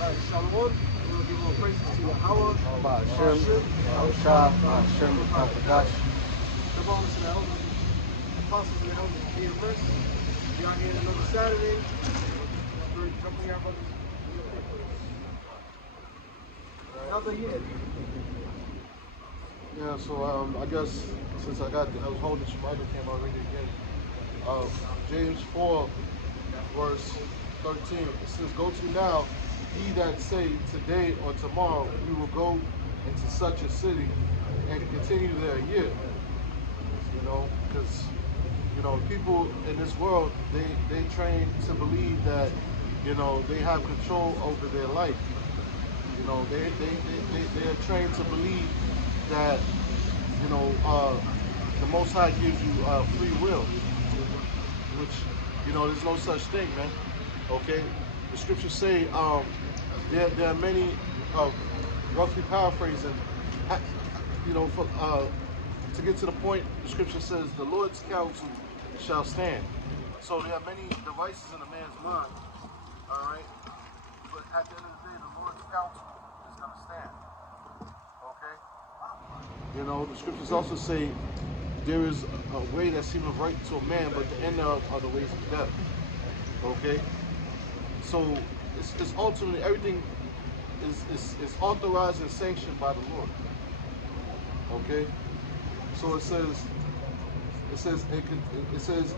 Alright, Shalom. We'll give all praises to Yahweh. Hashem, Shah, Hashem, Hafagash. The bonus and the elders, apostles and the elders of the verse. We are here another Saturday. We're jumping our brothers. Another year. Yeah, so I guess since I was holding Shemaiah came out reading again. James 4, verse 13. It says, "Go to now, ye that say today or tomorrow we will go into such a city and continue there a year." You know, because people in this world they train to believe that they have control over their life. They are trained to believe that the Most High gives you free will, which there's no such thing, man. Okay, the scriptures say there are many, roughly paraphrasing, to get to the point, the scripture says the Lord's counsel shall stand. So there are many devices in a man's mind, all right, but at the end of the day, the Lord's counsel is going to stand. Okay, the scriptures also say there is a way that seemeth right to a man, but the end of are the ways of death. Okay, so it's ultimately everything is authorized and sanctioned by the Lord. Okay, so it says,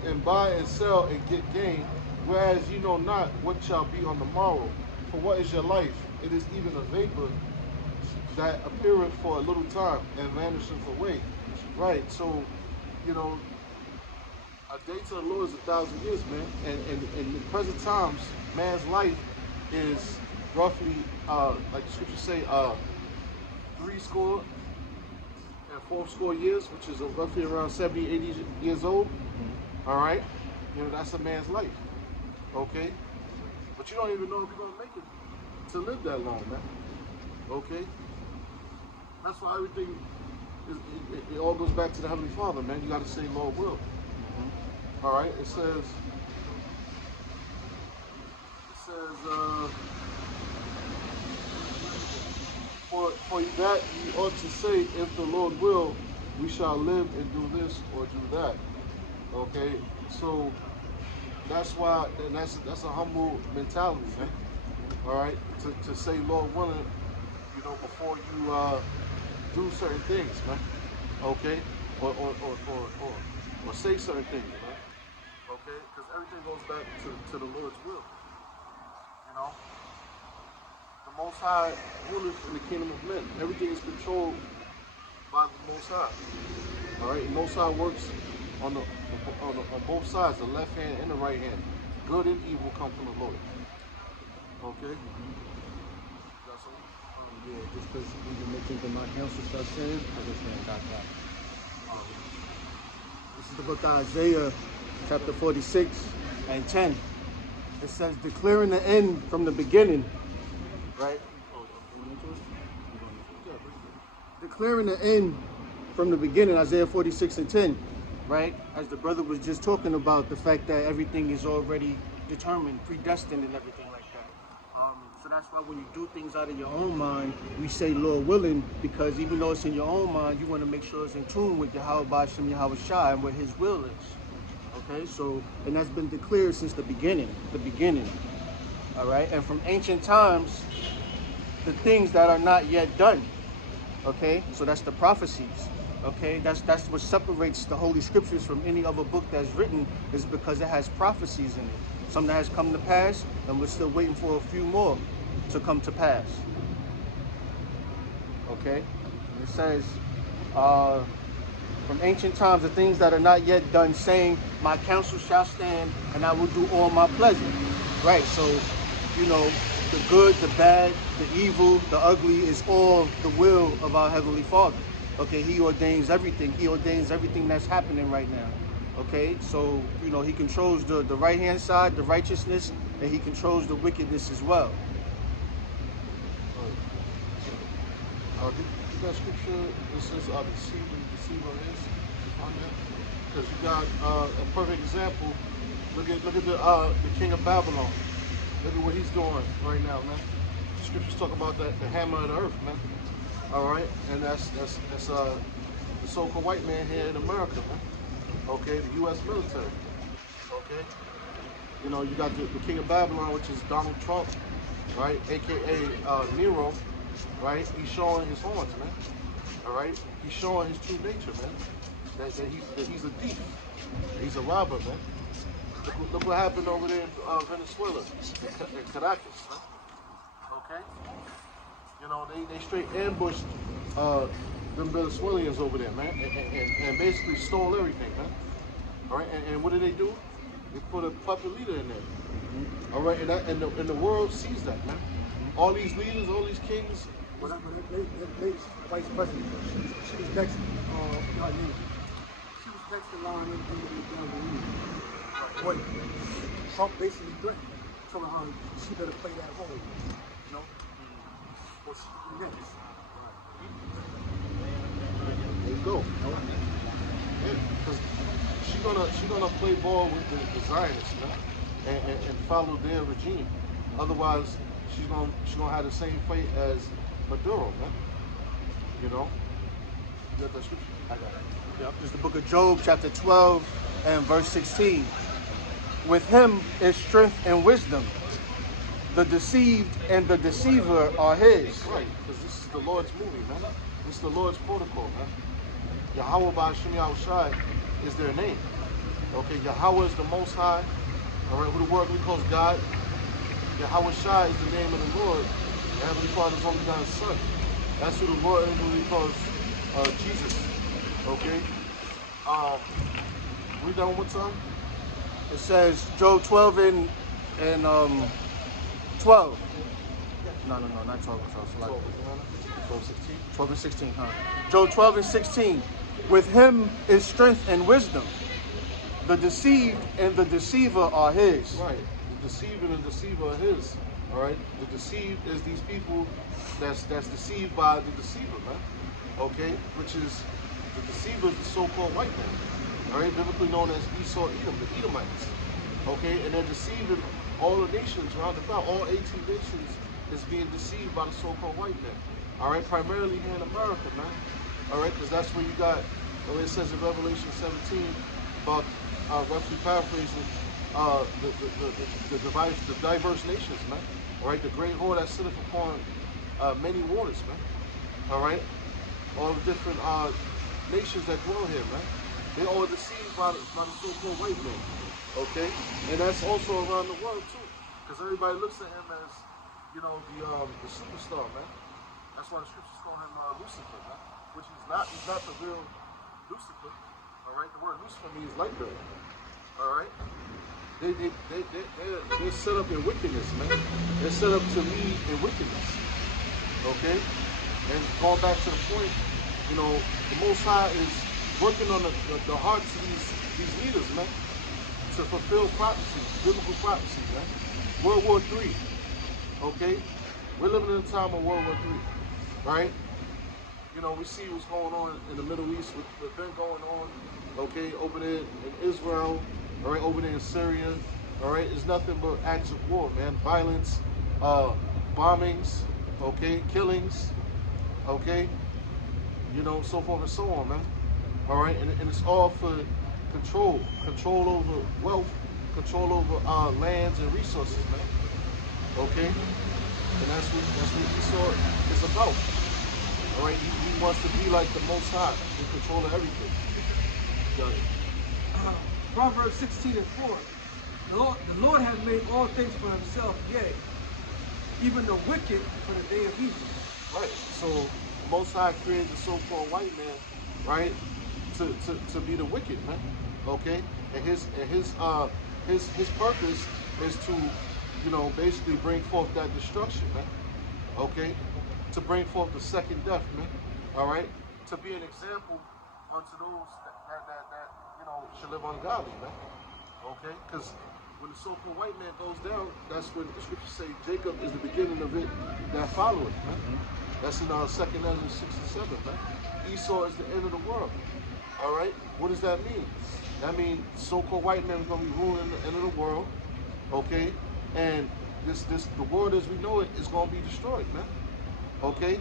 and buy and sell and get gain, whereas you know not what shall be on the morrow. For what is your life? It is even a vapor that appeareth for a little time and vanisheth away. Right, so a day to the Lord is 1,000 years, man. And in present times, man's life is roughly, like the scriptures say, 80 years, which is roughly around 70, 80 years old. All right, that's a man's life. Okay, but you don't even know if you're gonna make it to live that long, man. Okay, that's why everything it all goes back to the Heavenly Father, man. You got to say, Lord will. All right, it says, for that ye ought to say, if the Lord will, we shall live and do this or do that. Okay, so that's why, and that's a humble mentality, man. All right, to say, Lord willing, before you do certain things, man. Okay, or say certain things, man. Okay, because everything goes back to the Lord's will. The Most High ruleth in the kingdom of men. Everything is controlled by the Most High. All right, the Most High works on both sides, the left hand and the right hand. Good and evil come from the Lord. Okay. That's all. Yeah, just because even they think that my counsel shall stand, I just can't got that. This is the book of Isaiah, chapter 46 and 10. It says, declaring the end from the beginning, right? Declaring the end from the beginning, Isaiah 46 and 10, right? As the brother was just talking about, the fact that everything is already determined, predestined and everything like that. So that's why when you do things out of your own mind, we say Lord willing, because even though it's in your own mind, you want to make sure it's in tune with Yahweh B'Shem Yahweh Shai and what his will is. Okay, so, and that's been declared since the beginning. All right, and from ancient times, the things that are not yet done. Okay, so that's the prophecies. Okay, that's what separates the Holy Scriptures from any other book that's written, is because it has prophecies in it. Some that has come to pass, and we're still waiting for a few more to come to pass. Okay, and it says, from ancient times, the things that are not yet done, saying, my counsel shall stand, and I will do all my pleasure. Right, so, the good, the bad, the evil, the ugly is all the will of our Heavenly Father. Okay, he ordains everything. He ordains everything that's happening right now. Okay, so, he controls the right-hand side, the righteousness, and he controls the wickedness as well. That scripture, it says, deceiver is on there. Because you got a perfect example. Look at the king of Babylon. Look at what he's doing right now, man. scriptures talk about the hammer of the earth, man. All right, and that's the so-called white man here in America, man. Okay, the U.S. military. Okay, you know, you got the king of Babylon, which is Donald Trump, right, aka Nero, right? He's showing his horns, man. All right, he's showing his true nature, man. That he's a thief, he's a robber, man. Look what happened over there in Venezuela, in Caracas, man. Okay, you know, they straight ambushed them Venezuelans over there, man, and basically stole everything, man. All right, and what did they do? They put a puppet leader in there. All right, and the world sees that, man. All these leaders, all these kings. Whatever, they vice president. She was next, not me. She was next in line in the What Trump basically threatened, telling her she better play that role, you know? Or she could be next. There you go. Because she gonna play ball with the Zionists, man, and follow their regime. Otherwise, she's gonna have the same fate as Maduro, man. You know. You got that scripture? I got it. Yep. This is the book of Job, chapter 12 and verse 16. With him is strength and wisdom. The deceived and the deceiver are his. Right, because this is the Lord's movie, man. This is the Lord's protocol, man. Yahweh Ba'Shem Yahushai is their name. Okay, Yahweh is the Most High. All right, who the world we calls God. Yahweh Shai is the name of the Lord. The Heavenly Father's only begotten Son. That's who the Lord really calls Jesus. Okay. Read that one more time. It says Job 12 and 12. No, not 12. 12, 16. 12 and 16, huh? Job 12 and 16. With him is strength and wisdom. The deceived and the deceiver are his. Right. The deceiver and the deceiver are his. All right. The deceived is these people that's deceived by the deceiver, man. Okay. Which is the deceiver is the so-called white man. All right. Biblically known as Esau, Edom, the Edomites. Okay. And they're deceiving all the nations around the cloud. All 18 nations is being deceived by the so-called white man. All right. Primarily here in America, man. All right. Because that's where you got. It says in Revelation 17 about roughly paraphrasing the diverse nations, man. All right, the great whore that sitteth upon many waters, man. All right, all the different nations that dwell here, man. They all deceived by the so-called white man. Okay, and that's also around the world too, because everybody looks at him as, you know, the superstar, man. That's why the scriptures call him Lucifer, man. Which he's not. He's not the real Lucifer. All right, the word Lucifer means light bearer. All right, they're set up in wickedness, man. They're set up to lead in wickedness. Okay, and going back to the point, you know, the Most High is working on the hearts of these leaders, man, to fulfill prophecies, biblical prophecies, man. World War III. Okay, we're living in a time of World War III, right? You know, we see what's going on in the Middle East, what's been going on, okay, over there in Israel, all right, over there in Syria, all right, it's nothing but acts of war, man, violence, bombings, okay, killings, okay, you know, so forth and so on, man, all right, and it's all for control over wealth, control over lands and resources, man, okay, and that's what Esau is about. All right, he wants to be like the Most High, in control of everything. Got it. Proverbs 16 and 4. The Lord has made all things for himself, yea, even the wicked for the day of evil. Right. So the Most High created the so-called white man, right, to be the wicked, man. Okay, and his purpose is to, you know, basically bring forth that destruction, man. Okay. To bring forth the second death, man. All right, to be an example unto those that you know should live ungodly, man. Okay, because when the so-called white man goes down, that's when the scriptures say Jacob is the beginning of it that followeth, man. That's in our 2nd Ezra 6 and 7, man. Esau is the end of the world. All right, what does that mean? That means so-called white man is going to be ruling the end of the world. Okay, and the world as we know it is going to be destroyed, man. Okay,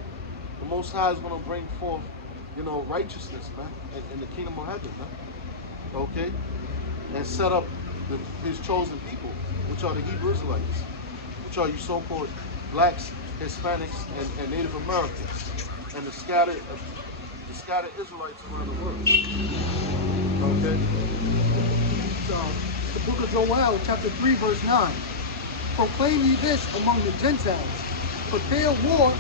the Most High is going to bring forth, righteousness, man, in the kingdom of heaven, man. Okay, and set up his chosen people, which are the Hebrew Israelites, which are you so-called blacks, Hispanics, and Native Americans, and the scattered Israelites around the world. Okay. The book of Joel, chapter 3, verse 9. Proclaim ye this among the Gentiles. Prepare war,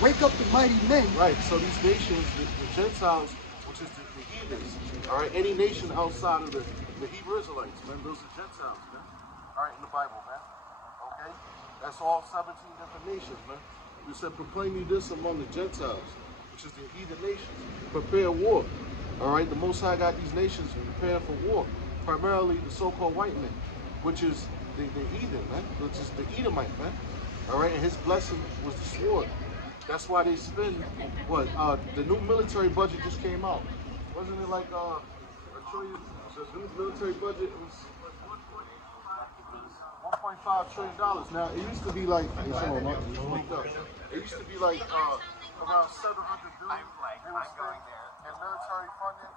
wake up the mighty men. Right, so these nations, the Gentiles, which is the heathens, all right, any nation outside of the Hebrew Israelites, man, those are Gentiles, man, all right, in the Bible, man, okay? That's all 17 different nations, man. You said, proclaim ye this among the Gentiles, which is the heathen nations. Prepare war, all right? The Most High got these nations prepared for war, primarily the so-called white men, which is the heathen, man, which is the Edomite, man, all right? And his blessing was the sword. That's why they spend, the new military budget just came out. Wasn't it like $1 trillion? The new military budget was $1.5 trillion. Now, it used to be like, it used to be like around $700 billion they were spending in military funding.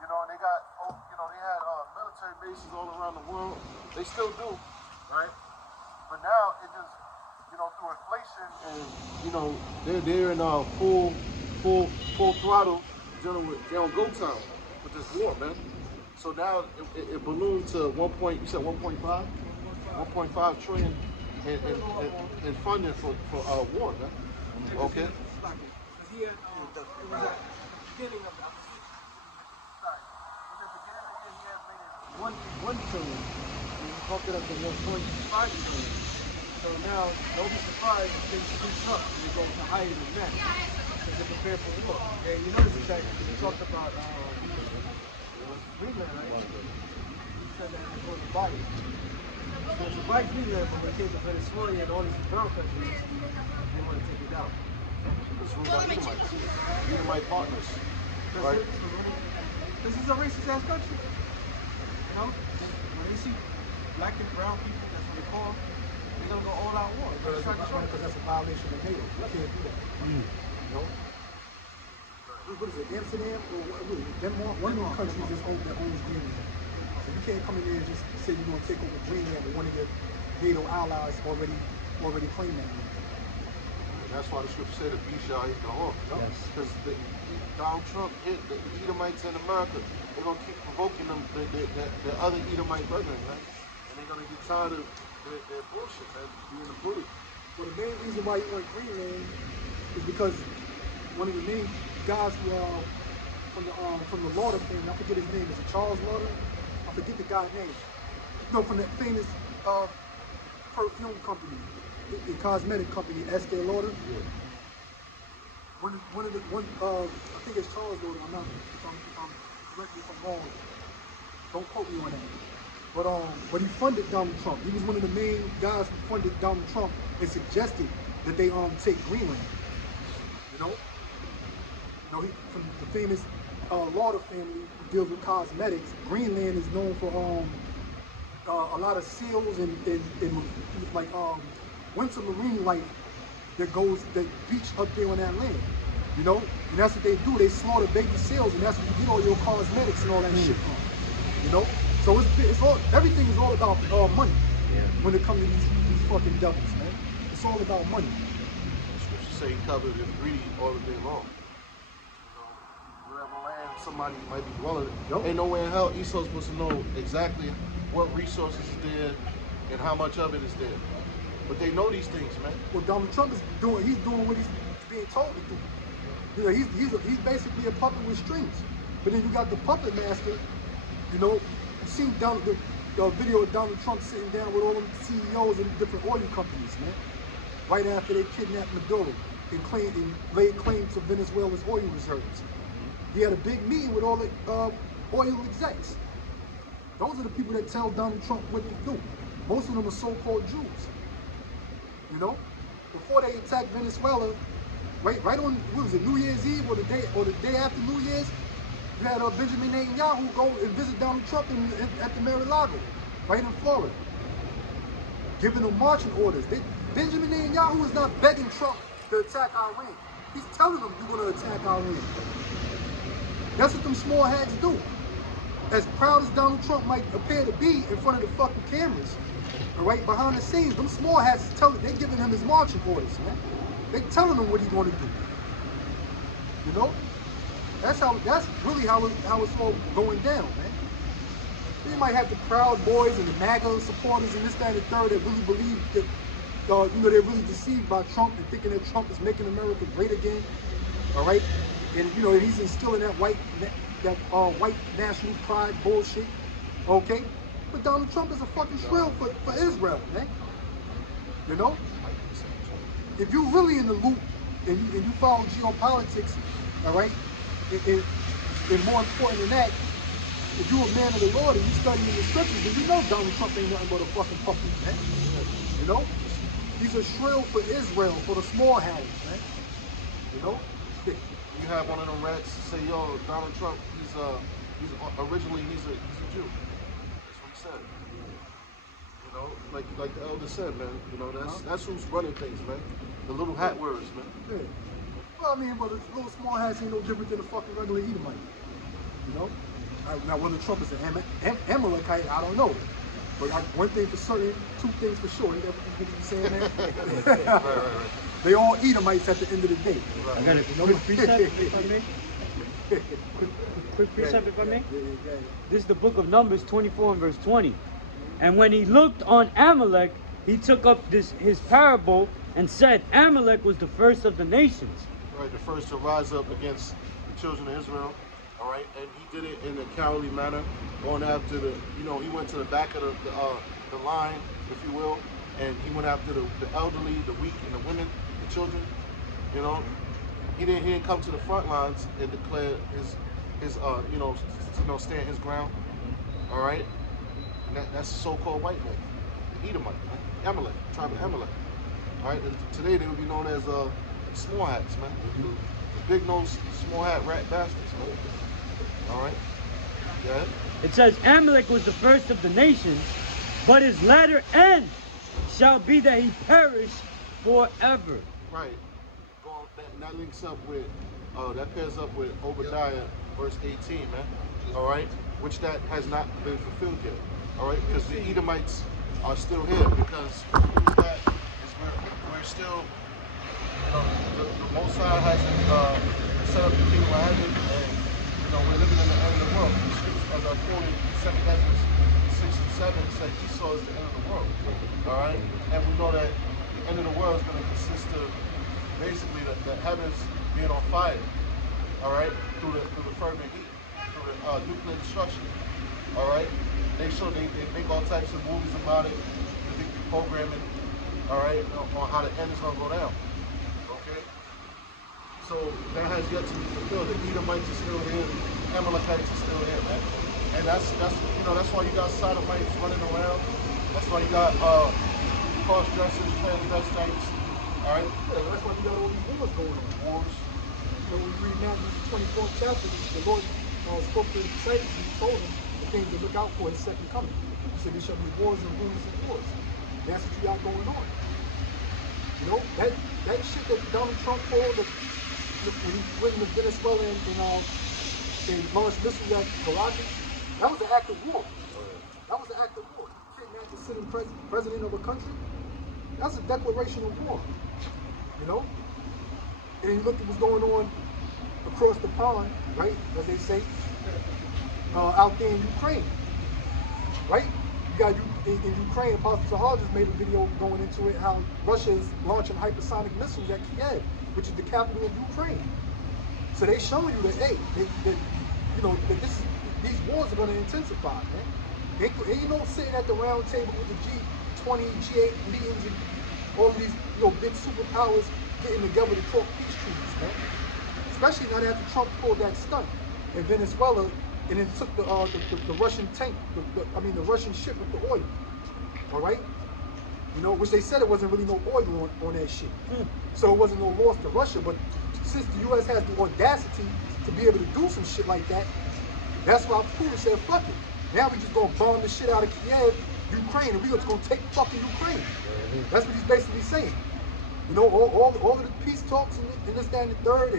And they got, they had military bases all around the world. They still do, right? But now it just, through inflation and, they're in full throttle dealing with, they're on go time with this war, man. So now it ballooned to 1.5 trillion in funding for war, man. Okay. It was at the beginning of the year, he had made it 1 trillion. And he bumped it up to 1.5 trillion. So now, don't be surprised if things shoots up and it goes higher than that. Because they're prepared for war. And you notice that we talked about Greenland, right? He said that it was a body. So it's a black Greenland, but when it came to Venezuela and all these brown countries, they want to take it down. It's ruled by Edomites, Edomite partners. Right? This is a racist ass country. When they see black and brown people, that's what they call them, they're gonna go all out war. Because that's a violation of NATO. You can't do that. What is it, Amsterdam or what is it, Denmark? One of those countries that owns Greenland. So you can't come in there and just say you're gonna take over Greenland, but one of your NATO allies already claimed that. And that's why the scripture said the beast shall eat the horn. Because Donald Trump hit the Edomites in America. They're gonna keep provoking them, the other Edomite brethren, man. And they're gonna get tired of their bullshit, man, being a bully. Well, the main reason why he went Greenland is because one of the main guys who from the Lauder family, I forget his name, is it Charles Lauder? I forget the guy's name. No, from that famous perfume company, the cosmetic company, Estee Lauder. Yeah. I think it's Charles Lauder. I'm not, if I'm correctly if I'm wrong. Don't quote me on that. But he funded Donald Trump. He was one of the main guys who funded Donald Trump and suggested that they take Greenland. He from the famous Lauder family who deals with cosmetics. Greenland is known for a lot of seals and like winter marine life that beach up there on that land. And that's what they do. They slaughter baby seals, and that's where you get all your cosmetics and all that shit from. So it's all, everything is all about money when it comes to these fucking devils, man. It's all about money. The scriptures say he covered and greedy all the day long. Wherever land somebody might be dwelling, ain't nowhere in hell Esau's supposed to know exactly what resources is there and how much of it is there. But they know these things, man. Well, Donald Trump is doing what he's being told to do. He's basically a puppet with strings. But then you got the puppet master, you seen the video of Donald Trump sitting down with all them CEOs of the different oil companies, man. Right after they kidnapped Maduro and laid claim to Venezuela's oil reserves. He had a big meeting with all the oil execs. Those are the people that tell Donald Trump what to do. Most of them are so-called Jews. Before they attacked Venezuela, right on, what was it, New Year's Eve or the day after New Year's, you had Benjamin Netanyahu go and visit Donald Trump at the Mar-a-Lago, right in Florida. giving them marching orders. Benjamin Netanyahu is not begging Trump to attack Iran. He's telling them you're going to attack Iran. That's what them small hats do. As proud as Donald Trump might appear to be in front of the fucking cameras, all right, behind the scenes, them small hats is telling, they're giving him his marching orders, man. They telling him what he's going to do. You know? That's really how it's all going down, man. You might have the Proud Boys and the MAGA supporters and this, that, and the third that really believe that, they're really deceived by Trump and thinking that Trump is making America great again, all right? And, and he's instilling that white national pride bullshit, okay? But Donald Trump is a fucking shrill for Israel, man. You know? If you're really in the loop and you follow geopolitics, all right? And more important than that, if you're a man of the Lord and you studying the scriptures, then you know Donald Trump ain't nothing but a fucking puppet, man. You know? He's a shrill for Israel, for the small hats, man. You know? You have one of them rats say, yo, Donald Trump, he's originally he's a Jew. That's what he said. You know, like the elder said, man. You know, that's who's running things, man. The little hat wearers, man. Yeah. Well, I mean, but the little small hats ain't no different than a fucking regular Edomite. You know? Now, whether Trump is an Amalekite, I don't know. But one thing for certain, two things for sure. You know what I'm saying, man? Right. They all Edomites at the end of the day. I got a quick precept, if I may. Quick precept, if I may. This is the book of Numbers 24 and verse 20. And when he looked on Amalek, he took up his parable and said, Amalek was the first of the nations. Right, the first to rise up against the children of Israel. All right, and he did it in a cowardly manner, going after he went to the back of the line, if you will, and he went after the elderly, the weak, and the women, the children. You know, he didn't come to the front lines and declare his stand his ground. All right, and that's the so-called white man, the Edomite, Amalek, tribe of Amalek. All right, and today they would be known as small hats, man. The big-nosed small hat rat bastards, man. All right. Yeah. It says Amalek was the first of the nations, but his latter end shall be that he perish forever. Right. That links up with, that pairs up with Obadiah verse 18, man. All right. Which that has not been fulfilled yet. All right. Because the Edomites are still here because that is we're still, the Most High hasn't set up the kingdom of heaven, and we're living in the end of the world. The scriptures, as I quoted, 2 Ezra 6 and 7 said Esau is the end of the world. All right, and we know that the end of the world is going to consist of basically the heavens being on fire. All right, through the fervent heat, through the nuclear destruction. All right, they make all types of movies about it. They programming. All right, on how the end is going to go down. Okay. So that has yet to be fulfilled. The Edomites are still here, the Amalekites are still here, man. And that's why you got sodomites running around. That's why you got cross-dressers, transvestites. All right? Yeah, that's why you got all these wars going on. Wars. When we read Matthew 24th chapter, the Lord spoke to the disciples and he told them the things to look out for his second coming. He said there shall be wars and rumors of wars. That's what you got going on. You know, that shit that Donald Trump pulled, when he went into Venezuela and launched missiles at Caracas, that was an act of war. That was an act of war. He kidnapped the sitting president of a country. That's a declaration of war. You know? And you look at what's going on across the pond, right? As they say, out there in Ukraine. Right? You got in Ukraine, Apostle Sahar just made a video going into it, how Russia is launching hypersonic missiles at Kiev, which is the capital of Ukraine. So they showing you that, hey, that these wars are going to intensify, man. Ain't no sitting at the round table with the G20, G8 meetings and all these big superpowers getting together to talk peace treaties, man. Especially now that after Trump pulled that stunt in Venezuela and then took the Russian tank, the Russian ship with the oil. All right? Which they said it wasn't really no oil on that shit. So it wasn't no loss to Russia, but since the U.S. has the audacity to be able to do some shit like that, that's why Putin said, fuck it. Now we just gonna bomb the shit out of Kiev Ukraine, and we're just gonna take fucking Ukraine. That's what he's basically saying. You know, all of the peace talks and this, that, and the third,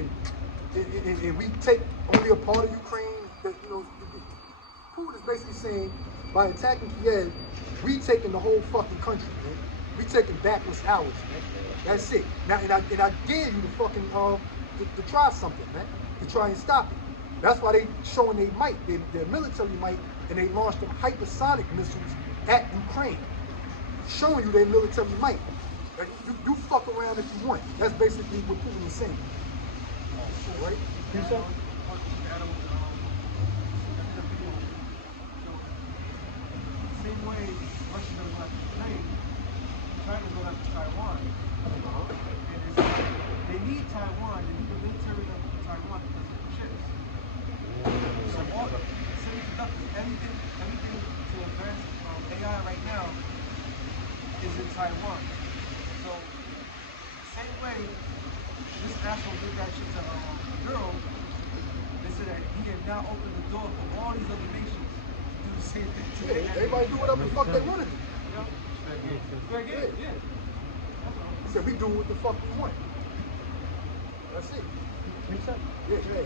and we take only a part of Ukraine. That, you know, Putin is basically saying by attacking Kiev, we taking the whole fucking country, man. We taking back what's ours, man. That's it. Now, and I dare you to fucking to try something, man, to try and stop it. That's why they showing their might, their military might, and they launched them hypersonic missiles at Ukraine, showing you their military might. Like, you fuck around if you want. That's basically what Putin is saying. Right? Same way Russia doesn't go after Ukraine, China goes after Taiwan. And they need Taiwan, they need the military of Taiwan because of the chips. So all semiconductors, everything to advance AI right now is in Taiwan. So same way this asshole did that shit to the girl, they said that he had now opened the door for all these other nations to do the same thing to Yeah, everybody do whatever the fuck they want to do. Fair game, yeah. He said we do what the fuck we want. That's it. Yeah.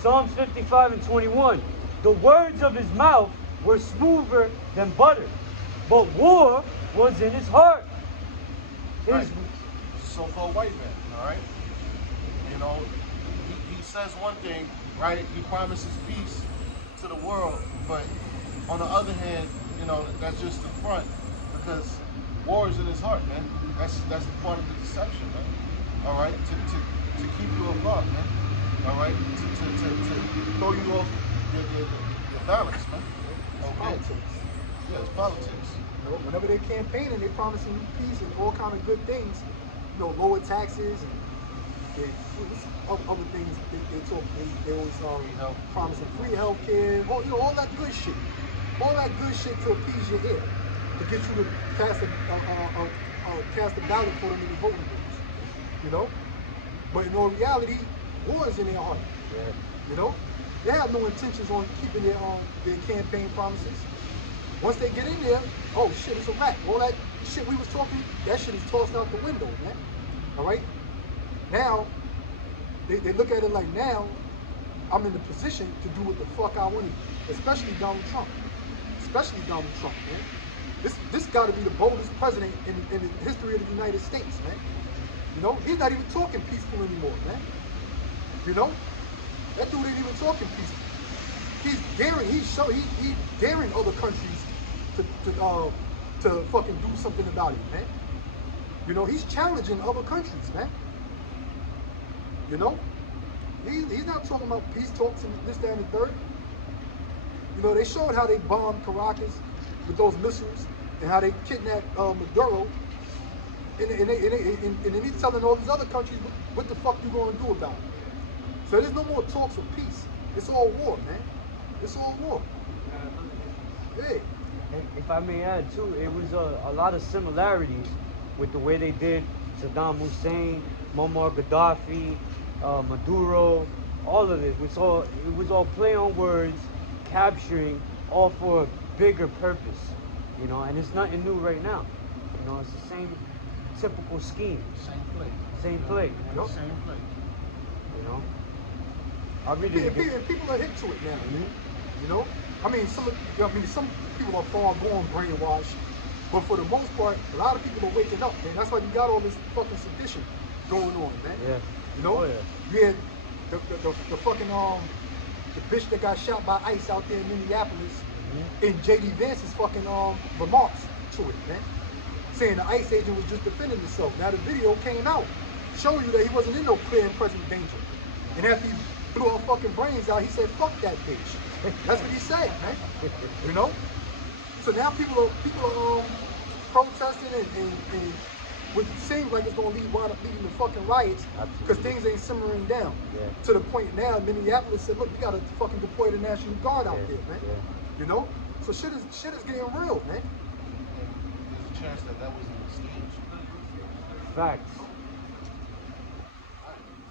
Psalms 55 and 21. The words of his mouth were smoother than butter, but war was in his heart. Right. So-called white man, all right? You know, he says one thing, right? He promises peace to the world, but on the other hand, you know, that's just the front, because war is in his heart, man. That's part of the deception, man. All right, to keep you apart, man. All right, to throw you off your balance, man. Okay. Politics. Yeah, it's politics. You know, whenever they're campaigning, they're promising you peace and all kind of good things. You know, lower taxes and other things they talk. They always promising free health care. All that good shit. All that good shit to appease your ear, to get you to cast a ballot for them in the voting booths. You know, but in all reality, war is in their heart. Yeah. You know, they have no intentions on keeping their campaign promises. Once they get in there, oh shit, it's a wrap. All that shit we was talking, that shit is tossed out the window, man. All right. Now they look at it like, now I'm in the position to do what the fuck I want to do, especially Donald Trump. Especially Donald Trump, man. This got to be the boldest president in the history of the United States, man. You know, he's not even talking peaceful anymore, man. You know, that dude ain't even talking peaceful. He's daring other countries to fucking do something about it, man. You know, he's challenging other countries, man. You know, he's not talking about peace talks and this, that, and the third. You know, they showed how they bombed Caracas with those missiles and how they kidnapped Maduro. And then he's telling all these other countries what the fuck you gonna do about it. So there's no more talks of peace. It's all war, man. It's all war. Yeah. If I may add too, it was a lot of similarities with the way they did Saddam Hussein, Muammar Gaddafi, Maduro, all of it. It was all play on words, capturing, all for a bigger purpose, you know. And it's nothing new right now. You know, it's the same typical scheme. Same play. Same play. Yep. Same play. You know. I really And people are hip to it now. Mm-hmm. You know, some people are far gone brainwashed, but for the most part, a lot of people are waking up, man. That's why you got all this fucking sedition going on, man. Yeah. You know, Oh, yeah. you had the fucking the bitch that got shot by ICE out there in Minneapolis, in JD Vance's fucking remarks to it, man, saying the ICE agent was just defending himself. Now the video came out showing you that he wasn't in no clear and present danger, and after he blew her fucking brains out, he said, "Fuck that bitch." That's what he said, man. You know. So now people are protesting and which seems like it's gonna wind up leading to fucking riots because things ain't simmering down. Yeah. To the point now, Minneapolis said, "Look, we gotta fucking deploy the National Guard out there, man." Yeah. You know. So shit is getting real, man. There's a chance that was in the stage. Facts.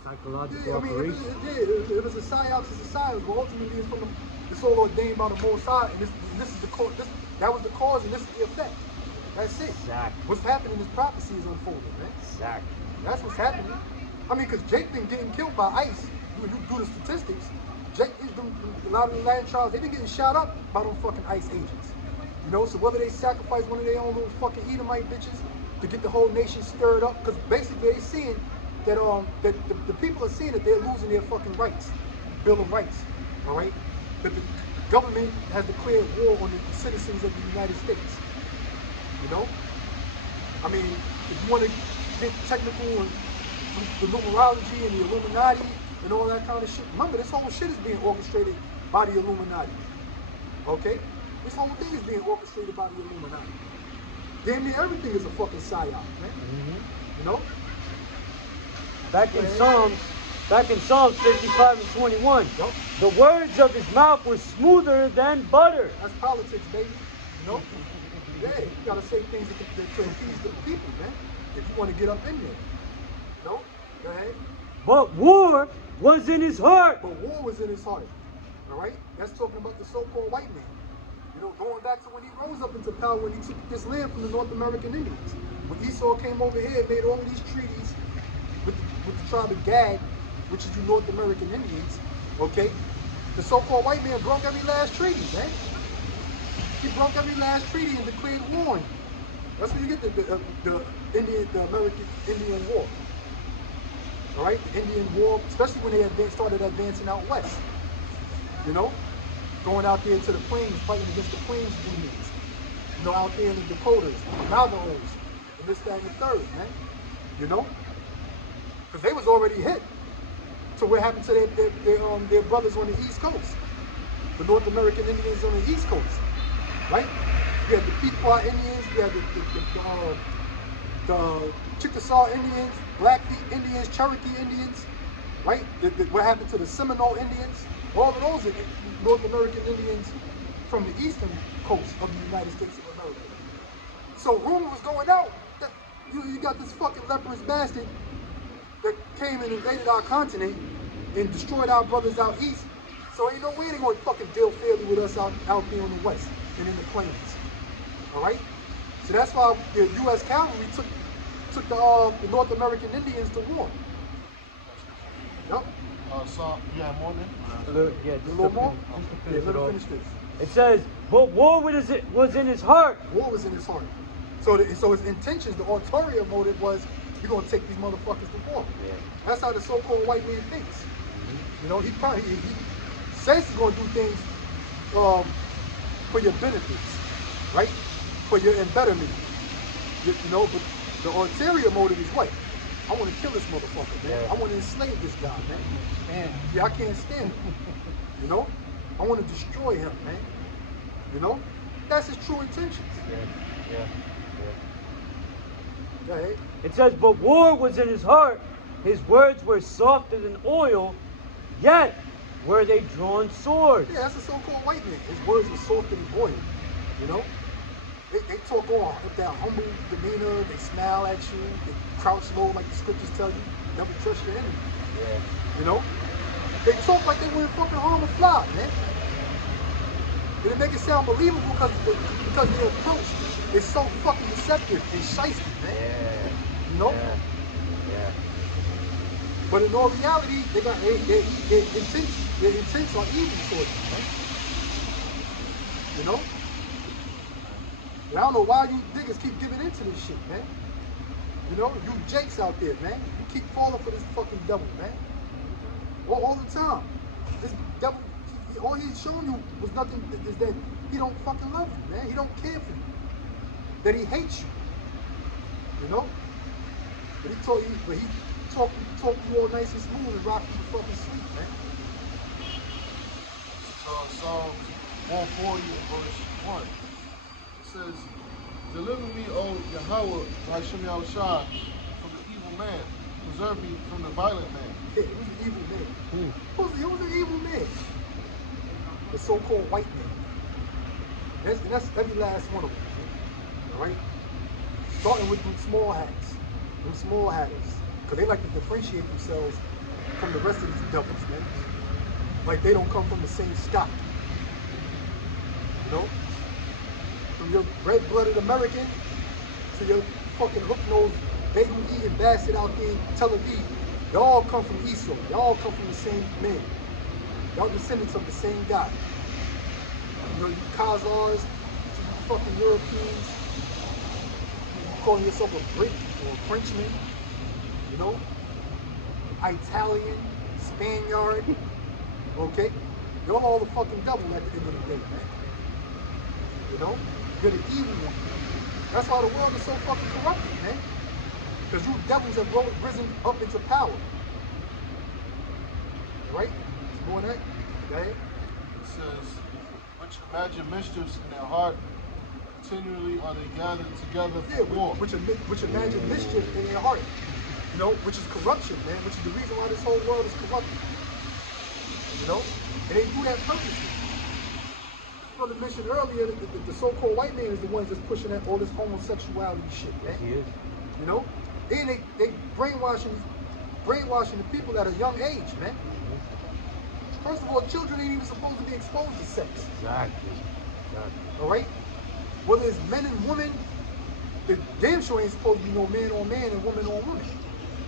Psychological Yeah, I mean, operation. it was a psyops, it's a psyops, but ultimately it's from the, it's all ordained by the Most High, and this is the cause. That was the cause, and this is the effect. That's it. Exactly. What's happening is prophecy is unfolding, man. Exactly. That's what's happening. I mean, because Jake been getting killed by ICE. When you do the statistics, Jake is a lot of the land tribes, they've been getting shot up by them fucking ICE agents. You know, so whether they sacrifice one of their own little fucking Edomite bitches to get the whole nation stirred up, because basically they seeing that that the people are seeing that they're losing their fucking rights, Bill of Rights, all right? That the government has declared war on the citizens of the United States. You know, I mean, if you want to get technical and the numerology and the Illuminati and all that kind of shit, remember this whole shit is being orchestrated by the Illuminati. Okay, this whole thing is being orchestrated by the Illuminati. Damn near everything is a fucking psyop, man. You know. Back in Psalms 55 and 21, Yup. the words of his mouth were smoother than butter. That's politics, baby. You know? Yeah, you gotta say things to appease the people, man. If you want to get up in there. No? Go ahead. But war was in his heart. But war was in his heart. All right? That's talking about the so-called white man. You know, going back to when he rose up into power, when he took this land from the North American Indians. When Esau came over here and made all of these treaties with the tribe of Gad, which is the North American Indians, okay? The so-called white man broke every last treaty, man. He broke every last treaty and declared war on you. That's where you get the American Indian War. All right, the Indian War, especially when they started advancing out west. You know, going out there to the plains, fighting against the plains Indians. You know, out there in the Dakotas, the Navajos, and this, that, and the third, man. You know, because they was already hit. So what happened to their brothers on the East Coast? The North American Indians on the East Coast, right? You had the Pequot Indians, you had the Chickasaw Indians, Blackfeet Indians, Cherokee Indians, right? What happened to the Seminole Indians? All of those are North American Indians from the eastern coast of the United States of America. So rumor was going out that you got this fucking leprous bastard that came and invaded our continent and destroyed our brothers out east. So ain't no way they gonna fucking deal fairly with us out there in the west and in the plains. All right? So that's why the U.S. cavalry took the North American Indians to war. Yep. So you have more then? Yeah, A little more? just to Yeah, finish let it me off. finish this. It says, but war was in his heart. War was in his heart. So his intentions, the ulterior motive was, you're gonna take these motherfuckers to war. Yeah. That's how the so-called white man thinks. You know, he says he's gonna do things for your benefits, right? For your embetterment. You know, but the ulterior motive is what? I want to kill this motherfucker, man. Yeah. I want to enslave this guy, man. Yeah, I can't stand him. You know? I want to destroy him, man. You know? That's his true intentions. Yeah. Go ahead. It says, but war was in his heart. His words were softer than oil, yet were they drawn swords. Yeah, that's the so-called white man. His words were softer than oil. You know? They talk on with that humble demeanor, they smile at you, they crouch low like the scriptures tell you. Never trust your enemy. Yeah. You know? They talk like they wouldn't fucking harm a fly, man. And they make it sound believable because their approach is so fucking deceptive and shiesty, man. Yeah. You know? Yeah. But in all reality, they got their intents are evil towards you, man. You know? And I don't know why you niggas keep giving into this shit, man. You know, you jakes out there, man. You keep falling for this fucking devil, man. All the time. This devil, all he's showing you was nothing, is that he don't fucking love you, man. He don't care for you. That he hates you. You know? But he talk you all nice and smooth and rock you to fucking sleep, man. Psalm 140 verse 1. It says, deliver me, O Yahweh, like Shem Yahushua, from the evil man. Preserve me from the violent man. Yeah, he was an evil man. He was an evil man. The so-called white man. That's every last one of them. All right? Starting with them small hats. Them small hatters. Because they like to differentiate themselves from the rest of these devils, man. Like they don't come from the same stock. You know? From your red-blooded American to your fucking hook-nosed bagel-eating bastard out there in Tel Aviv. Y'all come from Esau. Y'all come from the same man. Y'all descendants of the same guy. You know, you Khazars, you fucking Europeans, you calling yourself a Brit or a Frenchman, you know? Italian, Spaniard, okay? You're all the fucking devil at the end of the day, man. You know? You're the evil one. That's why the world is so fucking corrupted, man. Because you devils have risen up into power. Right? It's more than that. Okay? It says, which imagine mischiefs in their heart, continually are they gathered together for war. Which imagine mischief in their heart. You know, which is corruption, man, which is the reason why this whole world is corrupted. You know? And they do that purposely. Brother mentioned earlier that the so-called white man is the ones that's pushing that all this homosexuality shit, man. He is. You know? And they brainwashing the people at a young age, man. First of all, children ain't even supposed to be exposed to sex. Exactly. Alright? Whether it's men and women, it damn sure ain't supposed to be no man on man and woman on woman.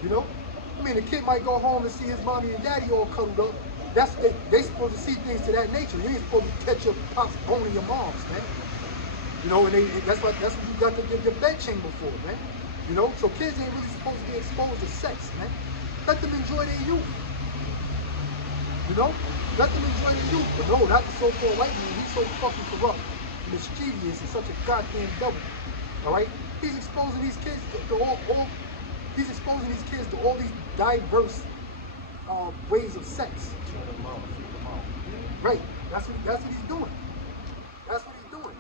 You know? I mean, the kid might go home and see his mommy and daddy all cuddled up. That's they supposed to see things to that nature. You ain't supposed to catch your pops boning your moms, man. You know, and that's what you got to get your bed chamber for, man. You know, so kids ain't really supposed to be exposed to sex, man. Let them enjoy their youth. You know? Let them enjoy their youth. But no, not the so-called white man. He's so fucking corrupt, mischievous, and such a goddamn devil. Alright? He's exposing these kids to he's exposing these kids to all these diverse ways of sex. Right. That's what he's doing. That's what he's doing.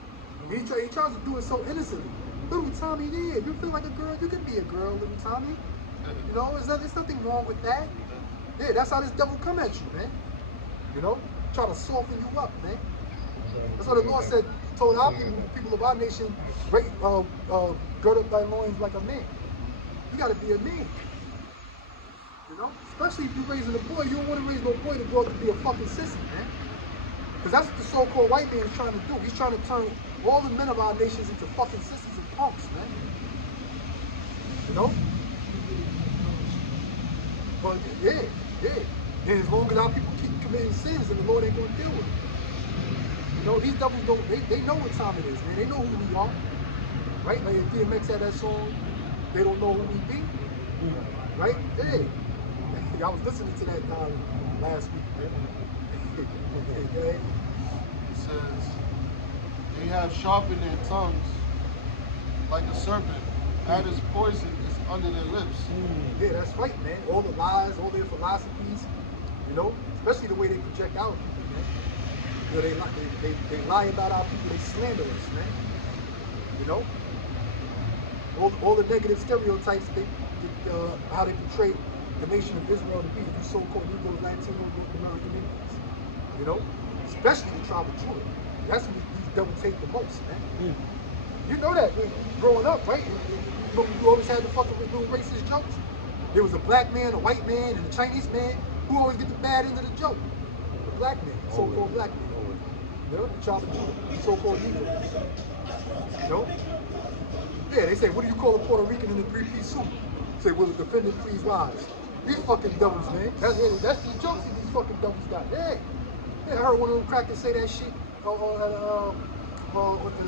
He tries to do it so innocently. Little Tommy, yeah, you feel like a girl, you can be a girl, little Tommy. You know, there's nothing wrong with that. Yeah, that's how this devil come at you, man. You know, try to soften you up, man. That's what the Lord said, told our people of our nation, gird up thy loins like a man. You gotta be a man. You know? Especially if you're raising a boy, you don't want to raise no boy to grow up to be a fucking sissy, man. Because that's what the so-called white man is trying to do. He's trying to turn all the men of our nations into fucking sissies and punks, man. You know? But yeah. And as long as our people keep committing sins, then the Lord ain't gonna deal with them. You know, these devils they know what time it is, man. They know who we are. Right? Like if DMX had that song, they don't know who we be. Right? Yeah. I was listening to that last week, man. Okay. It says, they have sharpened their tongues like a serpent, and its poison is under their lips. Yeah, that's right, man. All the lies, all their philosophies, you know, especially the way they project our people, man. You know, they lie about our people, they slander us, man. You know? All the negative stereotypes, how they portray the nation of Israel to be, these so-called Negroes, Latinos, North American Indians. You know? Especially the tribe of Judah. That's what these devils hate the most, man. You know that growing up, right? You always had the fucking little racist jokes. There was a black man, a white man, and a Chinese man. Who always get the bad end of the joke? The black man, so-called black man. You know, the tribe of Judah, the so-called Negroes. You know? Yeah, they say, what do you call a Puerto Rican in a three-piece suit? Say, well, the defendant please rise. These fucking devils, man. That's the jokes that these fucking devils got. Yeah. I heard one of them crackers say that shit in a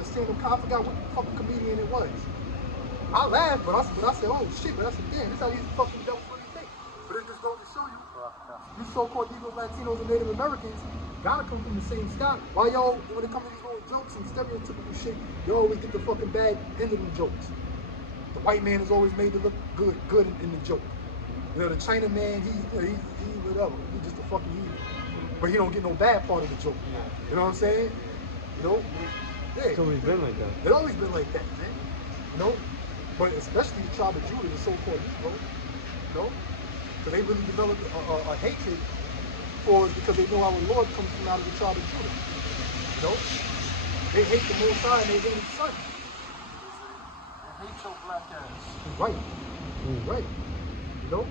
stand-up comedy. I forgot what fucking comedian it was. I laughed, but I said, oh shit, but I said, damn, this how these fucking devils really think. But it just goes to show you, you so-called Negroes, Latinos, and Native Americans gotta come from the same stock. Why y'all, when it comes to these little jokes and stereotypical shit, you always get the fucking bad end of them jokes. The white man is always made to look good in the joke. You know, the China man, he's whatever. He's just a fucking evil. But he don't get no bad part of the joke. You know what I'm saying? You know? Yeah. It's always been like that. It's always been like that, man. You know? But especially the tribe of Judah, the so-called Negro, you know? Because they really developed a hatred for us because they know our Lord comes from out of the tribe of Judah. You know? They hate the Most High and they hate His Son. They hate your black ass. Right. Right. You know?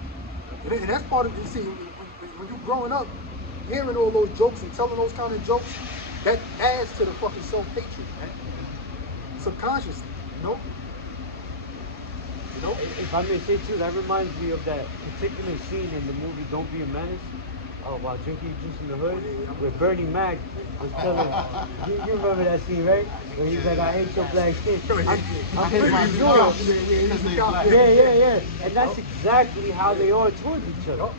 And that's part of it. See, when when you growing up, hearing all those jokes and telling those kind of jokes, that adds to the fucking self-hatred, man. Subconsciously, you know? You know? If I may say too, that reminds me of that particular scene in the movie Don't Be a Menace. While drinking juice in the hood, where Bernie Mac was telling, you remember that scene, right? Where he's like, I hate your black skin. I'm pretty sure. Yeah. And that's exactly how they are towards each other.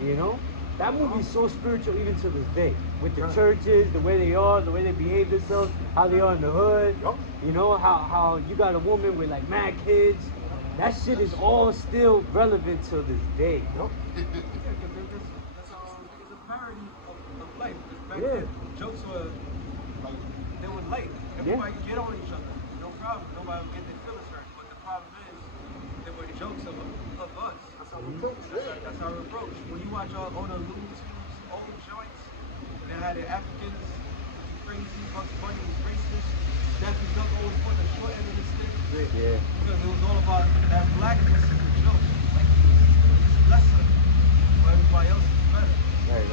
You know? That movie's so spiritual even to this day. With the churches, the way they are, the way they behave themselves, how they are in the hood. You know, how you got a woman with like mad kids. That shit is all still relevant to this day. It's a parody of life. Back then, jokes were like, they were light. Everybody could get on each other. No problem. Nobody would get their feelings hurt. But the problem is, they were jokes of us. That's our approach. That's our approach. When you watch all the Looney Tunes, old joints, they had the Africans crazy, Bugs Bunny was racist, Daffy Duck always put the short end of the stick. Yeah. Because it was all about that blackness is a joke. Like, it's lesser. While everybody else is better. Right.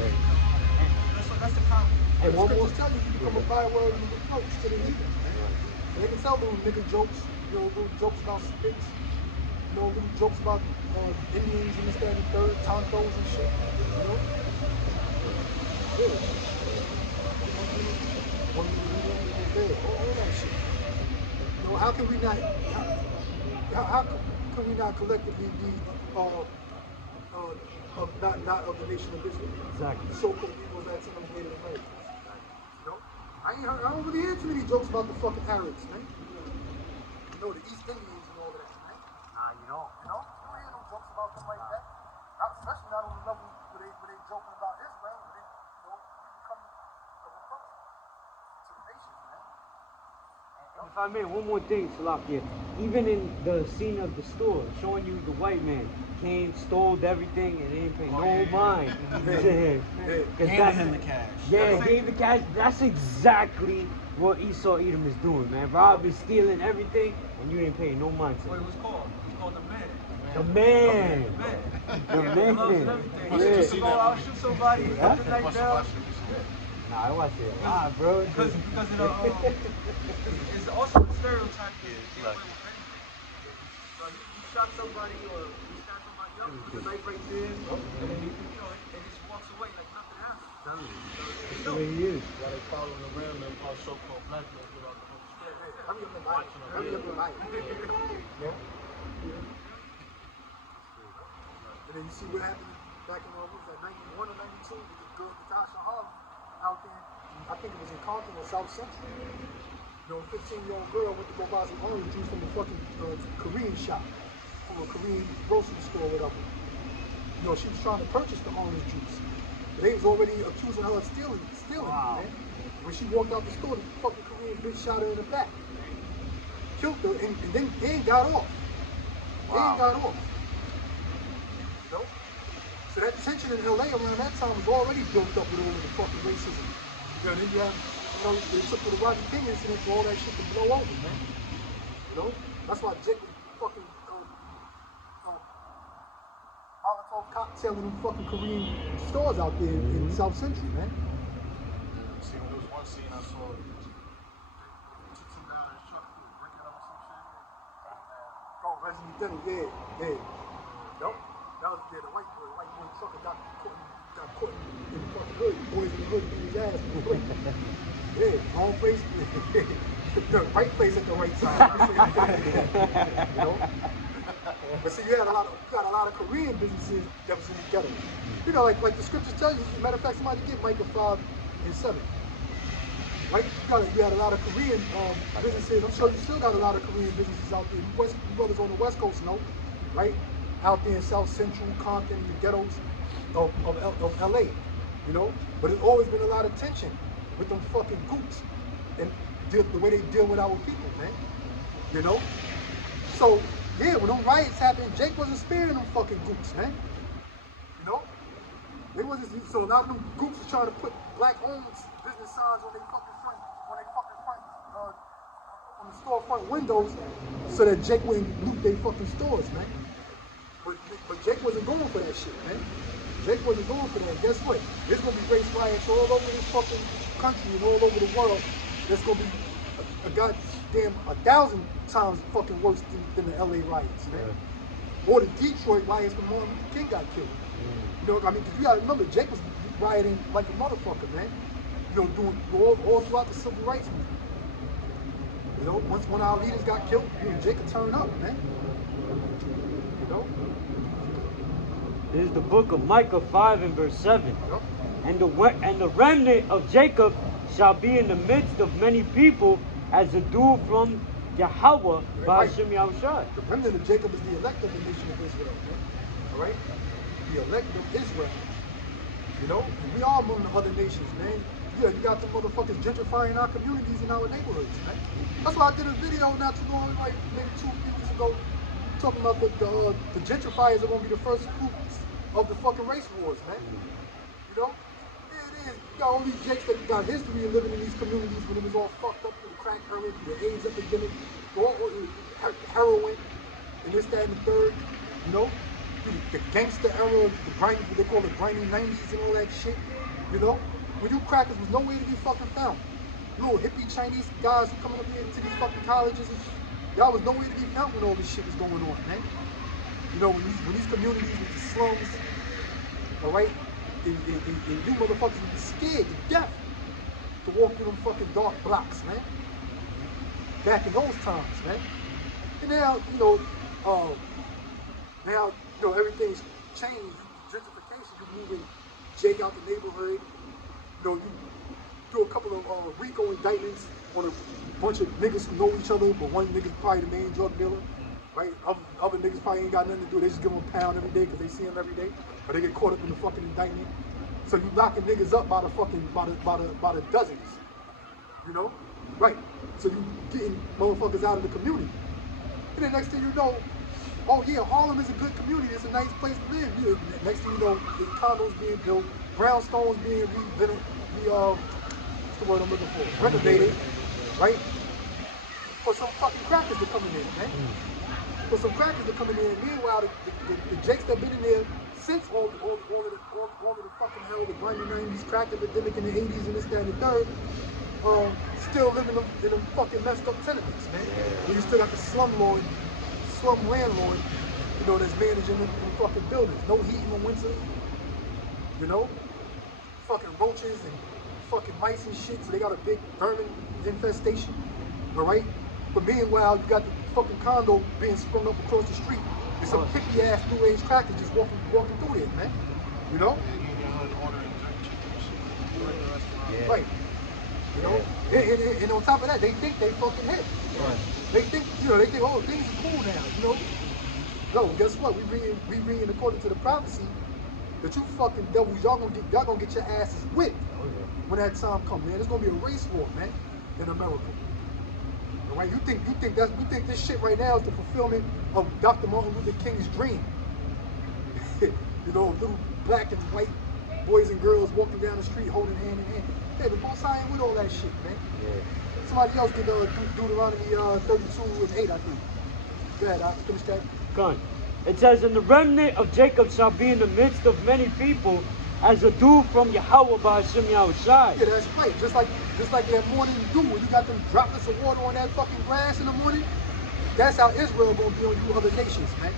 That's the compliment. And the scriptures tell you become a byword and reproach to the heathens, man. And they can tell little nigga jokes, you know, little jokes about spits, you know, little jokes about Indians and this, that, and the third, Tontos and shit, you know? Yeah. All that shit. You know, how can we not, how can we not collectively be, not of the nation of Israel? Exactly. So-called people that's in the Native Americans. You know? I don't really hear too many jokes about the fucking Arabs, man. You know, the East Indians and all of that, man. Nah, you don't. You know? You don't hear no jokes about them like that. Not, especially not on the level where they joking about Israel, where they, you know, become a reproach to the nations, man. If I may, one more thing, Salakia. Even in the scene of the store, showing you the white man came, stole everything, and they didn't pay no mind to him. Gave him the cash. Yeah, gave the cash. That's exactly what Esau Edom is doing, man. Robbing, stealing everything, and you didn't pay no mind to What him. it was called? It's called the man. The man. The man. Gloves and everything. Yeah. You go out, shoot somebody, put the knife down. Nah, I watched it a lot, bro. Because it's also a stereotype. You shot somebody or you shot somebody else with the knife right there, and then it just walks away like nothing happened. That's the way he is. Why they following around them so-called black men throughout the whole street. Hurry up and buy it. Hurry up and buy it. Yeah. And then you see what happened back in, what was that, 91 or 92, with the girl Natasha Harley out there. I think it was in Compton or South Central. You know, a 15-year-old girl went to go buy some orange juice from a fucking Korean shop, from a Korean grocery store or whatever. You know, she was trying to purchase the orange juice. They was already accusing her of stealing it, man. When she walked out the store, the fucking Korean bitch shot her in the back. Killed her, and then they ain't got off. They ain't got off. You know? So that tension in LA around that time was already built up with all of the fucking racism. You know, then you have, you know, they took to the Roger King incident for all that shit to blow over, man. You know? That's why Jake was fucking Molotov cocktail in them fucking Korean stores out there in South Central, man. See, there was one scene I saw. Took some guy in his truck, he was breaking up or some shit. Oh, Resident Evil, yeah. Yup. That was the white boy trucker got caught in the fucking hood. Boys in the hood beat his ass. Yeah, wrong place. The right place at the right time. You know? But see, you got a lot of Korean businesses that was in the ghetto. You know, like the scriptures tell you, as a matter of fact, somebody get Micah 5 and 7. Right? You had a lot of Korean businesses. I'm sure you still got a lot of Korean businesses out there. You brothers on the West Coast know, right? Out there in South Central, Compton, the ghettos of LA, you know? But there's always been a lot of tension with them fucking goots and the way they deal with our people, man. You know? So, yeah, when them riots happened, Jake wasn't sparing them fucking goots, man. You know? They wasn't, so a lot of them groups was trying to put black-owned business signs on their fucking front, on the storefront windows, so that Jake wouldn't loot their fucking stores, man. But Jake wasn't going for that shit, man. Jake wasn't going for that. Guess what? There's gonna be race riots all over this fucking country and all over the world. There's gonna be a goddamn 1,000 times fucking worse than the LA riots, man. Or the Detroit riots when Martin Luther King got killed. You know, I mean, 'cause you gotta remember, Jake was rioting like a motherfucker, man. You know, doing all throughout the civil rights movement. You know, once one of our leaders got killed, you know, Jake could turn up, man. You know? This is the book of Micah 5 and verse 7. Yep. And the remnant of Jacob shall be in the midst of many people as a dew from Yahweh by Right. Hashem Yahushai. The remnant of Jacob is the elect of the nation of Israel, man. All right? The elect of Israel. You know? And we are among the other nations, man. Yeah, you got the motherfuckers gentrifying our communities and our neighborhoods, man. That's why I did a video not too long, like maybe 2 weeks ago, talking about the gentrifiers are gonna be the first fruits of the fucking race wars, man. You know? Yeah, it is. You got all these jakes that got history of living in these communities when it was all fucked up through the crack era, through the AIDS epidemic, heroin, and this, that, and the third. You know? The gangster era, the grimy, what they call the grimy 90s and all that shit. You know? When you crackers was nowhere to be fucking found. Little hippie Chinese guys who coming up here to these fucking colleges and shit. Y'all was nowhere to be found when all this shit was going on, man. You know, when these communities with the slums, all right, and you motherfuckers would be scared to death to walk through them fucking dark blocks, man. Back in those times, man. And now, now, everything's changed. Gentrification, you're moving Jake out the neighborhood. You know, you do a couple of RICO indictments on a bunch of niggas who know each other, but one nigga's probably the main drug dealer, right? Other niggas probably ain't got nothing to do. They just give them a pound every day because they see him every day, or they get caught up in the fucking indictment. So you locking niggas up by the fucking by the dozens, you know, right? So you getting motherfuckers out of the community, and then next thing you know, oh yeah, Harlem is a good community. It's a nice place to live. You know, next thing you know, the condos being built, brownstones being what's the word I'm looking for? Renovated, right? For some fucking crackers to come in there, man. For some crackers to come in there. Meanwhile, the jakes that been in there since all of the fucking hell, the grimy 90s, crack epidemic in the 80s and this, that, and the third, still living in them fucking messed up tenements, man. You still got the slum landlord, you know, that's managing them fucking buildings. No heat in the winter, you know? Fucking roaches and fucking mice and shit, so they got a big vermin infestation, all right? But meanwhile, you got the fucking condo being sprung up across the street. There's some hippie-ass new-age crackers just walking through there, man. You know? Yeah. Right. You know? And on top of that, they think they fucking hip. Right. They think, oh, things are cool now, you know? No, guess what? We reading according to the prophecy that you fucking devils, y'all gonna get your asses whipped when that time comes, man. There's gonna be a race war, man, in America. All right? You think this shit right now is the fulfillment of Dr. Martin Luther King's dream? You know, little black and white boys and girls walking down the street holding hand in hand. Hey, the Most High ain't with all that shit, man. Yeah. Somebody else did Deuteronomy 32 and 8, I think. Go ahead, I'll finish that. Come. It says, and the remnant of Jacob shall be in the midst of many people as a dew from Yahweh by Hashem Yahushai. Yeah, that's right. Just like that morning dew, when you got them droplets of water on that fucking grass in the morning, that's how Israel gonna be on you other nations, man.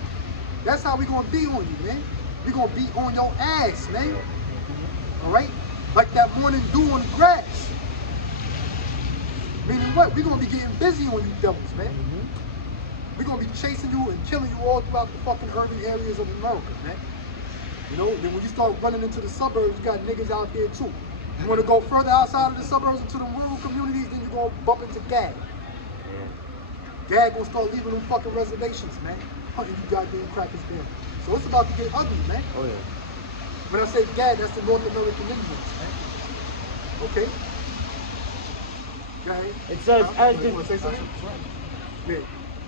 That's how we gonna be on you, man. We gonna be on your ass, man. All right? Like that morning dew on the grass. Meaning what? We gonna be getting busy on you devils, man. We're gonna be chasing you and killing you all throughout the fucking urban areas of America, man. You know, then when you start running into the suburbs, you got niggas out there too. You wanna go further outside of the suburbs into the rural communities, then you're gonna bump into GAG. GAG gonna start leaving them fucking reservations, man. Hunting you goddamn crackers down. So it's about to get ugly, man. Oh yeah. When I say GAG, that's the North American Indians, man. Okay. Go ahead. It says, as You wanna say something? Yeah.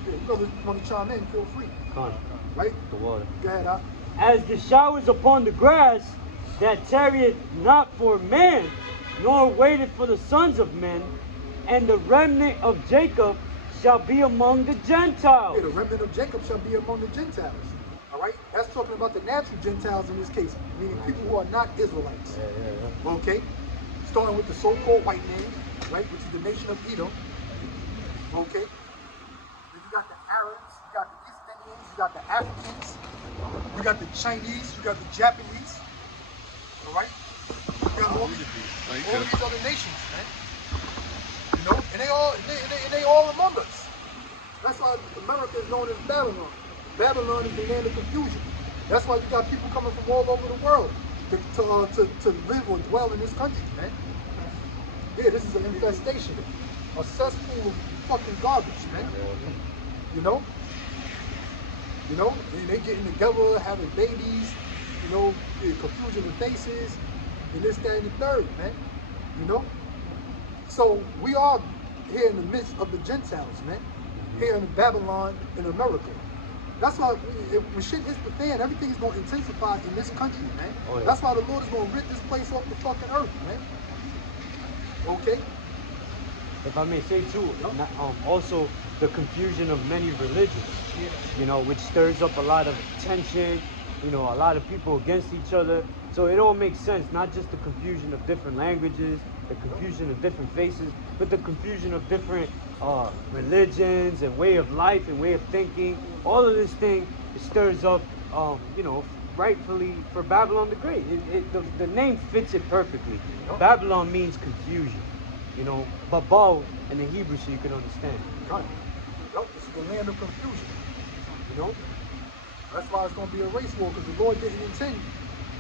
Yeah, you brothers want to chime in, feel free. Come. Right? The water. Go ahead, Al. As the showers upon the grass, that tarrieth not for man, nor waiteth for the sons of men, and the remnant of Jacob shall be among the Gentiles. Yeah, the remnant of Jacob shall be among the Gentiles. All right? That's talking about the natural Gentiles in this case, meaning people who are not Israelites. Okay? Starting with the so-called white man, right, which is the nation of Edom. Okay? Then you got the Arabs, you got the East Indians, you got the Africans, you got the Chinese, you got the Japanese. All right? You got all these other nations, man. You know? And they all among us. That's why America is known as Babylon. Babylon is the land of confusion. That's why you got people coming from all over the world to live or dwell in this country, man. Yeah, this is an infestation. A cesspool of fucking garbage, man. You know? You know? And they getting together, having babies, you know, confusion of faces, and this, that, and the third, man. You know? So we are here in the midst of the Gentiles, man. Here in Babylon, in America. That's why when shit hits the fan, everything is going to intensify in this country, man. Oh, yeah. That's why the Lord is going to rip this place off the fucking earth, man. Okay? If I may say too, also the confusion of many religions, you know, which stirs up a lot of tension, you know, a lot of people against each other. So it all makes sense, not just the confusion of different languages, the confusion of different faces, but the confusion of different religions and way of life and way of thinking. All of this thing stirs up, you know, rightfully for Babylon the Great. The name fits it perfectly. Babylon means confusion, you know, Babel in the Hebrew, so you can understand. Right. Yep, this is the land of confusion. You know? That's why it's going to be a race war, because the Lord didn't intend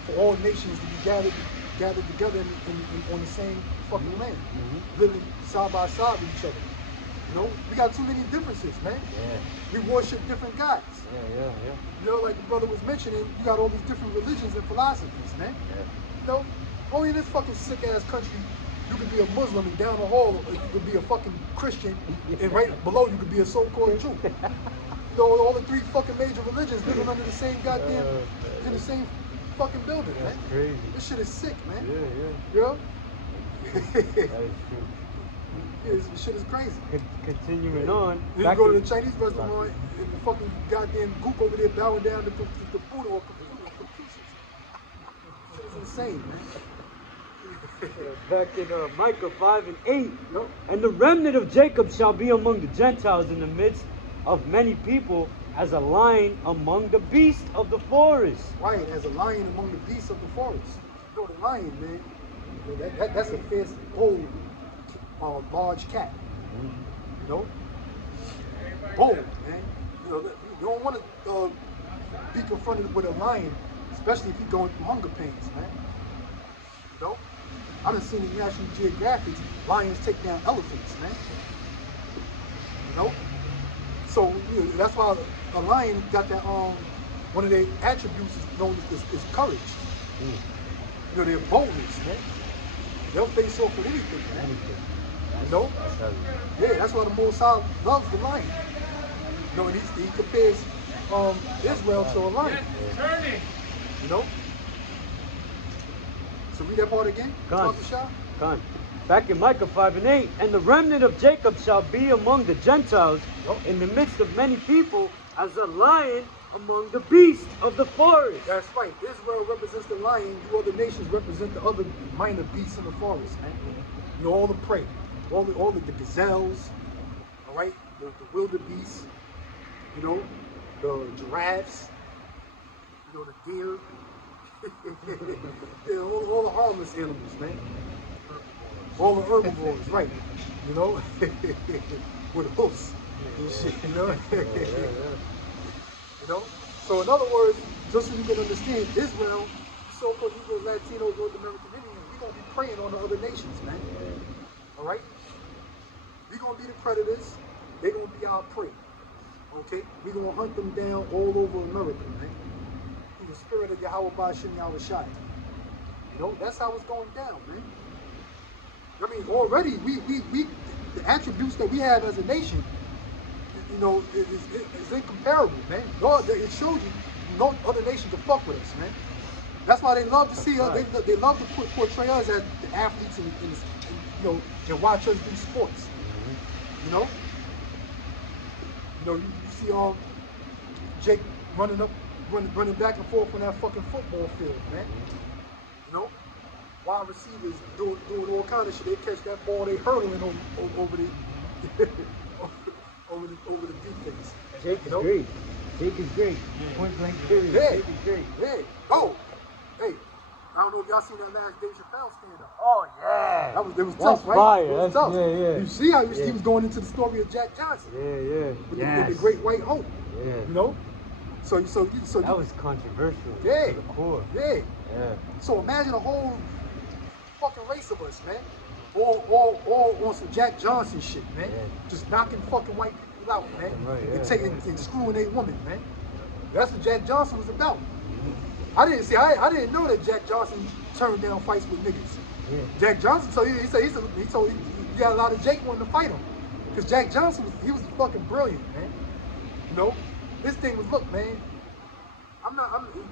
for all nations to be gathered together on the same fucking land, living side by side with each other. You know, we got too many differences, man. Yeah. We worship different gods. Yeah. You know, like the brother was mentioning, you got all these different religions and philosophies, man. Yeah. You know, only in this fucking sick ass country, you could be a Muslim and down the hall you could be a fucking Christian, and right below you could be a so-called Jew. You know, all the three fucking major religions living under the same goddamn, in the same fucking building, man. That's crazy. This shit is sick, man. Yeah. You know? That is true. Yeah, this shit is crazy. Continuing on. You go to the Chinese restaurant and the fucking goddamn gook over there bowing down to Buddha or Confucius. Shit is insane, man. Back in Micah 5:8, and the remnant of Jacob shall be among the Gentiles in the midst of many people, as a lion among the beasts of the forest. Right, as a lion among the beasts of the forest. You know, the lion, man, you know, that's a fierce, bold, large cat. You know? Bold, man. You know, you don't want to be confronted with a lion, especially if you're going through hunger pains, man. You know? I done seen in National Geographic lions take down elephants, man. You know? So, you know, that's why a lion got that, one of their attributes is known as courage. You know, their boldness, man. They'll face off with anything, man. You know? Yeah, that's why the Most High loves the lion. You know, and he compares Israel to a lion. You know? So read that part again. Gone. Back in Micah 5:8, and the remnant of Jacob shall be among the Gentiles in the midst of many people, as a lion among the beasts of the forest. That's right. Israel represents the lion. You other nations represent the other minor beasts in the forest, man. You know, all the prey, all the gazelles, all right, the wildebeests, you know, the giraffes, you know, the deer. Yeah, all the harmless animals, man. All the herbivores, right? You know, with hoofs and shit, you know. You know. So in other words, just so you can understand, Israel, so-called Negroes, Latinos, North American Indians, we gonna be preying on the other nations, man. All right. We gonna be the predators. They gonna be our prey. Okay. We gonna hunt them down all over America, man. The spirit of Yahweh Ba'ashem Yahweh Shai. You know, that's how it's going down, man. I mean, already we the attributes that we have as a nation, you know, is incomparable, man. It shows you no other nation can fuck with us, man. That's why they love to see us. They love to portray us as the athletes and you know, and watch us do sports. You know, you see Jake running up running back and forth on that fucking football field, man. You know? Wide receivers doing all kind of shit. They catch that ball, they hurtling over the over the defense. Jake is great. Jake is great. Point blank period. Yeah. Jake is great. Yeah. Oh, hey, I don't know if y'all seen that last Dave Chappelle stand up. Oh yeah. It was That's tough, right? fire. It was That's- tough. yeah, yeah. You see how he was going into the story of Jack Johnson Yeah. with the Great White Hope. Yeah. You know? So That was controversial. Yeah. To the core. yeah. Yeah. So imagine a whole fucking race of us, man. All on some Jack Johnson shit, man. Yeah. Just knocking fucking white people out, man. Right, yeah. And taking and screwing a woman, man. That's what Jack Johnson was about. I didn't know that Jack Johnson turned down fights with niggas. Yeah. Jack Johnson, so he told he got a lot of Jake wanting to fight him. Because Jack Johnson was fucking brilliant, man. You know? This thing was, look, man,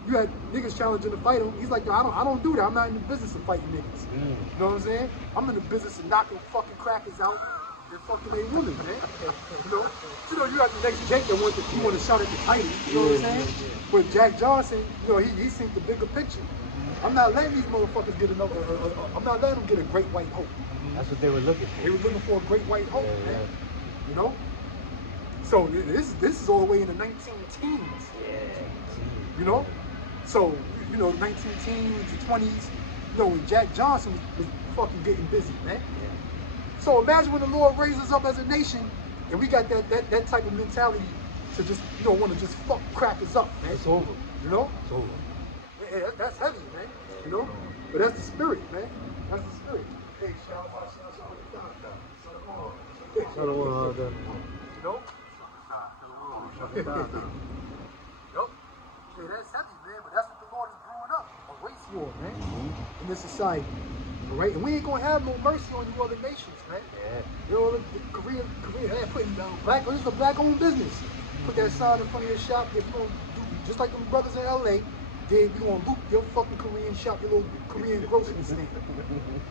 you had niggas challenging to fight him. He's like, yo, I don't do that. I'm not in the business of fighting niggas. You know what I'm saying? I'm in the business of knocking fucking crackers out and fucking a woman, man. You know, you got the next Jake that want to shout at the title. You know what I'm saying? But Jack Johnson, you know, he sees the bigger picture. I'm not letting these motherfuckers get another. I'm not letting them get a great white hope. That's what they were looking for. They were looking for a great white hope, Yeah, man. You know. So this is all the way in the 19 teens. Yeah. You know. So 19 teens, the 20s. You know, when Jack Johnson was fucking getting busy, man. Yeah. So imagine when the Lord raises us up as a nation, and we got that type of mentality to just want to just fuck crackers up, man. It's over. You know. It's over. Yeah, that's heavy, man. You know? But that's the spirit, man. That's the spirit. Hey, shout out. You know? Yup. Yeah, that's heavy, man. But that's what the Lord is brewing up. A race war, man. In this society. All right? And we ain't gonna have no mercy on you other nations, man. Yeah. You know, the Korea, they're putting black, this is a black-owned business. Put that sign in front of your shop. If you gonna do just like them brothers in LA, then you gonna loop your fucking Korean shop, your little Korean grocery stand.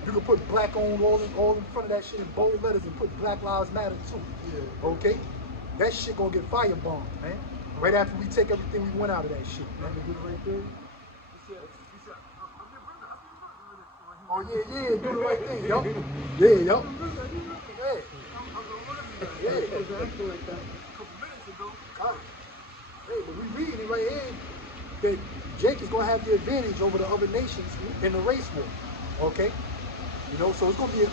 You can put black on all in front of that shit in bold letters and put Black Lives Matter too. Yeah. Okay? That shit gonna get firebombed, man. Right after we take everything we want out of that shit, man. Right there. Oh yeah, do the right thing, yo. Yeah, yo. Yeah. Hey, but we reading it right here that Jake is gonna have the advantage over the other nations in the race war. Okay? You know, so it's gonna be a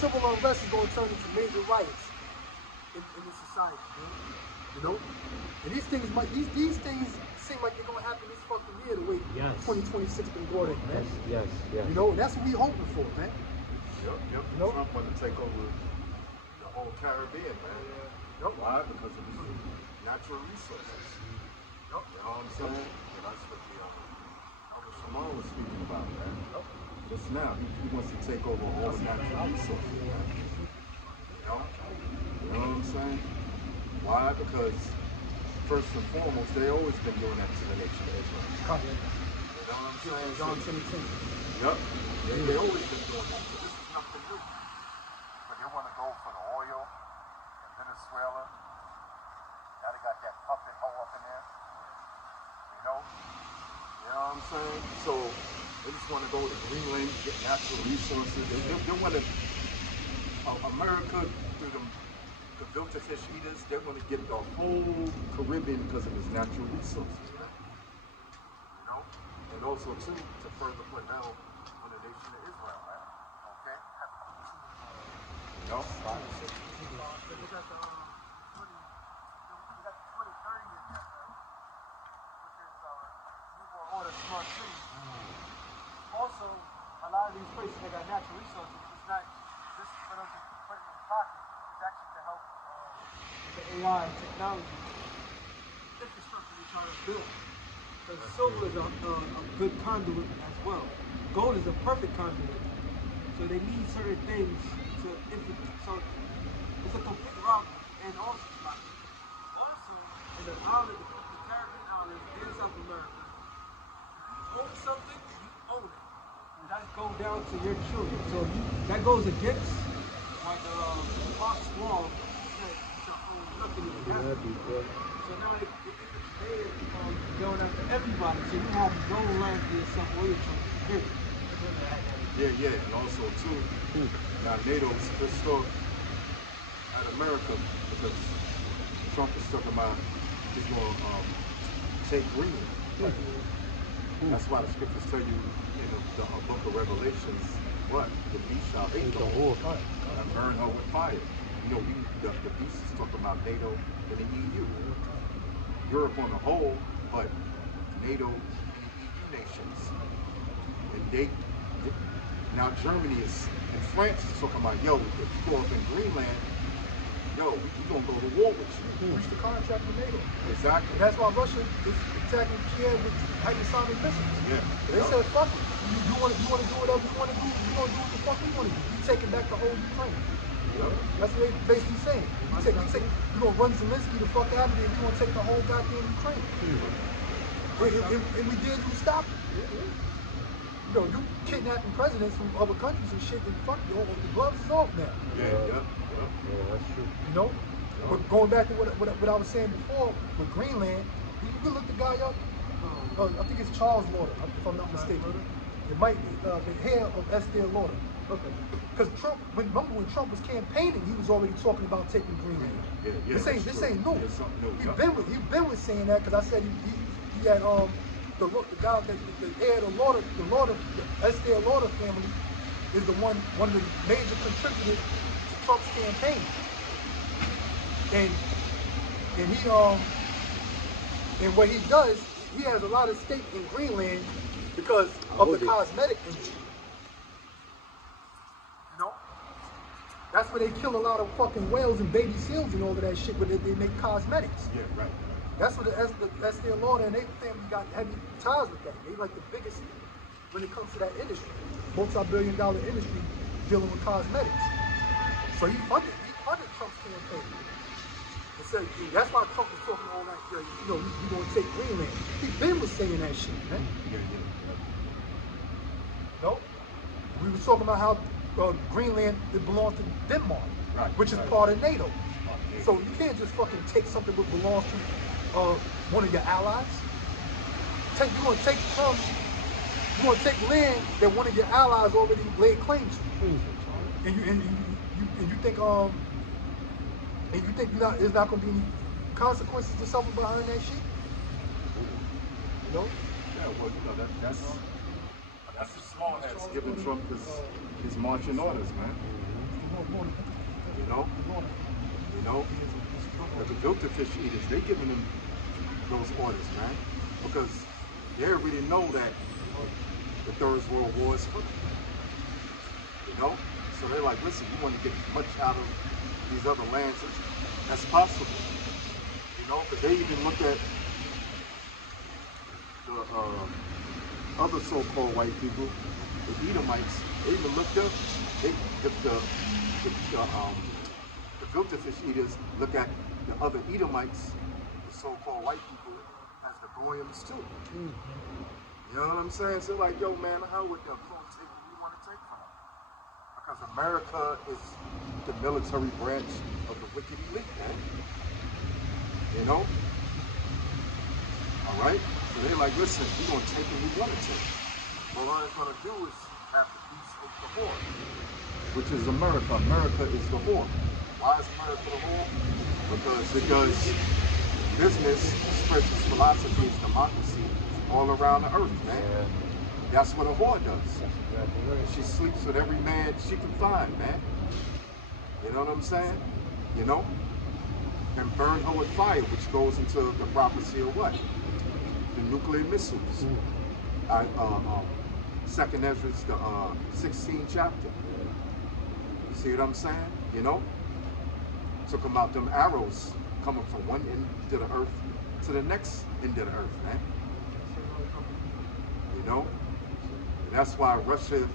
civil unrest is gonna turn into major riots in this society, man. You know? And these things seem like they're gonna happen this fucking year the way 2026 been going in, man. Yes. You know, and that's what we hoping for, man. Yep. You know? Trump want to take over the whole Caribbean, man. Yep. Why? Because of his natural resources. Yep. You know what I'm saying? And that's what the Uncle Shimon was speaking about, man. Yep. Just now, he wants to take over all the natural resources, man. You know what I'm saying? Why? Because first and foremost, they always been doing that to the nation of Israel. You know what I'm saying? John 17. Yep. They always been doing that. So this is nothing new. But they want to go for the oil in Venezuela. Now they got that puppet hole up in there. You know? You know what I'm saying? So they just want to go to Greenland, get natural resources. They want to, America, through the gefilte fish eaters, they want to get the whole Caribbean because of its natural resources. Right? You know? And also, too, to further put down on the nation of Israel. Right? Okay? You know? Also, a lot of these places that got natural resources, it's not just for them to put in their pocket, it's actually to help the AI and technology infrastructure they're trying to build. Because silver is a good conduit as well. Gold is a perfect conduit. So they need certain things to so it's a complete route and also in the island, the Caribbean islands in South America, own something, you own it. And that goes down to your children. So that goes against what Fox Law said, you shall own nothing. anything that happened. So now they going after everybody. So you have no land for yourself or your children. Period. Yeah, and also too, now NATO's pissed off at America because Trump is talking about he's going to take Greenland. That's why the scriptures tell you in the book of Revelations, what? The beast shall hate the whore and burn her with fire. You know, the beast is talking about NATO and the EU. Europe on the whole, but NATO and the EU nations. And now Germany is, and France is talking about, yo, if you go up in Greenland, yo, we're going to go to war with you. Reach the contract with NATO. Exactly. And that's why Russia is attacking Kiev with hypersonic missiles. Yeah. They said, fuck it. You want to do whatever you want to do, you're going to do what the fuck we want to do. You taking back the whole Ukraine. Yep. That's what they basically saying. You're going to run Zelensky the fuck out of there, we're going to take the whole goddamn Ukraine. And we did, you stop it. You know, you kidnapping presidents from other countries and shit, and fuck, the gloves is off now. Yeah, that's true. You know? But going back to what I was saying before with Greenland, you can look the guy up. I think it's Charles Lauder, if I'm not mistaken. It might be the heir of Estee Lauder. Because remember when Trump was campaigning, he was already talking about taking Greenland. Yeah, this ain't new. Yeah, He's been with saying that because I said he had the guy that the heir of the Estee Lauder family is one of the major contributors to Trump's campaign. And he and what he does, he has a lot of stake in Greenland because of the cosmetic industry. You know? That's where they kill a lot of fucking whales and baby seals and all of that shit, but they make cosmetics. Yeah, right. That's what the Estee Lauder and their family got heavy ties with that. They like the biggest when it comes to that industry, multi-billion-dollar industry dealing with cosmetics. So he funded Trump's campaign. And so that's why Trump was talking all that. You know, we gonna take Greenland. Ben was saying that shit, man. Yeah. No, we was talking about how Greenland belongs to Denmark, Right, which is right. part of NATO. So you can't just fucking take something that belongs to one of your allies. You want to take land that one of your allies already laid claim to, and you think there's not going to be any consequences to something behind that shit. You know? Yeah, well, you know, that's the small hats giving Trump his marching orders, man. You know, the filter fish eaters, they giving him those orders, man, because they already know that the Third World War is coming. You know, so they're like, listen, we want to get as much out of these other lands as possible. You know, because they even look at the other so-called white people, the Edomites. They even looked up. The filter fish eaters look at the other Edomites, the so-called white people, as the Goyams too. You know what I'm saying? So like, yo, man, how would them folks take what we want to take from them? Because America is the military branch of the wicked elite, man. You know? All right? So they're like, listen, we're going to take what we want to take. All I'm going to do is have the beast with the whore, which is America. America is the whore. Why is America the whore? Because it does business, spreads its philosophies, democracy all around the earth, man. Yeah. That's what a whore does. She sleeps with every man she can find, man. You know what I'm saying? You know? And burn her with fire, which goes into the prophecy of what? The nuclear missiles. Second Ezra, the 16th chapter. You see what I'm saying? You know? Talking about them arrows coming from one end of the earth to the next end of the earth, man. You know? And that's why Russia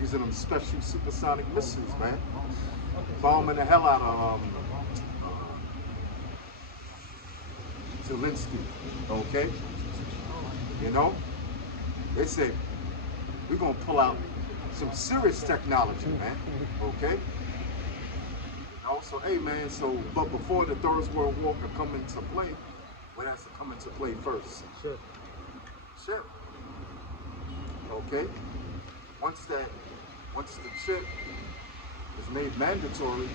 using them special supersonic missiles, man. Bombing the hell out of Zelensky, okay? You know? They say, we're gonna pull out some serious technology, man, okay? You Also, hey man, so but before the Third World War could come into play, what has to come into play first? Sure. Chip. Okay. Once the chip is made mandatory,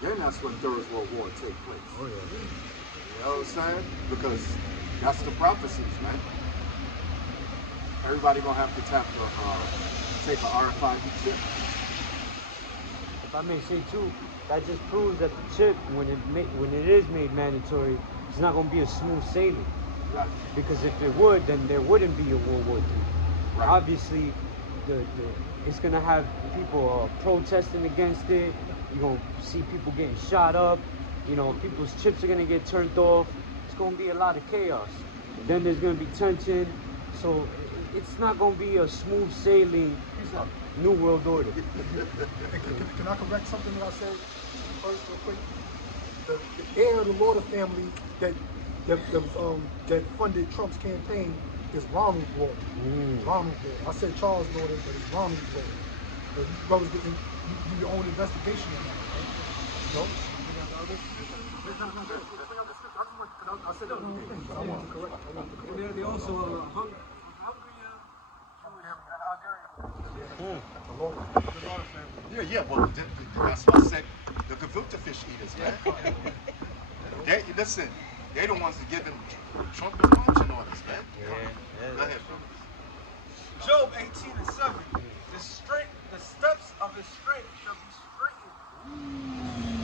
then that's when Third World War take place. Oh yeah. You know what I'm saying? Because that's the prophecies, man. Everybody gonna have to take an RFID chip. If I may say too, that just proves that the chip, when it is made mandatory, it's not gonna be a smooth sailing. Right. Because if it would, then there wouldn't be a World War III. Right. Obviously, it's gonna have people protesting against it. You're gonna see people getting shot up. You know, people's chips are gonna get turned off. It's gonna be a lot of chaos. Then there's gonna be tension. So it's not gonna be a smooth sailing New World Order. Can I correct something that I said first real quick? The heir of the Lauder family that funded Trump's campaign is Ronald Lauder. Ronald Lauder. I said Charles Lauder, but it's Ronald Lauder. You brothers do your own investigation on that, right? No? I said that in the beginning, but I want to correct. They also hungry. Yeah, well, that's why I said the gefilte fish eaters, man. Listen, they the ones that giving Trump the marching orders, man. Go ahead, bro. Job 18:7. The steps of his strength shall be straightened,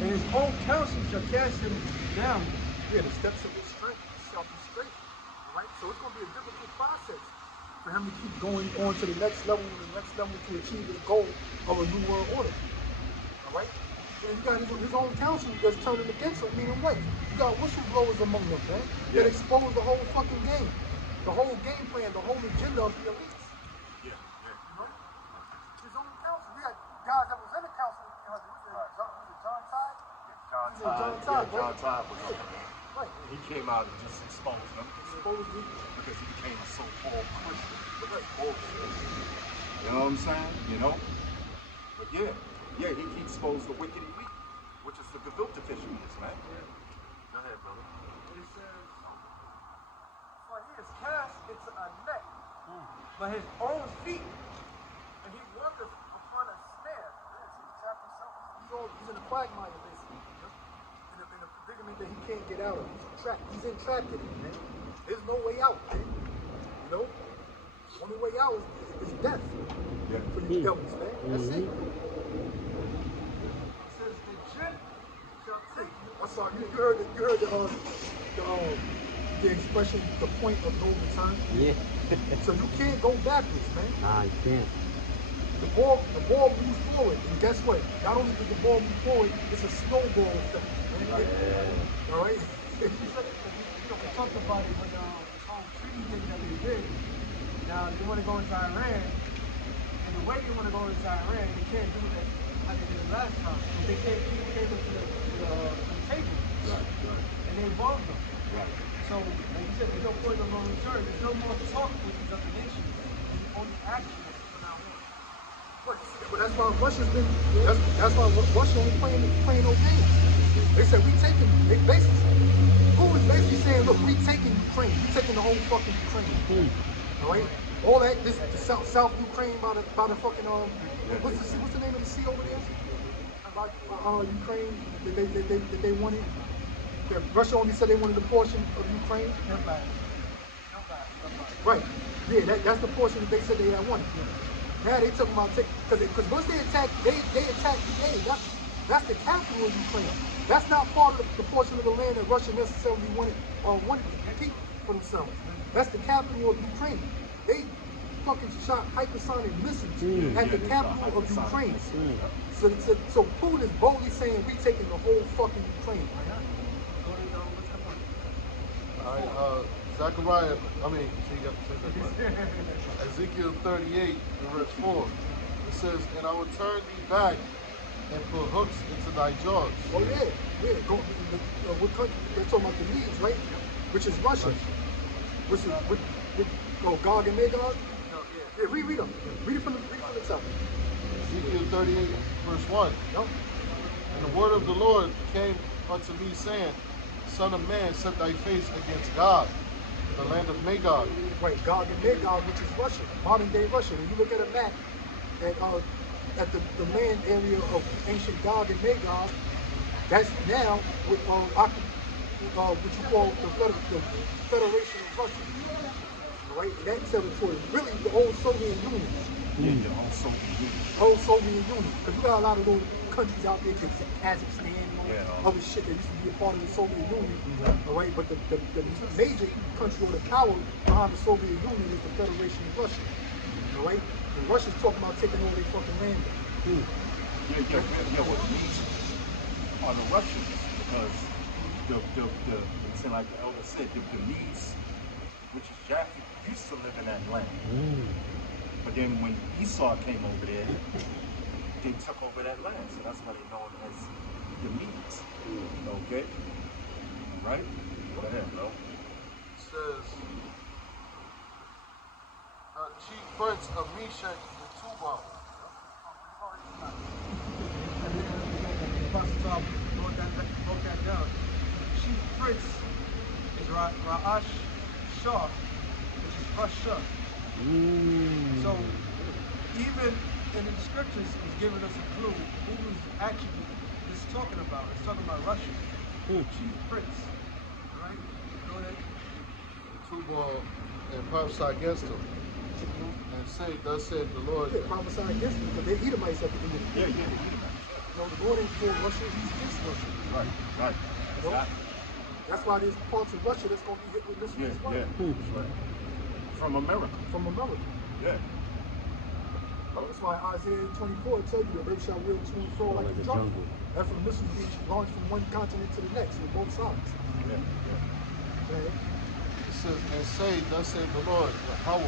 and his own counsel shall cast him down. Yeah, the steps of his strength shall be straight. Right? So it's going to be a difficult process for him to keep going on to the next level to achieve his goal of a new world order. All right? And you got his own council that's turning against him, meaning what? You got whistleblowers among them, man, that expose the whole fucking game. The whole game plan, the whole agenda of the elites. Yeah. You know? His own council. We got guys that was in the council. John Todd? John Todd was up there. Right. He came out and just exposed them Exposed him. because he became a so-called Christian. Bullshit. You know what I'm saying? You know? But yeah, he exposed the wicked elite, which is the gefilte fish eaters, man. Go ahead, brother. It says, for he is cast into a net, but his own feet, and he walketh upon a snare. He's in a quagmire, basically. In a predicament that he can't get out of. He's trapped. He's entrapped in it, man. There's no way out, man. You know? The only way out is death for these devils, man. That's it. It says, the jet shall take you. I saw you heard the expression, the point of no return. Yeah. So you can't go backwards, man. Nah, you can't. The ball moves forward, and guess what? Not only does the ball move forward, it's a snowball effect. All right. We talked about it when this whole treaty thing that they did. Now they want to go into Iran, and the way they want to go into Iran, they can't do that like they did last time. But they came to the table, and they involved them. So, like you said, there's no point of no return. There's no more talk with these other nations. There's only action from now on. But that's why Russia's been. That's why Russia ain't playing no games. They said we taking. They basically, who was basically saying, look, we taking Ukraine. We taking the whole fucking Ukraine. All right. All that the South Ukraine by the fucking what's the name of the sea over there? About Ukraine that they wanted. That Russia only said they wanted a portion of Ukraine. Right. Yeah, that's the portion that they said they had wanted. Now they talking about because once they attack Kiev, that's the capital of Ukraine. That's not part of the portion of the land that Russia necessarily wanted to keep for themselves. That's the capital of Ukraine. They fucking shot hypersonic missiles at the capital of Ukraine. So Putin is boldly saying we taking the whole fucking Ukraine. Zechariah, Ezekiel 38, verse 4. It says, and I will turn thee back and put hooks into thy jaws. Oh yeah. What country? They're talking about the Medes, right? Which is Russia. Which is Gog and Magog. Yeah, read them. Read it from the top. Ezekiel 38, verse 1. No. And the word of the Lord came unto me, saying, Son of man, set thy face against God, the land of Magog. Right, Gog and Magog, which is Russia, modern day Russia. When you look at a map at the land area of ancient Gog and Magog, that's now what you call the Federation of Russia. Right, and that territory, really the old Soviet Union. Yeah, also Old Soviet Union. Because you got a lot of little countries out there, Kazakhstan and all other shit that used to be a part of the Soviet Union. All right, but the major country or the power behind the Soviet Union is the Federation of Russia. All right, and Russia's talking about taking over their fucking land. What needs are the Russians, because it seemed like the elder said, the needs, which is Japheth, used to live in that land. But then when Esau came over there, they took over that land. So that's why they know it as the Medes. Okay? Right? Go ahead, bro. It says, chief prince of Meshach and Tubal. Broke that down. Chief prince is Ra'ash Shah, which is Russia. So even in the scriptures, it's giving us a clue who's actually this talking about. It's talking about Russia. Chief prince. All right? Go ahead. Tubal and prophesy against him. And say, thus said the Lord. Yeah, prophesy against them because they're Edomites at the end of the day. You know, the Lord ain't for Russia, he's against Russia. Right. You know? That's why there's parts of Russia that's going to be hit with missiles as well. Right. From America. From America. Yeah. That's why Isaiah 24 tells you the earth shall reel to and fro like a jungle. That's when missiles being launched from one continent to the next on both sides. Okay? It says, and say, thus saith the Lord, Yahweh,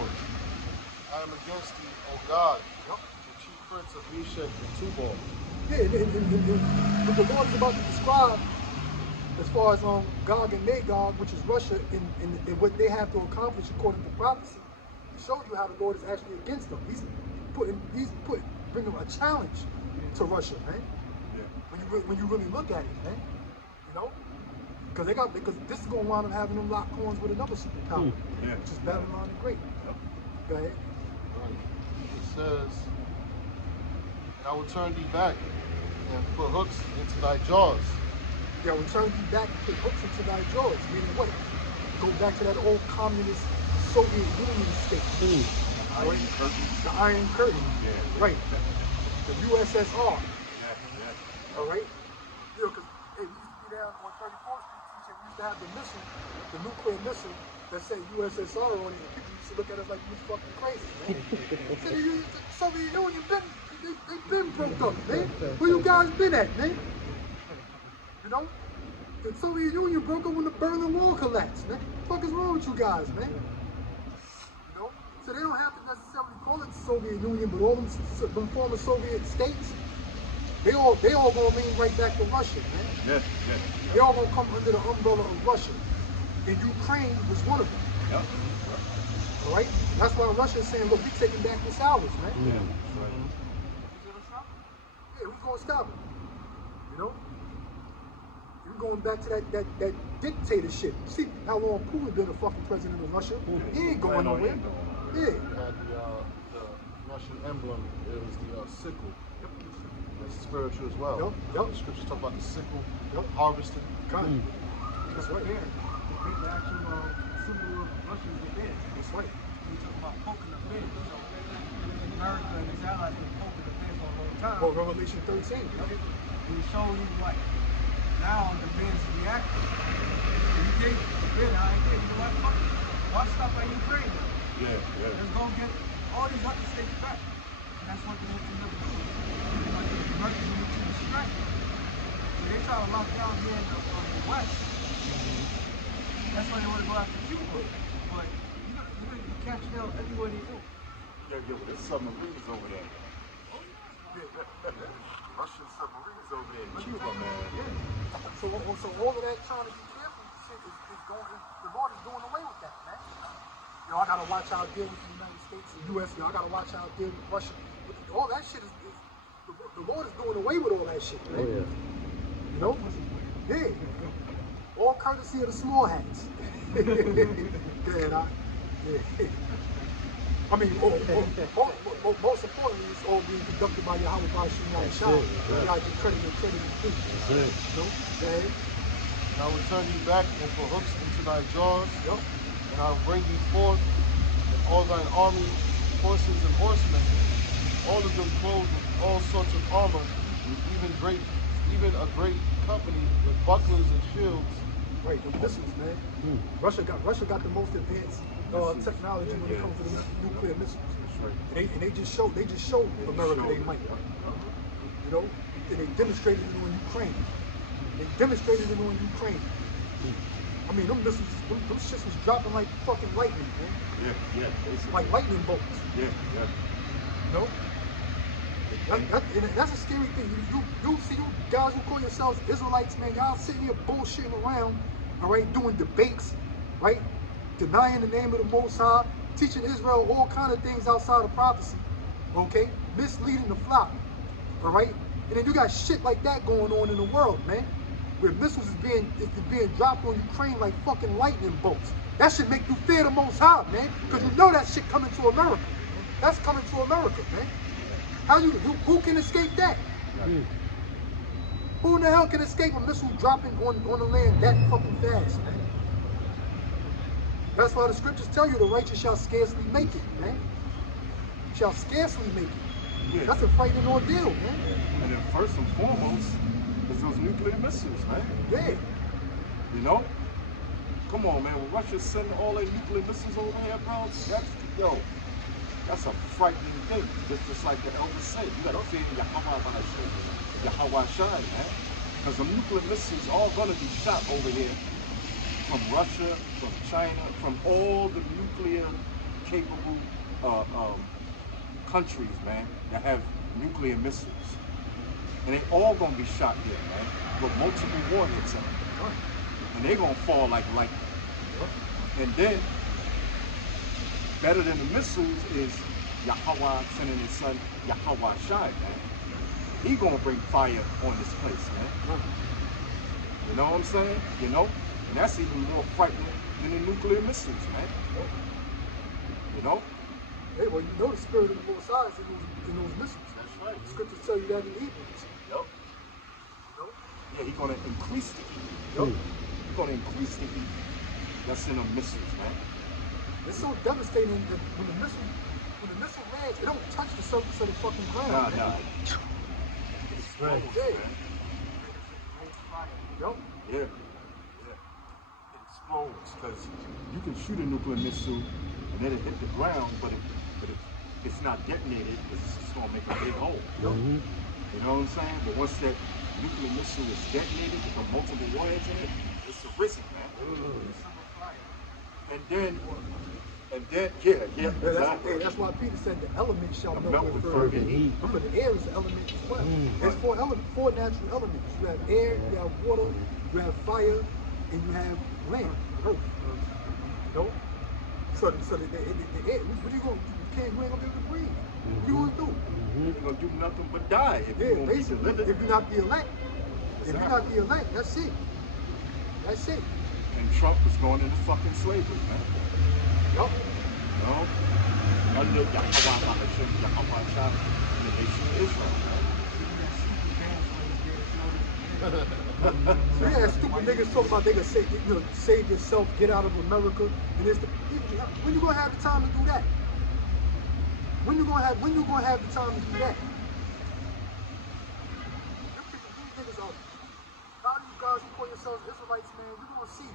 I am against thee, O God, the chief prince of Meshach and Tubal. Yeah, and what the Lord is about to describe as far as Gog and Magog, which is Russia, and what they have to accomplish according to prophecy, it shows you how the Lord is actually against them. He's bringing a challenge to Russia, man. Yeah. When you really look at it, man, you know, because this is going to wind up having them lock horns with another superpower, which is Babylon the Great. Go ahead. It says, and I will turn thee back and put hooks into thy jaws. Yeah, will turn thee back and put hooks into thy jaws. Meaning what? Go back to that old communist Soviet Union state. The Iron Curtain. Yeah. Right. The USSR. All right? You know, because it used to be down on 34th Street, teaching, we used to have the missile, the nuclear missile that said USSR on it. And people used to look at us like we was fucking crazy, man. So the Soviet Union they've been broke up, man. Where you guys been at, man? You know? The Soviet Union broke up when the Berlin Wall collapsed, man. What the fuck is wrong with you guys, man? You know? So they don't have to necessarily call it the Soviet Union, but all them former Soviet states, they all gonna lean right back to Russia, man. They all gonna come under the umbrella of Russia. And Ukraine was one of them. All right? That's why Russia's saying, look, we're taking back this ours, man. Yeah, who's gonna stop it? You know? You're going back to that dictatorship. See how long Putin been a fucking president of Russia? He ain't going nowhere. Yeah. It had the Russian emblem. It was the sickle. That's spiritual as well. The scriptures talk about the sickle, harvesting. That's right. The actual symbol of Russia is the bear. That's right. We talk about poking the bear. So America and its allies been poking the bear for a long time. Well, Revelation 13. And he showed you like now the bear's reacting. He gave the bear, I ain't gave you what? Why stop at Ukraine? Let's go get all these other states back. And that's what they're looking to do. America's going to distract them. So they try to lock down here in the West. That's why they want to go after Cuba. But you catch them everywhere they go. There's submarines over there. Russian submarines over there in Cuba, man. So all of that trying to be careful shit is going, the Lord is doing away with that, man. You know, I gotta watch how I deal with the United States and US, you know, I gotta watch how I deal with Russia. All that shit is the Lord is doing away with all that shit, man. Nope. Yeah. All courtesy of the small hats. Go ahead, yeah. I mean, most importantly, it's all being conducted by Yahweh Bashim Yahshua. You got your credit and credit is due. That's it. No? Go ahead. And I will turn thee back and for hooks into thy jaws, Yup. and I will bring thee forth, and all thine army, horses and horsemen, all of them clothed with all sorts of armor, with even a great company with bucklers and shields. Right, the missiles, man. Russia got the most advanced technology when it comes to the nuclear missiles. And they just showed America they might. You know, and they demonstrated it on Ukraine. I mean, them missiles, them shits was dropping like fucking lightning, man. Yeah. Like lightning bolts. Yeah. You know? And that's a scary thing. You see you guys who call yourselves Israelites, man, y'all sitting here bullshitting around, all right, doing debates, right? Denying the name of the Most High, teaching Israel all kind of things outside of prophecy, okay? Misleading the flock, all right? And then you got shit like that going on in the world, man, where missiles is being dropped on Ukraine like fucking lightning bolts. That should make you fear the Most High, man, because you know that shit coming to America. That's coming to America, man. Who can escape that? Who in the hell can escape a missile dropping on the land that fucking fast, man? That's why the scriptures tell you the righteous shall scarcely make it, man. Shall scarcely make it. Yeah. That's a frightening ordeal, man. And then first and foremost is those nuclear missiles, man. Yeah. You know? Come on, man. When Russia sending all their nuclear missiles over here, bro, that's a frightening thing. Just like the elder said, you gotta fear Yahweh Shai, man. Because the nuclear missiles are gonna be shot over here from Russia, from China, from all the nuclear capable countries, man, that have nuclear missiles. And they all gonna be shot here, man, with multiple warheads in them. And they're gonna fall like lightning. And then, better than the missiles is Yahweh sending his son, Yahweh Shai, man. He gonna bring fire on this place, man. You know what I'm saying? You know? And that's even more frightening than the nuclear missiles, man. You know? Hey, well, you know the spirit of the Most High is in those missiles. That's right. The scriptures tell you that in Hebrews. Yep. You know? Yeah, he's gonna increase the heat. Yup. He's gonna increase the heat that's in the missiles, man. It's so devastating that when the missile lands, it don't touch the surface of the fucking ground. Nah. Right. Yeah. Yup. Yeah. It explodes because you can shoot a nuclear missile and then it hit the ground, but if it's not detonated, it's just gonna make a big hole. Mhm. You know what I'm saying? But once that nuclear missile is detonated with the multiple warheads in it, it's arisen, man. And then, yeah, exactly. That's why Peter said the elements shall The melt with fervent heat. Remember, the air is the element as well. There's four natural elements. You have air, you have water, you have fire, and you have land, earth. You know? So the air, what you ain't gonna be able to breathe. What you gonna do? You're gonna do nothing but die if Yeah, you're gonna be basically, delivered. if you're not the elect. If you're not the elect, that's it. That's it. And Trump is going into fucking slavery, man. Yup. You know? Under Yahweh Shai and the nation of Israel, man. So yeah, stupid niggas talking about they gonna say, save yourself, get out of America. And when you gonna have the time to do that? When you gonna have the time to do that? These niggas out. A lot of you guys who call yourselves Israelites, man, you're gonna see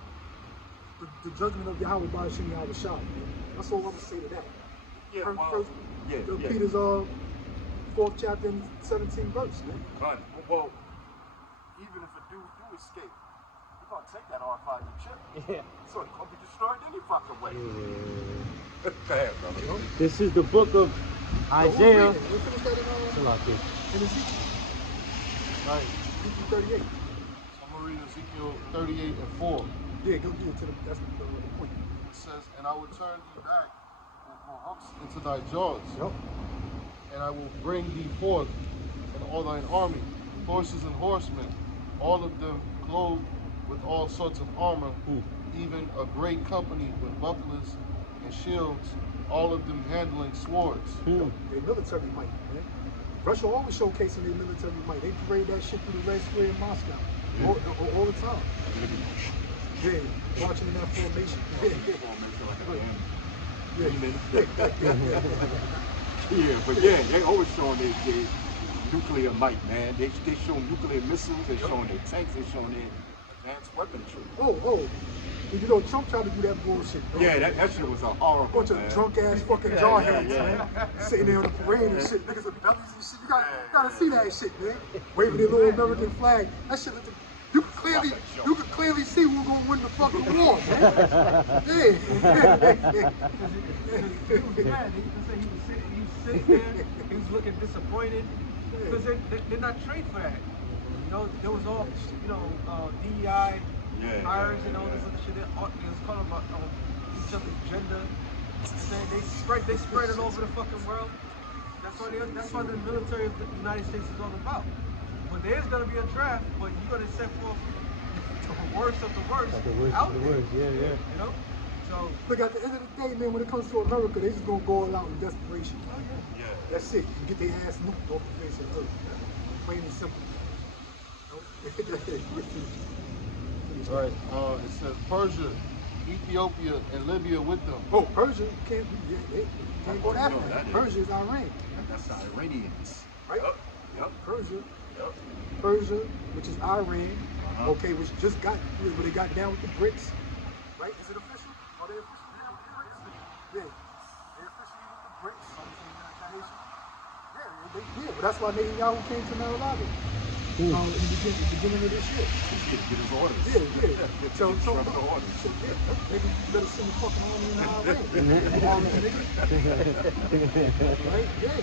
the judgment of Yahweh Bashim Yahweh Shai, man. That's all I'm gonna say to that. Yeah, yeah. Peter's 4th chapter and 17th verse, man. Gun. Well, even if a dude do escape, you're gonna take that R5 chip. Yeah. So it's gonna be destroyed any fucking way. Go ahead, brother. This is the book of Isaiah. We'll finish that in Ezekiel. Right. Ezekiel 38. I'm gonna read Ezekiel 38 and 4. Yeah, go get to that's the point. It says, and I will turn thee back and for hooks into thy jaws, Yup. and I will bring thee forth and all thine army, horses and horsemen, all of them clothed with all sorts of armor, even a great company with bucklers and shields, all of them handling swords. Their military might, man. Russia always showcasing their military might. They parade that shit through the Red Square in Moscow all the time. Yeah, marching in that formation. Yeah, but yeah, they always showing their nuclear might, man. They show nuclear missiles, they showing their tanks, they showing their advanced weaponry. Oh. You know, Trump tried to do that bullshit. Bro. Yeah, that shit was a horrible, bunch of drunk ass fucking jawheads, man. Sitting there on the parade and shit. Niggas with bellies and shit. You gotta see that shit, man. Waving their little American flag. That shit looked. You could clearly see who was gonna win the fucking war, man. Yeah. He was mad. He was sitting there. He was looking disappointed because they're not trained for that. You know, there was all DEI. Hires and all this other shit. They was calling about each other's gender. And they spread it over the fucking world. That's why the military of the United States is all about. But there's gonna be a draft, but you're gonna set forth the worst of the worst out there. Yeah. You know? So Look, at the end of the day, man, when it comes to America, they just gonna go all out in desperation. Yeah. That's it. You get their ass nuked off the face of the earth. Plain and simple. Right. It says Persia, Ethiopia, and Libya with them. Oh, Persia can't go that No, far. that is- Persia is Iran, That's the Iranians. right? Yep. Persia, Yep. Persia, which is Iran, okay, which just got where they got down with the BRICS, right? Is it official? Are they official now with the BRICS? Yeah, they're officially with the BRICS. Yeah, but that's why Netanyahu came to Mar-a-Lago. In the beginning of this year. Get his orders. Yeah. So Trump the orders. maybe you better send the fucking army in Iran. Army, nigga. Right? Yeah.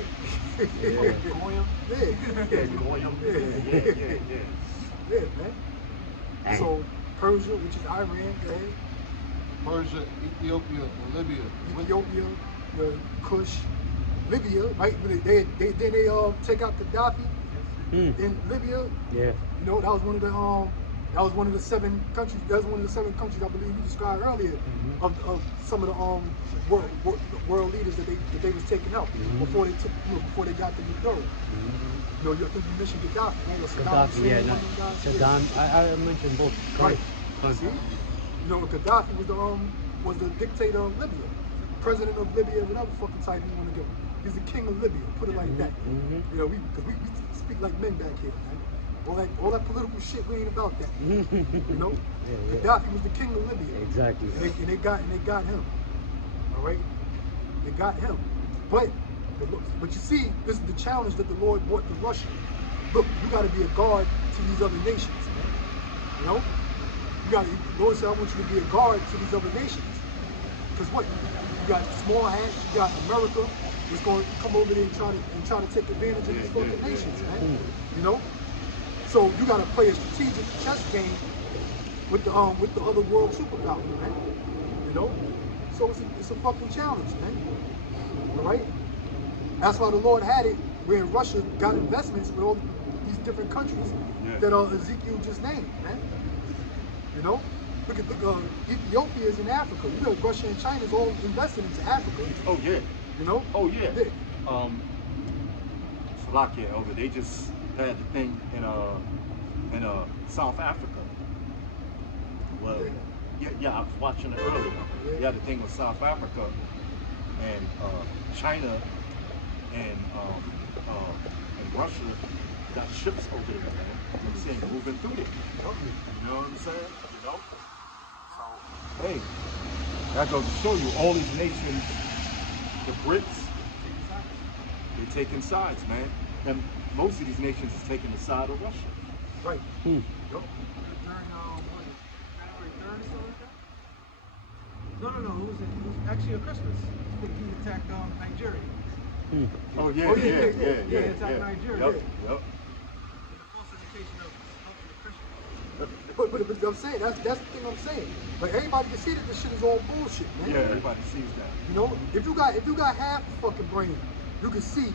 Goyim. Yeah, man. So Persia, which is Iran, go ahead. Persia, Ethiopia, and Libya. Ethiopia, the Kush, Libya, right? They take out Gaddafi in Libya. Yeah. You know, that was one of the 7 countries. That was one of the 7 countries I believe you described earlier of some of the world leaders that they was taking out before they got to New York. You know, I think you mentioned Gaddafi, right? Or Saddam Gaddafi, yeah, Hussein, no. one of them guys. Saddam, I mentioned both. Right. Correct. See? You know, Gaddafi was the dictator of Libya, president of Libya, whatever fucking title you want to give him. He's the king of Libya. Put it like that. You know, because we speak like men back here, man. All that political shit, we ain't about that. You know, Gaddafi was the king of Libya. Exactly. And they got him. All right, they got him. But you see, this is the challenge that the Lord brought to Russia. Look, you got to be a guard to these other nations, man. You know, the Lord said, I want you to be a guard to these other nations. Because what? You got small hands. You got America. It's going to come over there and try to take advantage of these fucking nations, man. You know. So you got to play a strategic chess game with the other world superpowers, man. You know. So it's a fucking challenge, man. All right. That's why the Lord had it where Russia got investments with all these different countries that Ezekiel just named, man. You know. Look at Ethiopia is in Africa. You know, Russia and China is all invested into Africa. Oh yeah. You know. Oh yeah. Slovakia over. They just had the thing in South Africa. Well, yeah, I was watching it earlier. They had the thing with South Africa and China and Russia got ships over there, man. You know what I'm saying? Moving through there. You know what I'm saying? You know? So, hey, that goes to show you all these nations, the BRICS, they're taking sides, man. And most of these nations is taking the side of Russia. Right. During what, January 3rd or something like that? No. It was actually a Christmas. He attacked Nigeria. Oh yeah. He attacked Nigeria. Yep. The false indication of the Christians. But I'm saying that's the thing I'm saying. Like everybody can see that this shit is all bullshit, man. Yeah, everybody sees that. You know, if you got half the fucking brain, you can see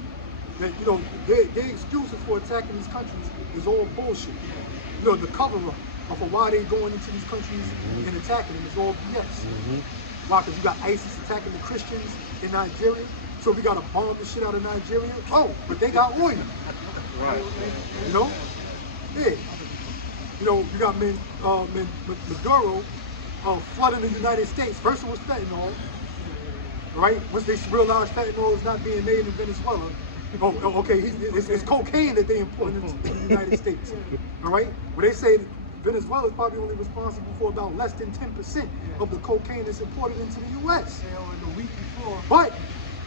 that, you know, their excuses for attacking these countries is all bullshit. You know, the cover-up of why they going into these countries and attacking them is all BS. Why? Because you got ISIS attacking the Christians in Nigeria, so we got to bomb the shit out of Nigeria. Oh, but they got oil. Right. You know? Yeah. You know, you got Maduro flooding the United States. First it was fentanyl, right? Once they realized fentanyl is not being made in Venezuela, okay, it's cocaine that they import into the United States. All right? Well, they say Venezuela is probably only responsible for about less than 10% of the cocaine that's imported into the U.S. The week before. But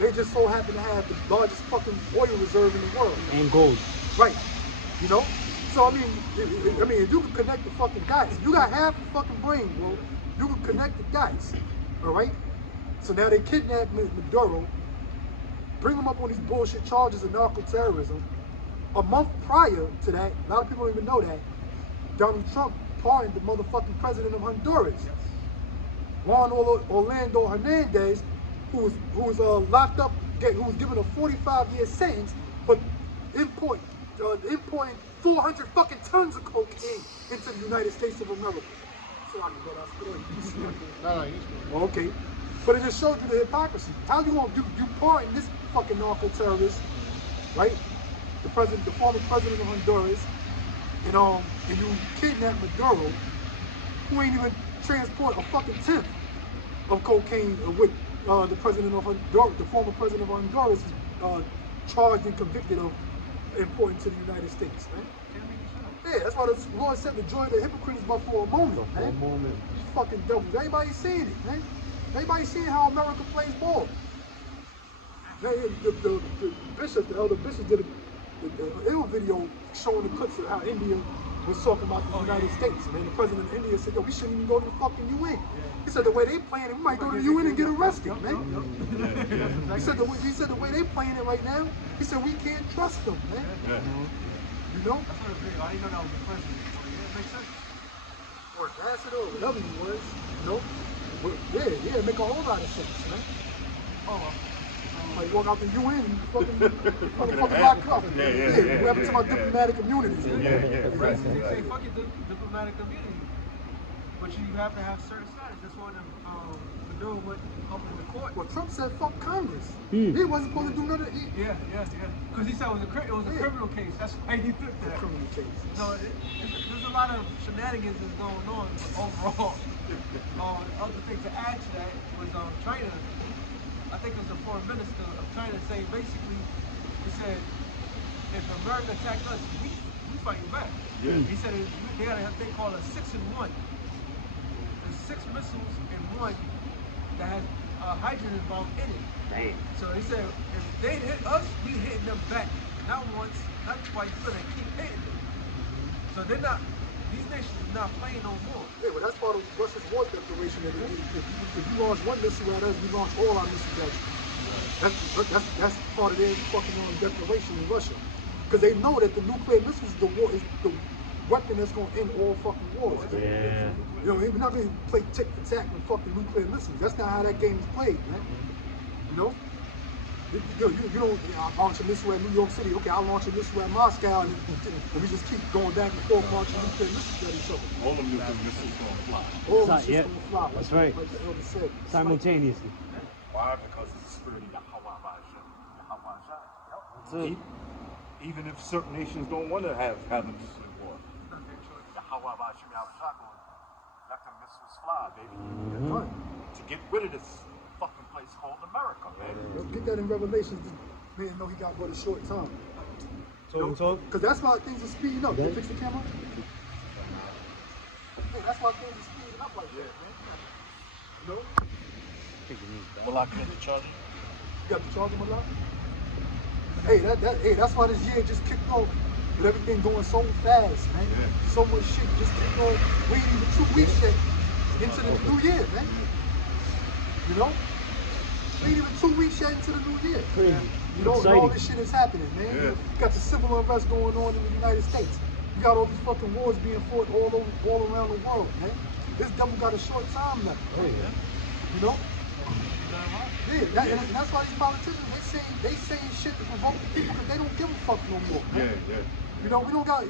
they just so happen to have the largest fucking oil reserve in the world. And gold. Right. You know? So, I mean, if you can connect the fucking dots, you got half the fucking brain, bro. You can connect the dots. All right? So now they kidnapped Maduro, bring him up on these bullshit charges of narco-terrorism. A month prior to that, a lot of people don't even know that, Donald Trump pardoned the motherfucking president of Honduras, Juan Orlando Hernandez, who was locked up, who was given a 45-year sentence for importing 400 fucking tons of cocaine into the United States of America. So I can go downstairs. No, okay. But it just shows you the hypocrisy. How you gonna you pardon this fucking narco-terrorist, right? The former president of Honduras, and you kidnap Maduro, who ain't even transport a fucking tenth of cocaine with the president of Honduras, the former president of Honduras is charged and convicted of importing to the United States, man. Yeah, that's why the Lord said the joy of the hypocrite is but for a moment, man. For a moment. These fucking devils. Everybody seeing it, man. Everybody seeing how America plays ball. The bishop, the elder bishop, did a ill video showing the clips of how India was talking about the United States. And then the president of India said, yo, we shouldn't even go to the fucking UN. He said the way they playing it, we might go to the UN and get arrested, man. He said the way they playing it right now, he said we can't trust them, man. You know? That's what it is. I didn't know that was the president. Yeah, it makes sense. Or ambassador, or whatever he was, you know? But yeah, it make a whole lot of sense, man. Oh, well. Like walk out the UN, fucking lock up. Yeah. We have to talk about diplomatic immunity. They say fuck it, diplomatic immunity. But you have to have certain status. That's why Maduro went up in the court. Well, Trump said fuck Congress. He wasn't supposed to do none of it. Yeah. Because he said it was a criminal case. That's why he did that. Criminal case. So there's a lot of shenanigans that's going on overall. Other thing to add to that was China. I think it was the foreign minister of China saying basically, he said, if America attacked us, we fighting back. Yeah. He said they got a thing called a 6-in-1. There's 6 missiles in one that has hydrogen involved in it. Damn. So he said, if they hit us, we hitting them back. Not once, not twice, we're gonna keep hitting them. So they're not, these nations are not playing no more. Yeah, but that's part of Russia's war declaration. That if you launch one missile at us, we launch all our missiles at you. That's part of their fucking declaration in Russia. Because they know that the nuclear missiles is the weapon that's going to end all fucking wars. Yeah. You know, we're not going to play tick for tack with fucking nuclear missiles. That's not how that game is played, man. You know? You don't launch a missile at New York City. Okay, I'll launch a missile at Moscow, and we just keep going back and forth launching nuclear missiles at each other. All the nuclear missiles going to fly. All the shit's going to fly. That's right. Like the elder said. Simultaneously. Why? Because it's the spirit of Yahweh Hashem. So, Even if certain nations don't want to have the nuclear war. Yahweh Hashem Yahushua, let the missiles fly, baby. Right. To get rid of this fucking place called America, man. Get that in Revelations. Man, know he got but a short time. Because that's why things are speeding up. Can you fix the camera? Hey, that's why things are speeding up like that, man. You know? Well, I get the charger. You got the charger, Malak? Hey, that's why this year just kicked off with everything going so fast, man. Yeah. So much shit just kicked off. We ain't even 2 weeks yet into the new year, man. You know? We ain't even 2 weeks yet into the new year. Crazy. You know, and all this shit is happening, man. Yeah. You got the civil unrest going on in the United States. You got all these fucking wars being fought all around the world, man. This devil got a short time left. oh yeah. You know? And that's why these politicians they saying shit to provoke the people because they don't give a fuck no more. Man. Yeah. You know, we don't gotta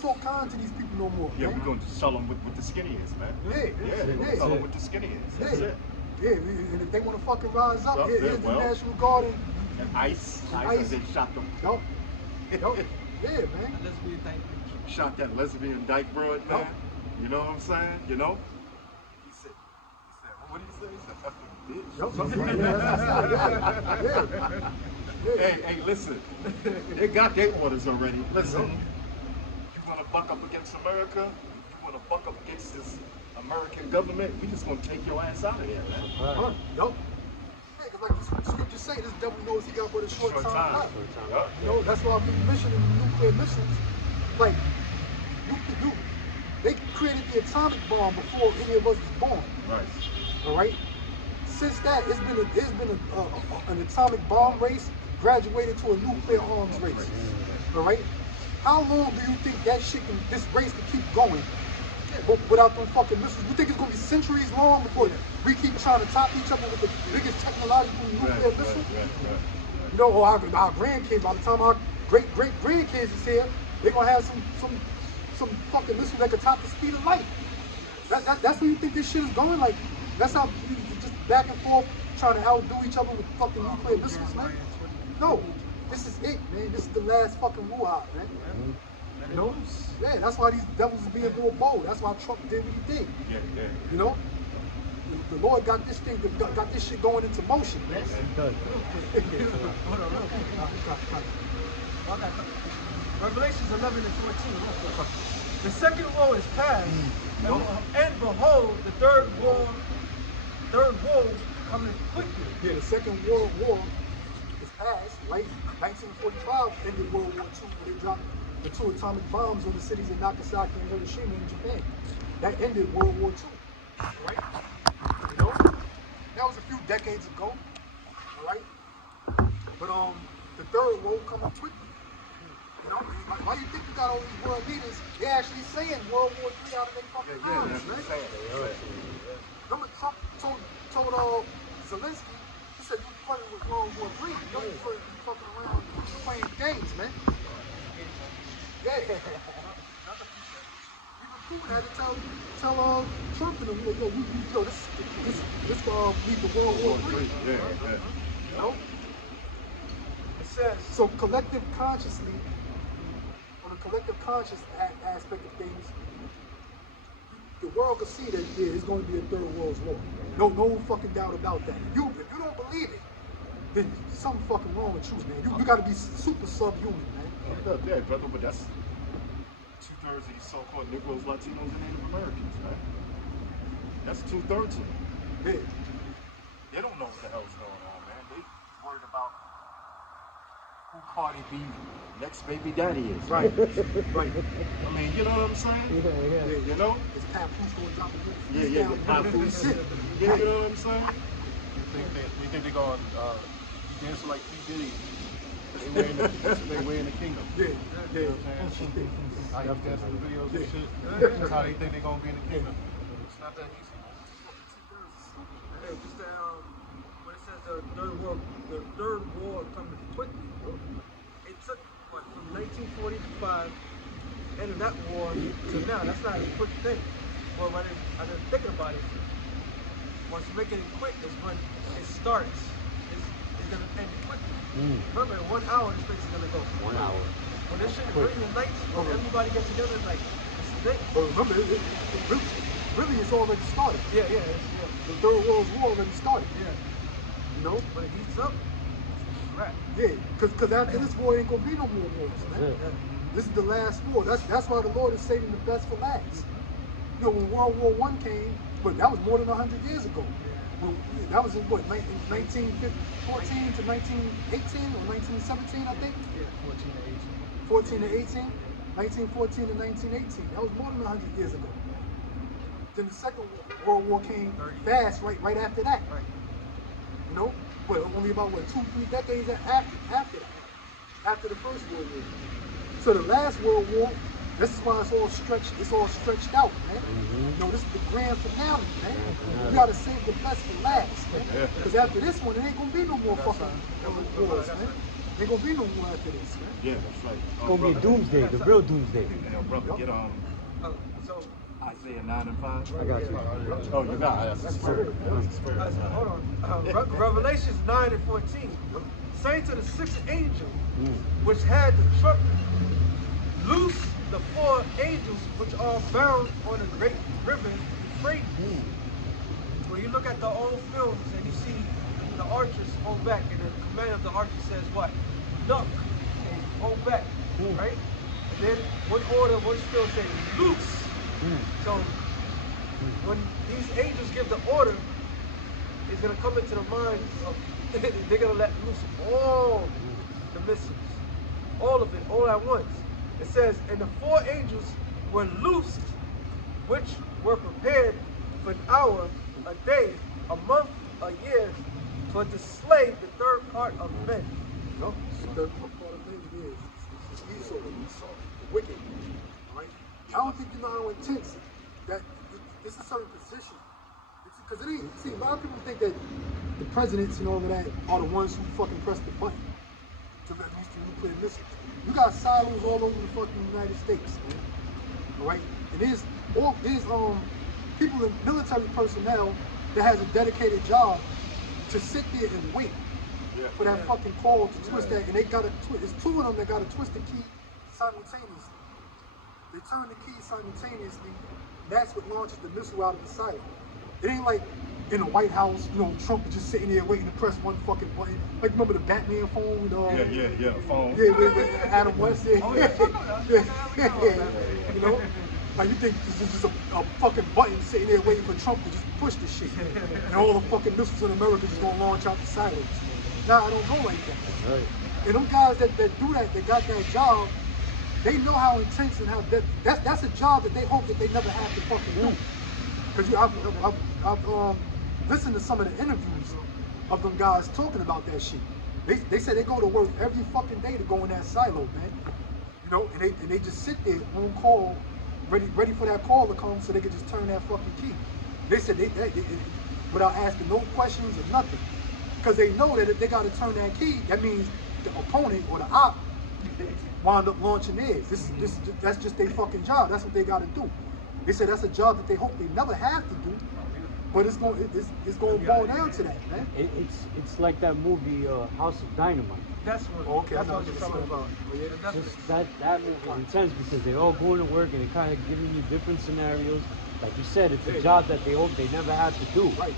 talk kind to these people no more. Yeah, man. we're going to sell them with the skinny is, man. Yeah, We're going to sell them with the skinny is. That's it. Yeah, and if they want to fucking rise up, Well, here's the National Guard and And ice, they shot them. Yup. Yeah, man. Lesbian thing. Shot that lesbian dyke broad, man. Yup. You know what I'm saying? You know? He said, what did he say? He said, F the bitch. Yeah. Hey, listen. They got their orders already. Listen, you want to buck up against America? You want to buck up against this American government? We just going to take your ass out of here, man. Yup. Yeah, because like the scriptures say, this devil knows he got but a short time left. Yup. You know, that's why we mission and nuclear missiles, like, they created the atomic bomb before any of us was born. Right. All right. Since that, it's been an atomic bomb race graduated to a nuclear arms race. All right. How long do you think this race can keep going without them fucking missiles? You think it's gonna be centuries long before we keep trying to top each other with the biggest technological nuclear missile? Right. You know, or our grandkids, by the time our great grandkids is here, they're gonna have some fucking missile that could top the speed of light. That's where you think this shit is going? Like, that's how you just back and forth trying to outdo each other with fucking nuclear missiles, man? No, this is it, man. This is the last fucking war, man. You know? Yeah, that's why these devils is being more bold. That's why Trump did what he did. Yeah. You know? The Lord got this shit going into motion, man. Revelations 11 and 14. The second war is past, and behold, the third war coming quickly. Yeah, the Second World War is past, right? 1945 ended World War II when they dropped the 2 atomic bombs on the cities of Nagasaki and Hiroshima in Japan. That ended World War II, right? You know, that was a few decades ago, right? But the third war coming quickly. You know, like, why you think you got all these world leaders? They actually saying World War III out of their fucking mouths, man. Remember Trump told Zelensky, he said you fucking with World War III. You know you fucking around playing games, man. Yeah. Even Putin had to tell Trump and them, yo, this lead the World War III. Yeah. You know? It says, so collective consciously, on the collective conscious aspect of things, the world can see that it's going to be a third world war. No fucking doubt about that. If you don't believe it, then something fucking wrong with you, man. You got to be super subhuman, man. Yeah, brother, but that's 2/3 of these so-called Negroes, Latinos, and Native Americans, man. That's 2/3 of them. Yeah. They don't know what the hell's going on, man. They worried about who Cardi B next baby daddy is. Right. Right. I mean, you know what I'm saying? Yeah. You know? It's Papoose going to drop a little Yeah, the Papoose. Yeah, you know what I'm saying? You think they're going to dance like P. Diddy? They wearing the kingdom. Yeah. You know what I'm saying? How you dancing the videos and shit. That's how they think they're going to be in the kingdom. It's not that easy. Hey, just when it says the third war coming quickly, it took what, from 1945, end of that war to now. That's not a quick thing. Well, when I've been thinking about it, once you make it quick, is when it starts. It's gonna end quickly. Remember, in 1 hour, this place is gonna go. 1 hour. When this shit bring the nights, when everybody gets together, it's like this is it. But remember, really, it's already started. Yeah. The Third World War already started. Yeah. You know? When it heats up, it's a wrap. Yeah, because after this war, ain't gonna be no more wars, man. This is the last war. That's why the Lord is saving the best for last. You know, when World War I came, but that was more than 100 years ago. That was in what, 1914 to 1918 or 1917, I think? Yeah, 14 to 18. 14 to 18? 1914 to 1918. That was more than 100 years ago. Then the Second World War came fast right after that. Right. You know? But only about, 2-3 decades after that. After the First World War. So the last World War This is why it's all stretched out, man. You know, this is the grand finale, man. You gotta save the best for last, man. Because after this one, there ain't gonna be no more fucking wars, man. There ain't gonna be no more after this, man. Yeah, that's right. It's gonna be a doomsday, the real doomsday. Brother, get So, Isaiah 9 and 5. I got you. Oh, you got it. That's the spirit. That's the spirit. hold on. Revelations 9 and 14. Saying to the sixth angel, which had the trumpet, loose the 4 angels which are bound on a great river Euphrates. When you look at the old films and you see the archers hold back, and the command of the archer says what? Look, and hold back, right? And then one order, one still saying loose. So when these angels give the order, it's gonna come into the minds of they're gonna let loose all the missiles, all of it, all at once. It says, and the 4 angels were loosed, which were prepared for an hour, a day, a month, a year, for to slay the third part of men. No, the third part of things is Esau, the wicked, right? I don't think you know how intense that it's a certain position. Because it ain't, see, a lot of people think that the presidents and all of that are the ones who fucking press the button to release the nuclear missiles. You got silos all over the fucking United States, man. All right? And there's people in military personnel that has a dedicated job to sit there and wait for that fucking call to twist that, and they gotta it's 2 of them that gotta twist the key simultaneously. They turn the key simultaneously. That's what launches the missile out of the silo. It ain't like in the White House, you know, Trump is just sitting there waiting to press one fucking button. Like, remember the Batman phone with Phone. Yeah, with Adam West. Yeah, you know, like you think this is just a fucking button sitting there waiting for Trump to just push the shit, and all the fucking missiles in America just gonna launch out the silos. Nah, I don't go like that. Right. And them guys that do that, they got that job. They know how intense and how that's a job that they hope that they never have to fucking do. Because I've listened to some of the interviews of them guys talking about that shit. They say they go to work every fucking day to go in that silo, man. You know, and they just sit there on call, ready for that call to come so they can just turn that fucking key. They said they without asking no questions or nothing. Because they know that if they got to turn that key, that means the opponent or the op wind up launching theirs. That's just their fucking job. That's what they got to do. They said that's a job that they hope they never have to do, but it's going to boil down to that, man. It's like that movie House of Dynamite. That's what. Okay, That's I know what you're talking about. Just that movie is intense because they're all going to work and they're kind of giving you different scenarios. Like you said, it's a job that they hope they never have to do. Right.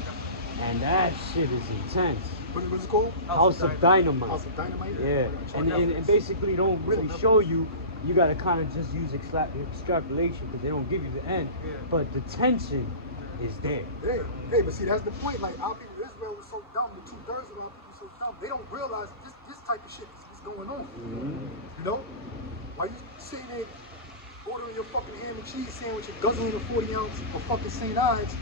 And that shit is intense. What's it called? House of Dynamite. House of Dynamite? Yeah. And basically don't really show you. You gotta kind of just use extrapolation because they don't give you the end. Yeah. But the tension is there. Hey, but see, that's the point. Like, our people, Israel was so dumb. The 2/3 of our people so dumb. They don't realize this type of shit is going on. You know? While you sitting there ordering your fucking ham and cheese sandwich and guzzling a 40 ounce of fucking St. Ives,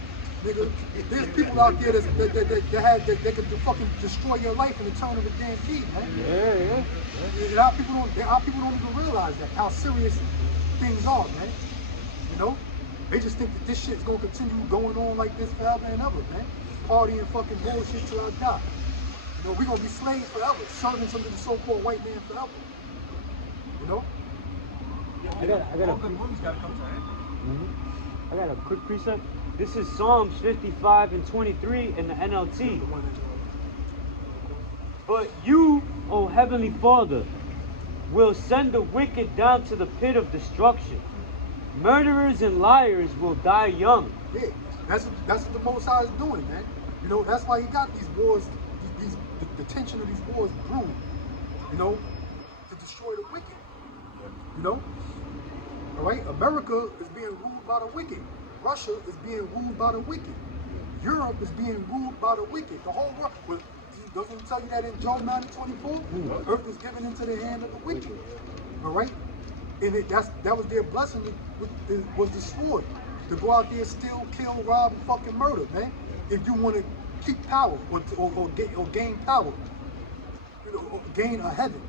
nigga, there's people out there that could fucking destroy your life in the turn of a damn key, man. Yeah. And our people don't even realize that, how serious things are, man. You know? They just think that this shit's gonna continue going on like this forever and ever, man. Partying fucking bullshit till I die. You know, we're gonna be slaves forever, servants under the so-called white man forever. You know? I got All good movies gotta come to an end. I got a quick precept. This is Psalms 55 and 23 in the NLT. But you, O Heavenly Father, will send the wicked down to the pit of destruction. Murderers and liars will die young. Yeah, that's what the Most High is doing, man. You know, that's why he got these wars, the tension of these wars brewing, you know, to destroy the wicked. You know? All right? America is being ruled by the wicked. Russia is being ruled by the wicked. Europe is being ruled by the wicked. The whole world. Doesn't it tell you that in Job 9:24? The earth is given into the hand of the wicked. All right? And that was their blessing, was the sword. To go out there, steal, kill, rob, and fucking murder, man. If you want to keep power or gain power. You know, or gain a heaven.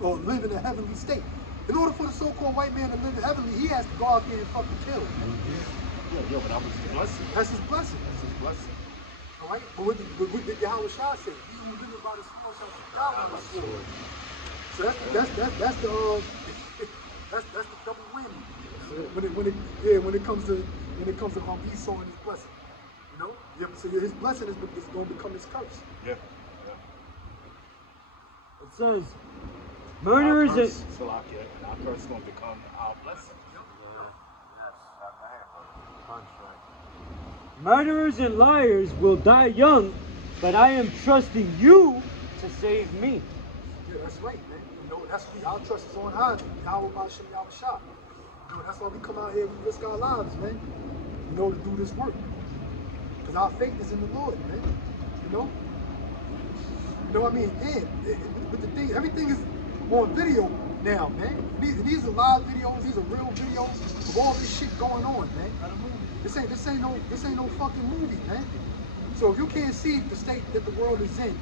Or live in a heavenly state. In order for the so-called white man to live heavenly, he has to go out there and fucking kill. Yeah, but that was his blessing. That's his blessing. That's his blessing. All right? But what did Yahweh Shah say? He who liveth by the sword shall die by the sword. So that's the that's the double whammy. When it comes to Esau and his blessing. You know? Yeah, so his blessing is going to become his curse. Yeah. It says, murderers Our curse, Salakia, and our curse is going to become our blessing. Murderers and liars will die young, but I am trusting you to save me. Yeah, that's right, man. You know, that's our trust is on high. Yahweh Ba'ashem Yahweh Shah. You know, that's why we come out here and risk our lives, man. You know, to do this work. Because our faith is in the Lord, man. You know? You know what I mean? But the thing, everything is on video now, man. These are live videos, these are real videos of all this shit going on, man. This ain't no fucking movie, man. So if you can't see the state that the world is in,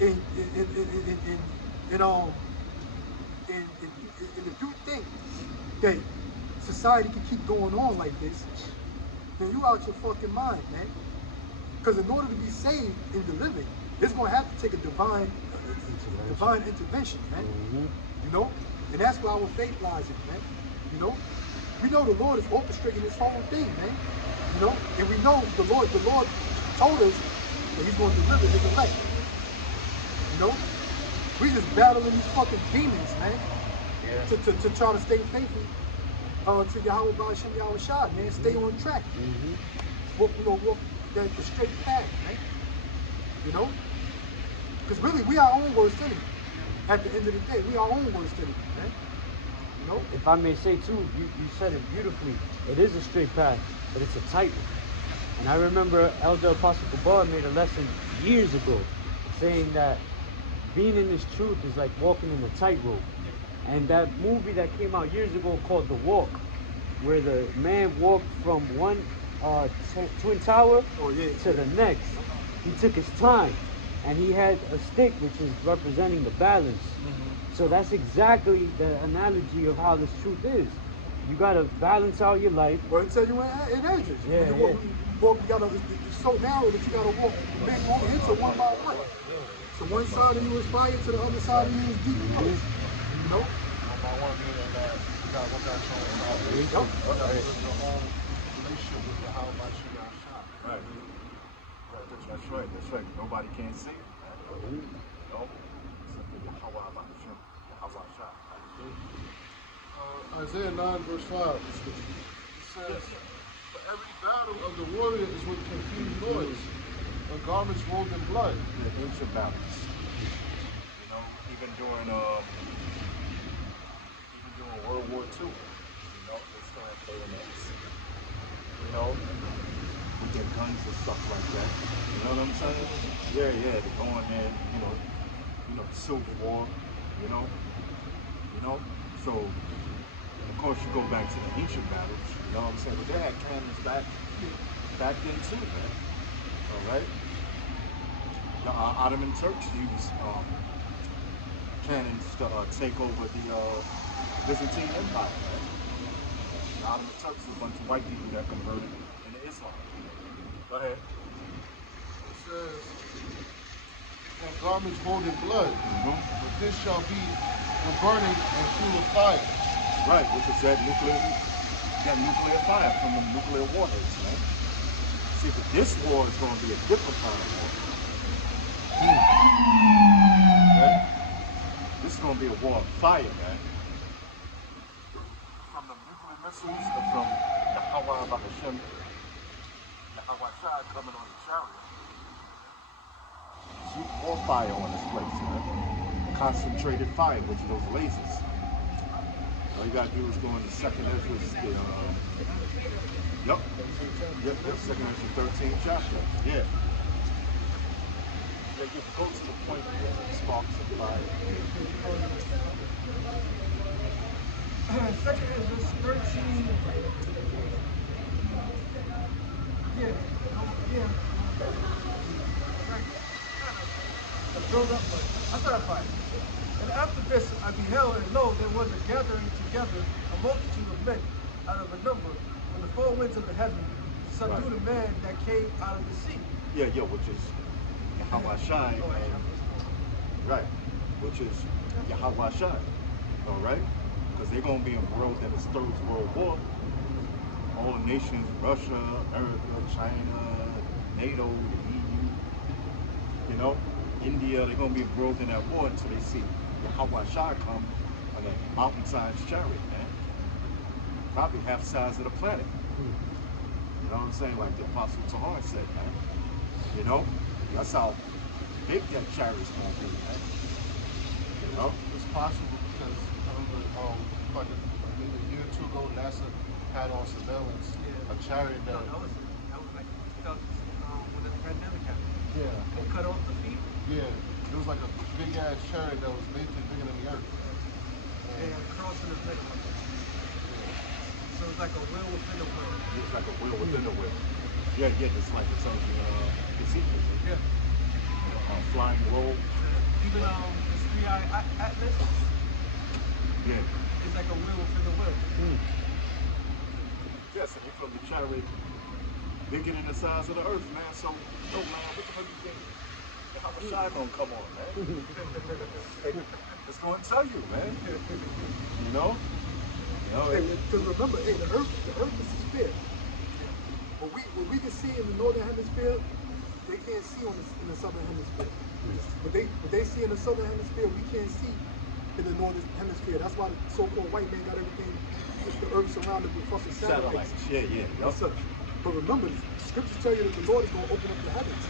and if you think that society can keep going on like this, then you out your fucking mind, man. Because in order to be saved and delivered, it's gonna have to take a divine intervention, man. You know, and that's where our faith lies in, man. You know, we know the Lord is orchestrating this whole thing, man. You know, and we know the Lord told us that He's going to deliver His elect. You know, we just battling these fucking demons, man. Yeah. To try to stay faithful to Yahweh Ba'ashem Yahweh Shah, man. Stay on track. Walk the straight path, man. You know, because really we our own worst enemy. At the end of the day, we our own worst enemy, man. You know? If I may say too, you said it beautifully. It is a straight path, but it's a tight one. And I remember Elder Apostle Kabar made a lesson years ago saying that being in this truth is like walking in a tightrope. And that movie that came out years ago called The Walk, where the man walked from one twin tower to the next. He took his time, and he had a stick which is representing the balance. So that's exactly the analogy of how this truth is. You gotta balance out your life. Well, I tell you in ages. Yeah, it's so narrow that you gotta walk into one by one. So one side of you is fire, to the other side of you is deep water. You know? One by one, meaning that you got what got shown about. There you go. The whole relationship with the how much you got shot. Right. That's right. That's right. Nobody can see it. Right? No. Except for Yahweh Ba'ashem Yahweh Shah. Isaiah 9 verse 5. It says, for every battle of the warrior is with confused noise, and garments rolled in blood. The ancient battles. You know, even during World War II, you know, they still have bayonets. You know, with their guns and stuff like that. You know what I'm saying? Yeah, they go in there, you know, the Civil War, you know. So of course you go back to the ancient battles, you know what I'm saying? But they had cannons back then too, man. Alright? The Ottoman Turks used cannons to take over the Byzantine Empire, man. The Ottoman Turks was a bunch of white people that converted into Islam. Go ahead. It says, and garments rolled in blood, but this shall be a burning and fuel of fire. Right, which is that nuclear fire from the nuclear warheads, man. See, but this war is going to be a different kind of war. Okay? This is going to be a war of fire, man. From the nuclear missiles and from Yahweh Ba'ashem Yahweh Shah coming on the chariot. Shoot more fire on this place, man. Concentrated fire, which are those lasers. All you gotta do is go in the second Ezra, second Ezra 13th chapter. Yeah. They get go to the point where it sparks of fire. Second Ezra 13. Yeah. Build up, I thought I find it. And after this I beheld, and lo, there was a gathering together a multitude of men out of a number from the four winds of the heaven to subdue the man that came out of the sea. Yeah, yeah, which is Yahweh Shai, right, which is Yahweh Shai, all right? Because they're going to be embroiled in this Third World War. All the nations, Russia, America, China, NATO, the EU, you know, India, they're going to be embroiled in that war until they see Yahweh Shai come on a mountain-sized chariot, man. Probably half the size of the planet. You know what I'm saying? Like the Apostle Tahar said, man. You know? That's how big that chariot's going to be, man. You know? It's possible because I remember like maybe a year or two ago, NASA had on surveillance a chariot that. That was like 2000, when the pandemic happened. Yeah. They cut off the feet. Yeah. It was like a big ass chariot that was basically bigger than the earth. And crossing his leg. So it's like a wheel within a wheel. It's like a wheel within a wheel. Yeah, yeah, it's like it's on Ezekiel. Yeah. Flying roll. Even this 3-eye atlas Yeah. is like a wheel within a wheel. Yes, and from the chariot bigger than the size of the earth, man. So, no, man, what the fuck you think? How much shine gonna come on, man? It's gonna tell you, man. You know? Because remember, hey, the earth is a sphere. What we can see in the northern hemisphere, they can't see in the southern hemisphere. What they see in the southern hemisphere, we can't see in the northern hemisphere. That's why the so-called white man got everything, the earth surrounded with fucking satellites. Yeah, yeah. That's such. But remember, the scriptures tell you that the Lord is going to open up the heavens.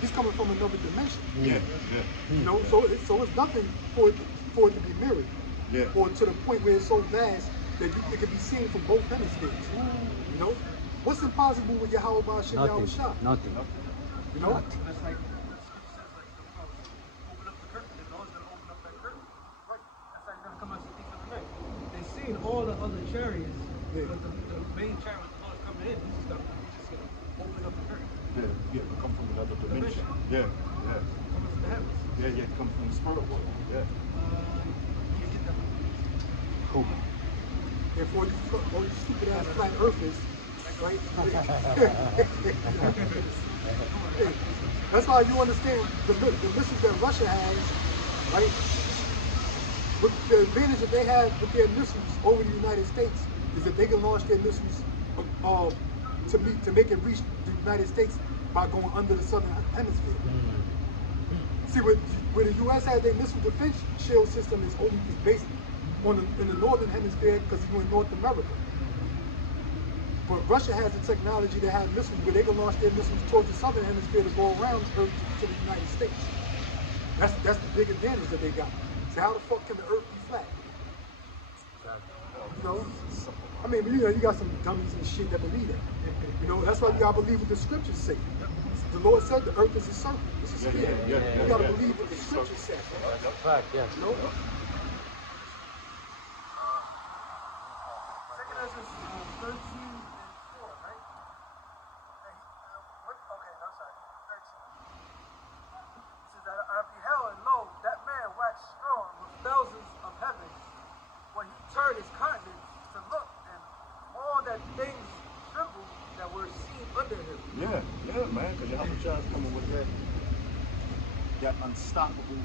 He's coming from another dimension. Yeah, yeah. You know, so it's nothing for it to be mirrored. Yeah. Or to the point where it's so vast that it can be seen from both hemispheres. You know? What's impossible with Yahweh Ba'ashem Yahweh Shah? Nothing. You know? And it's like, the scripture says, like, open up the curtain. The Lord's going to open up that curtain. Right. That's how he's going to come out to speak of the night. They seen all the other chariots, but the main chariot the Lord's coming in, he's just going to open up the curtain. Yeah, yeah, come from another dimension. Yeah, yeah. Coming from the heavens. Yeah, yeah, come from the spirit world. Yeah. You get that. Cool. And for all you stupid ass flat earthers, right? That's why you understand the missiles that Russia has, right? With the advantage that they have with their missiles over the United States is that they can launch their missiles to make it reach the United States by going under the southern hemisphere. See, where the U.S. has their missile defense shield system is based in the northern hemisphere because it's in North America. But Russia has the technology to have missiles where they can launch their missiles towards the southern hemisphere to go around Earth to the United States. That's the big advantage that they got. So how the fuck can the Earth be flat? You know? I mean, you got some dummies and shit that believe that. You know, that's why you gotta believe what the scriptures say. The Lord said the earth is a circle. It's a sphere. You gotta believe what the scriptures say. That's a fact, yes. You know? Second Ezra 13 and 4, right? Okay, I'm sorry. 13. It says that I beheld, and lo, that man waxed strong with thousands of heavens when he turned his countenance to look, and all that things trembled that were seen under him. Yeah, yeah, man, because Yahweh Shai is coming with that unstoppable,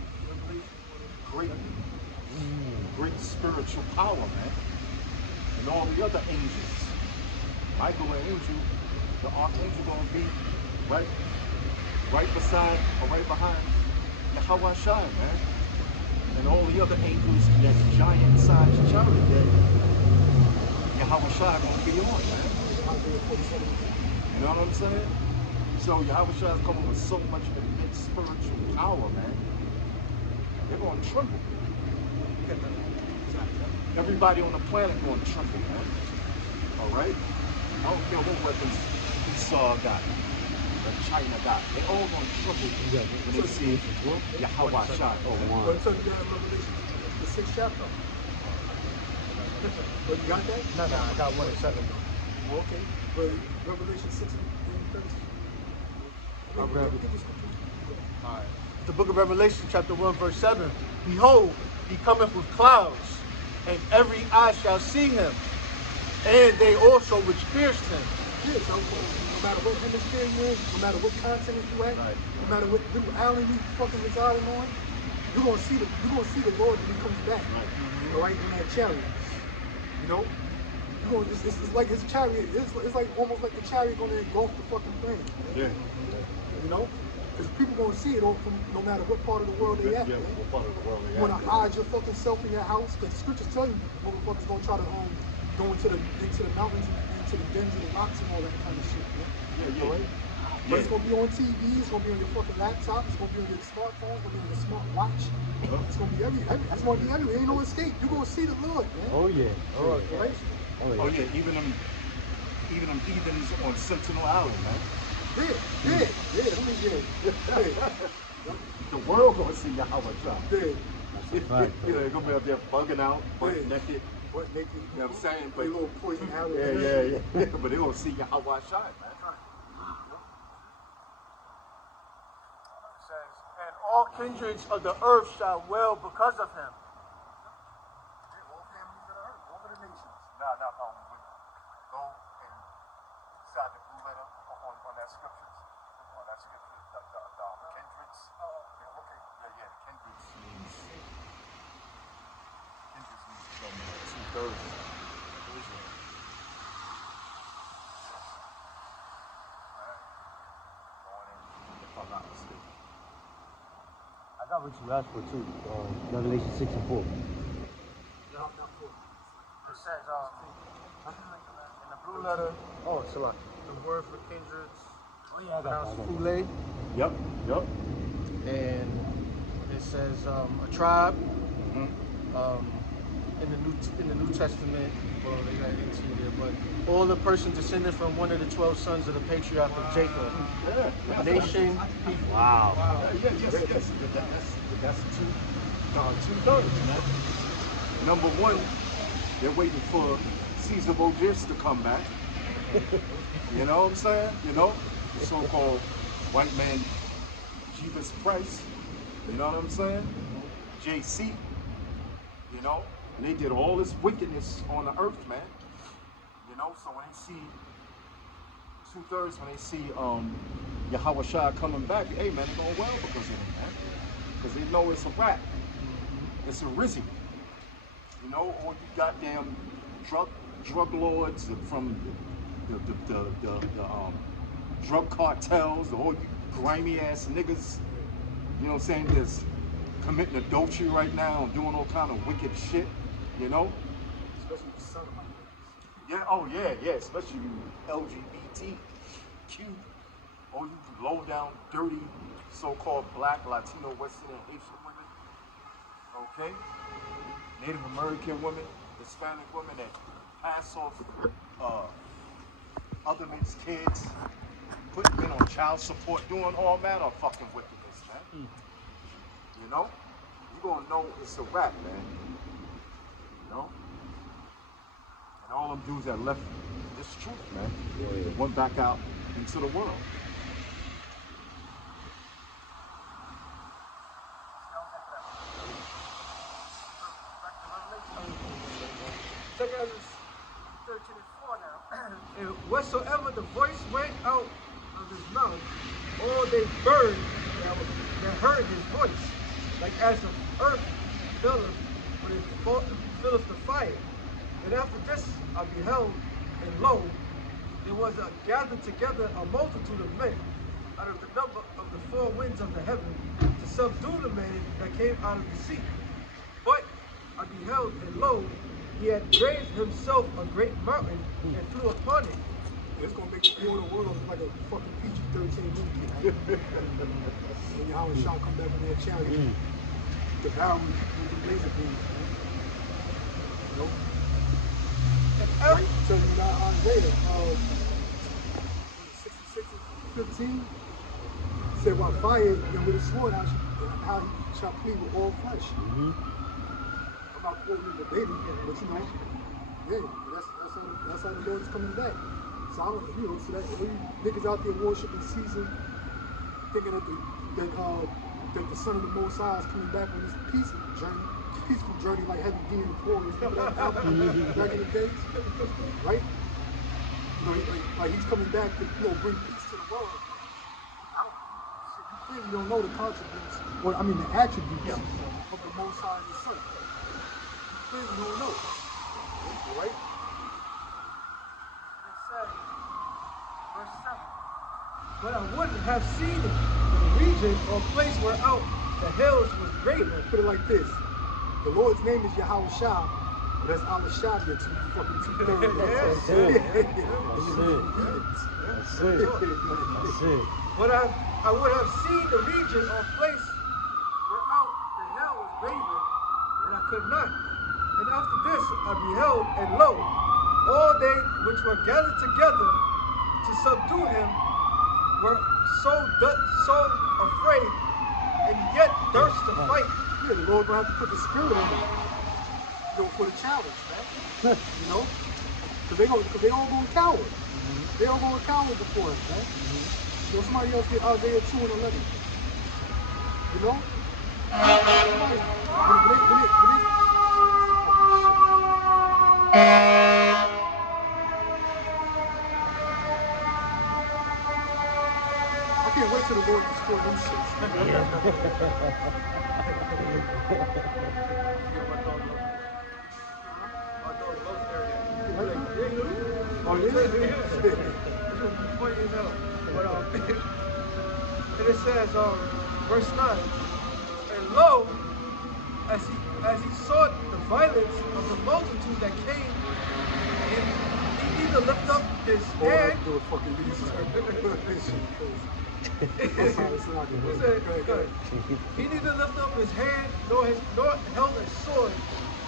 great spiritual power, man. And all the other angels, Michael and Angel, the archangel gonna be right beside or right behind Yahweh Shai, man. And all the other angels, that giant-sized chariot that Yahweh Shai gonna be on, man. You know what I'm saying? So Yahweh Shai is coming with so much immense spiritual power, man. They're going to tremble. Everybody on the planet going to tremble, man. All right? I don't care what weapons Esau got, or China got. They all going to tremble when they see Yahweh Shai. What took you down Revelation, the 6th chapter? But you got that? No, I got 1 and 7 though. Okay, but Revelation 6 and 13. I'll grab it. Alright. The book of Revelation, chapter 1, verse 7. Behold, He cometh with clouds, and every eye shall see him, and they also which pierced him. Yeah, so no matter what hemisphere you're in, no matter what continent you at, no matter what little island you fucking residing on, you're gonna see the Lord when he comes back. All right, in that chariot. You know? You're gonna it's like his chariot, it's like almost like the chariot gonna engulf the fucking plane. Yeah. You know? Because people gonna see it all from no matter what part of the world they at. Yeah, Man. what part of the world they You wanna at. hide your fucking self in your house, because the scriptures tell you motherfuckers gonna try to go into the mountains and into the dens of the rocks and all that kind of shit. Man. Yeah. All right? But it's gonna be on TV, it's gonna be on your fucking laptop, it's gonna be on your smartphone, it's gonna be on your smartwatch. It's gonna be everywhere. It's gonna be everywhere. Ain't no escape. You're gonna see the Lord, man. Oh yeah. All right, right? Oh yeah, even them heathens on Sentinel Island, man. Yeah. I mean, yeah. The world gonna see Yahweh Shah. Yeah. They're gonna be up there bugging out, butt naked. What naked? You know what I'm saying? They little poison arrows. Yeah. But they're gonna see Yahweh Shah, man. It says, and all kindreds of the earth shall wail because of him. All families of the earth, all of the nations. Go and inside the blue letter on that scriptures. On that scripture, the kindreds. Yeah, okay. Yeah, the kindreds means two-thirds of Israel. Going in, if I'm not mistaken. I got what you asked for too. Revelation 6 and 4. It says, in the blue letter, the word for kindreds, Oh yeah, I got pronounced that. Fule, Yep. and it says a tribe. In the New Testament, well, they got 18 there, but all the persons descended from one of the 12 sons of the patriarch of Jacob, nation, people. Wow. Yes. That's two-thirds, man. Number one, they're waiting for Caesar Borgias to come back. You know what I'm saying? You know, the so-called white man, Jesus Price. You know what I'm saying? JC. You know, and they did all this wickedness on the earth, man. You know, so when they see two-thirds, when they see Yahweh Shah coming back, hey man, they're going well because of it, man. Because they know it's a rap. It's a rizzy. You know, all you goddamn drug lords from the drug cartels, all you grimy ass niggas, you know what I'm saying, that's committing adultery right now and doing all kind of wicked shit, you know? Especially the son of my Yeah, especially you LGBTQ, all you low down, dirty, so-called black, Latino, Western, and Haitian women, okay? Native American women, Hispanic women that pass off other men's kids, putting men on child support, doing all manner of fucking wickedness, man. You know? You gonna know it's a rap, man. You know? And all them dudes that left this truth, man, went back out into the world. Check out this 13 and 4 now. And whatsoever the voice went out of his mouth, all they burned that heard his voice, like as the earth filleth when it filleth the fire. And after this I beheld, and lo, there was gathered together a multitude of men out of the number of the four winds of the heaven to subdue the man that came out of the sea. But I beheld, and lo, he had raised himself a great mountain and flew upon it. It's gonna make the whole world look like a fucking PG-13 movie. When Yahweh Shah come back in that chariot, devouring with the laser beams, man. You know? Right? So you got Isaiah 66 and 15 said about fire, with a sword, how he shall plead with all flesh. I'm not quoting it verbatim, but you know, yeah, that's how the Lord's coming back. So I don't, so that all you niggas out there worshiping Caesar, thinking that that the Son of the Most High is coming back on this peaceful journey like Heavy D and the Poor. Back in the days, right? You know, like he's coming back to bring peace to the world. You clearly don't know the contributes, or I mean the attributes of the Most High and the Son. You clearly don't know, right? Verse 7. But I wouldn't have seen it in a region or place where out the hills was greater. Put it like this. The Lord's name is Yahweh Shah, but that's Allah Shah to fucking two-thirds. That's it. That's it. That's it. But I would have seen the region or place where out the hill was greater, and I could not. And after this I beheld, and lo, all they which were gathered together to subdue him were so afraid, and yet durst to fight. Yeah, the Lord gonna have to put the spirit in them, for the challenge, man. You know, because they all gonna cower. They all gonna cower before it, man. So somebody else get Isaiah 2 and 11. You know, I can't wait till the Lord destroy them shits. Oh, yeah. Before you know, but and it says, verse 9, and lo, as he saw the violence of the multitude that came, and he neither lift up his hand. He neither lift up his hand, nor held a sword,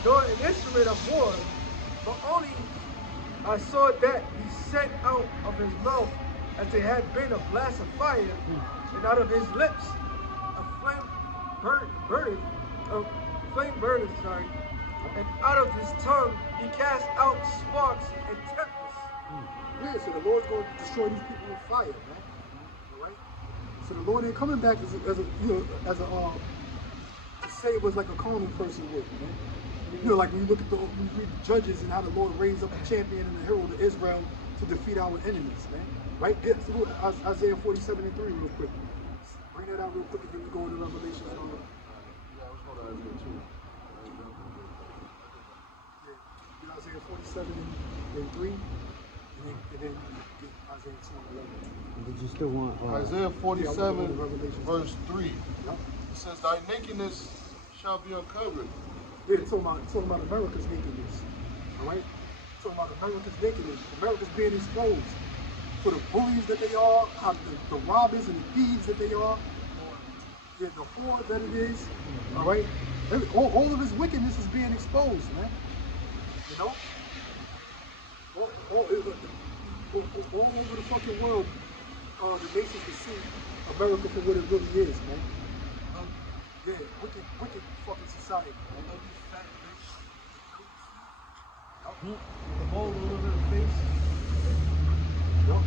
nor an instrument of war, but only I saw that he sent out of his mouth as it had been a blast of fire, and out of his lips a flame burneth, and out of his tongue he cast out sparks and tempests. Yeah, so the Lord's going to destroy these people with fire, man. All right? So the Lord ain't coming back to say it was like a carnal person would, man. You know, like when you look at when you read the Judges and how the Lord raised up a champion and a hero to Israel to defeat our enemies, man. Right? Yeah, so look, Isaiah 47 and 3 real quick. Bring that out real quick and then we go into Revelation. Yeah, let's go to Isaiah 2. Yeah, Isaiah 47 and 3, and then get Isaiah 2 and 11. Did you still want Isaiah 47, verse 3. Yep. It says, thy nakedness shall be uncovered. Yeah, it's talking about America's nakedness. All right? It's talking about America's nakedness. America's being exposed for the bullies that they are, the robbers and the thieves that they are, yeah, the whore that it is. All right? All of his wickedness is being exposed, man. You know? All over the fucking world, the nations can see America for what it really is, man. Yeah, wicked fucking society. The mold all over the face. Yep.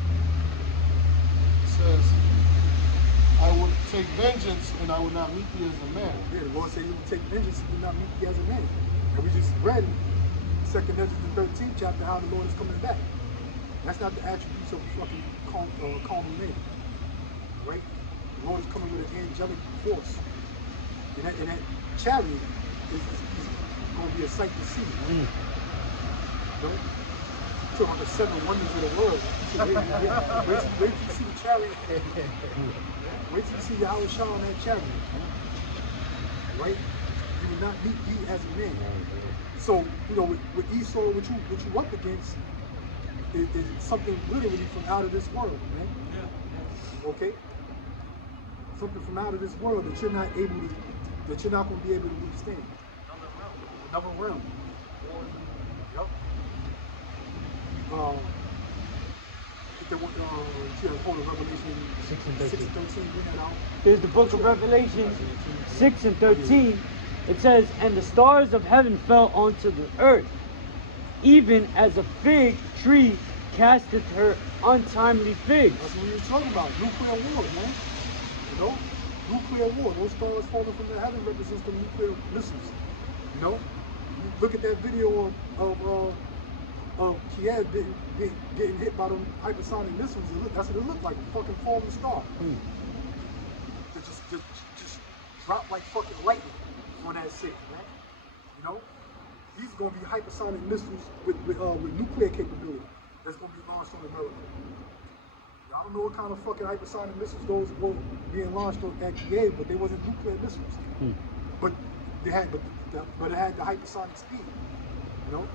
It says, I will take vengeance and I will not meet thee as a man. Yeah, the Lord said he will take vengeance and will not meet thee as a man. And we just read in 2 Ezra the 13th chapter how the Lord is coming back. That's not the attributes of a fucking calm man. Right? The Lord is coming with an angelic force. And that chariot is going to be a sight to see. Right? Talking about the 7 wonders of the world. So wait till you see the chariot. Wait till you see Yahweh Shah on that chariot. Right? You will not meet thee as a man. So, you know, with Esau, what you up against is something literally from out of this world, man. Okay? Something from out of this world that you're not going to be able to withstand. Another realm. Yep. Revelation 6 and 13, bring that out. Here's the book of Revelation 6 and 13. It says, and the stars of heaven fell onto the earth, even as a fig tree casteth her untimely figs. That's what we were talking about. Nuclear war, man. You know? nuclear war. Those stars falling from the heaven represents the nuclear missiles. You know, you look at that video of Kiev getting hit by them hypersonic missiles. That's what it looked like, a fucking falling star. It just dropped like fucking lightning on that shit, man. You know, these are gonna be hypersonic missiles with nuclear capability that's gonna be launched on America. I don't know what kind of fucking hypersonic missiles those were being launched at Kiev, but they wasn't nuclear missiles. But they had, but it had the hypersonic speed. You know.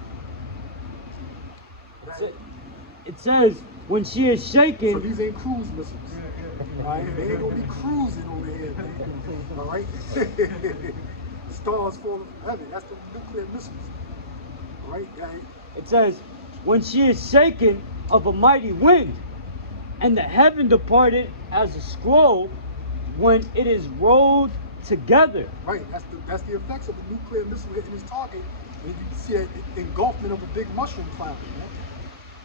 It says when she is So shaken. these ain't cruise missiles. Right? They ain't gonna be cruising over here, man. All right. Stars falling from heaven. That's the nuclear missiles. All right. It says when she is shaken of a mighty wind, and the heaven departed as a scroll when it is rolled together. Right. That's the effects of the nuclear missile hitting its target. And you can see that engulfment of a big mushroom cloud, man.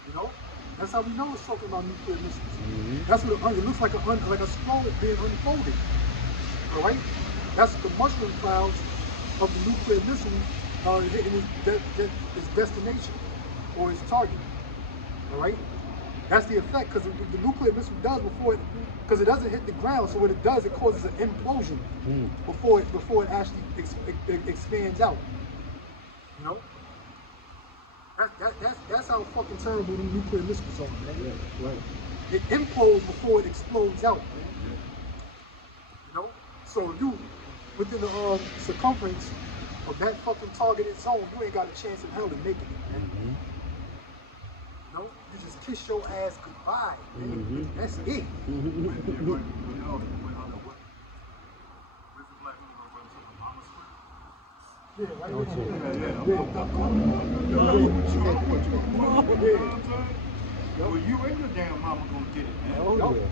You know, that's how we know it's talking about nuclear missiles. That's what it looks like a scroll being unfolded. All right, that's the mushroom clouds of the nuclear missile hitting its destination or its target. All right, that's the effect because the nuclear missile does before it, because it doesn't hit the ground. So what it does, it causes an implosion before it actually expands out. You know. That's how fucking terrible the nuclear missiles are, man. Right. It implodes before it explodes out, man. You know? So you, within the circumference of that fucking targeted zone, you ain't got a chance in hell of making it, man. You know? You just kiss your ass goodbye, man. That's it. Yeah, right Well, you and your damn mama gonna get it, man. Oh, yeah.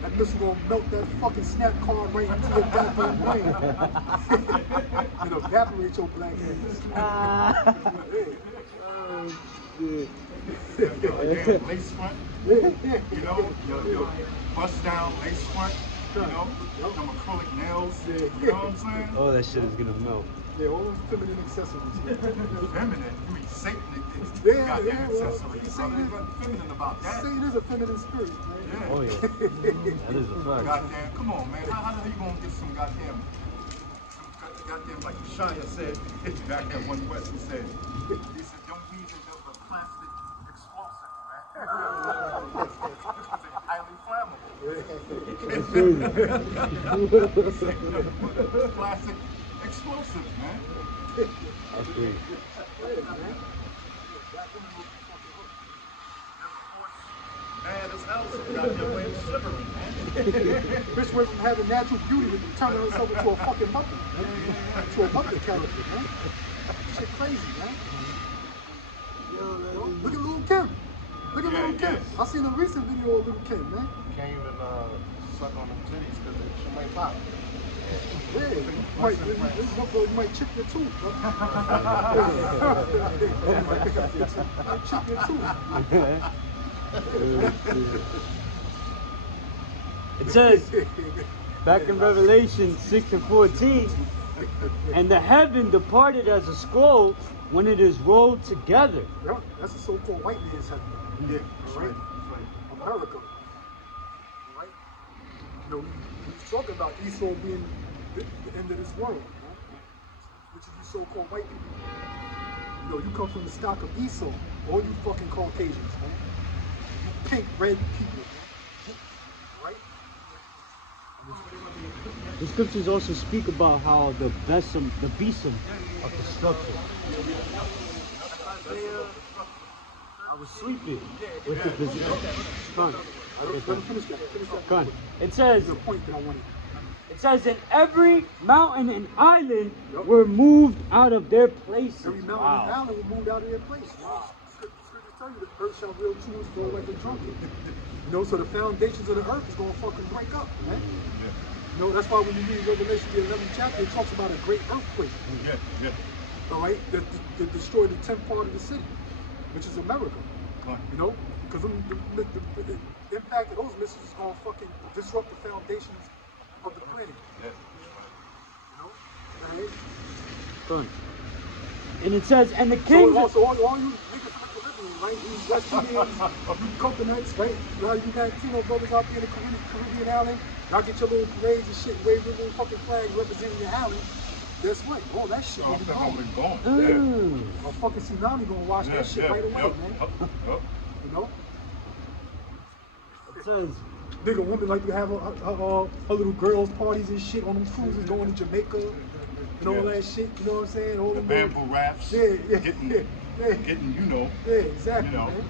That missile gonna melt that fucking snap card right into your goddamn brain. And evaporate your black ass. Damn lace front, you know, your bust down lace front, you know, them acrylic nails, you know what I'm saying? Oh, that shit is gonna melt. Yeah, all those feminine accessories. Feminine, you mean Satan Yeah, goddamn yeah, accessories. well, Brother, ain't nothing feminine about that. Satan is a feminine spirit, man. Yeah. Oh yeah, that is a fact. Goddamn, come on, man. How the hell you gonna get some goddamn, like Shia said, back at One West, he said, don't use it as a plastic explosive, man. It's highly flammable. Plastic explosive, man. That's great. Man, this house is goddamn way shivering, man. Bitch went from having natural beauty to turning herself into a fucking Muppet, man. To a Muppet character, man. Shit crazy, man. Look at Lil' Kim. Look at Lil' Kim. I seen a recent video of Lil' Kim, man. Can't even suck on them titties because she might pop. Yeah, you might chip your tooth, bro. You might chip your tooth. It says back in Revelation 6:14, and the heaven departed as a scroll when it is rolled together. Yep, that's the so-called white man's heaven. Yeah, Right? America. Right? You know, we was talking about Esau being the end of this world, right? Which is you so-called white people. You know, you come from the stock of Esau, all you fucking Caucasians, right? You pink, red people, right? The scriptures also speak about how the besom of destruction. I was sleeping with the besom. Let me finish that. Gun. It says, The point that I wanted. it says, and every mountain and island were moved out of their places. Every mountain and island will move out of their place. Scriptures tell you the earth shall real truths flow like a drunkard. You know, so the foundations of the earth is going to fucking break up, man. You know, that's why when you read Revelation, the 11th chapter, it talks about a great earthquake. Yeah. All right, that destroyed the 10th part of the city, which is America. You know, because the impact of those missiles is going to fucking disrupt the foundations of the planet. Yeah. You know? Right? Good. And it says, and the So, kings. also, all you niggas in the Caribbean, right? These West Indians, you coconuts, right? Now you Latino brothers out there in the Caribbean island, y'all get your little parades and shit, wave your little fucking flags representing your island. Guess what? All that shit will be gone. Mm. A fucking tsunami gonna wash that shit right away, man. You know? It says, Nigga, women like to have her little girls' parties and shit on them cruises going to Jamaica and all that shit. You know what I'm saying? All The them bamboo rafts. Getting, you know. Yeah, exactly, You know. man.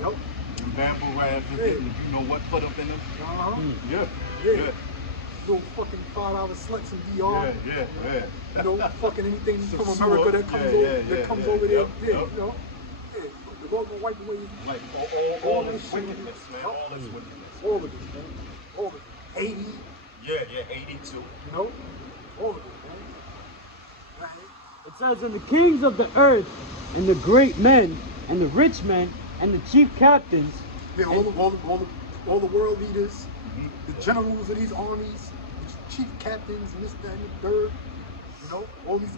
Yep. The bamboo rafts and getting, you know what, put up in them. Uh-huh. Yeah. Yeah. Little fucking $5 sluts in DR. Yeah. You know, fucking anything from Sewer. America that comes over there. Yep. Yeah, you know. Yeah. The world gonna wipe away Like all that this shit. wickedness, man. All this wickedness. all of it, man. All of it. 80, Yeah, 82. you know? All of it, man. Right? it says, and the kings of the earth, and the great men, and the rich men, and the chief captains. Yeah, all the world leaders, the generals of these armies, the chief captains, and this, that, and the third, you know, all these,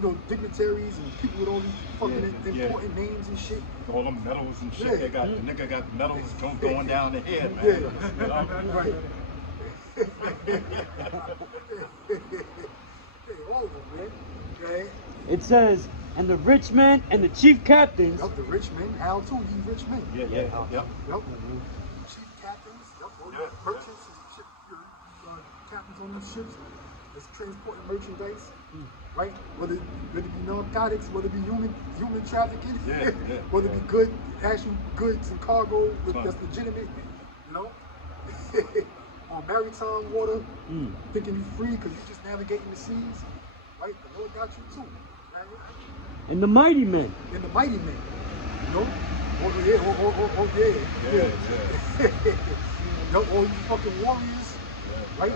you know, dignitaries and people with all these fucking important names and shit. All them medals and shit. Yeah. They got the nigga got medals going down the head, man. Yeah. You know? Right. Yeah, all of them, man. Okay. It says, and the rich men, and the chief captains. Yup, the rich men, Hal too, these rich men. Yep. Yup. Chief captains, yup, all these Yeah. merchants and ship, captains on these ships that's transporting merchandise, right? Whether it be narcotics, whether it be human trafficking, Yeah, whether it be actual goods and cargo that's legitimate, you know? On maritime water, thinking you free because you're just navigating the seas, right? The Lord got you too, right? And the mighty men. And the mighty men, you know? Oh yeah. You know, all you fucking warriors, right?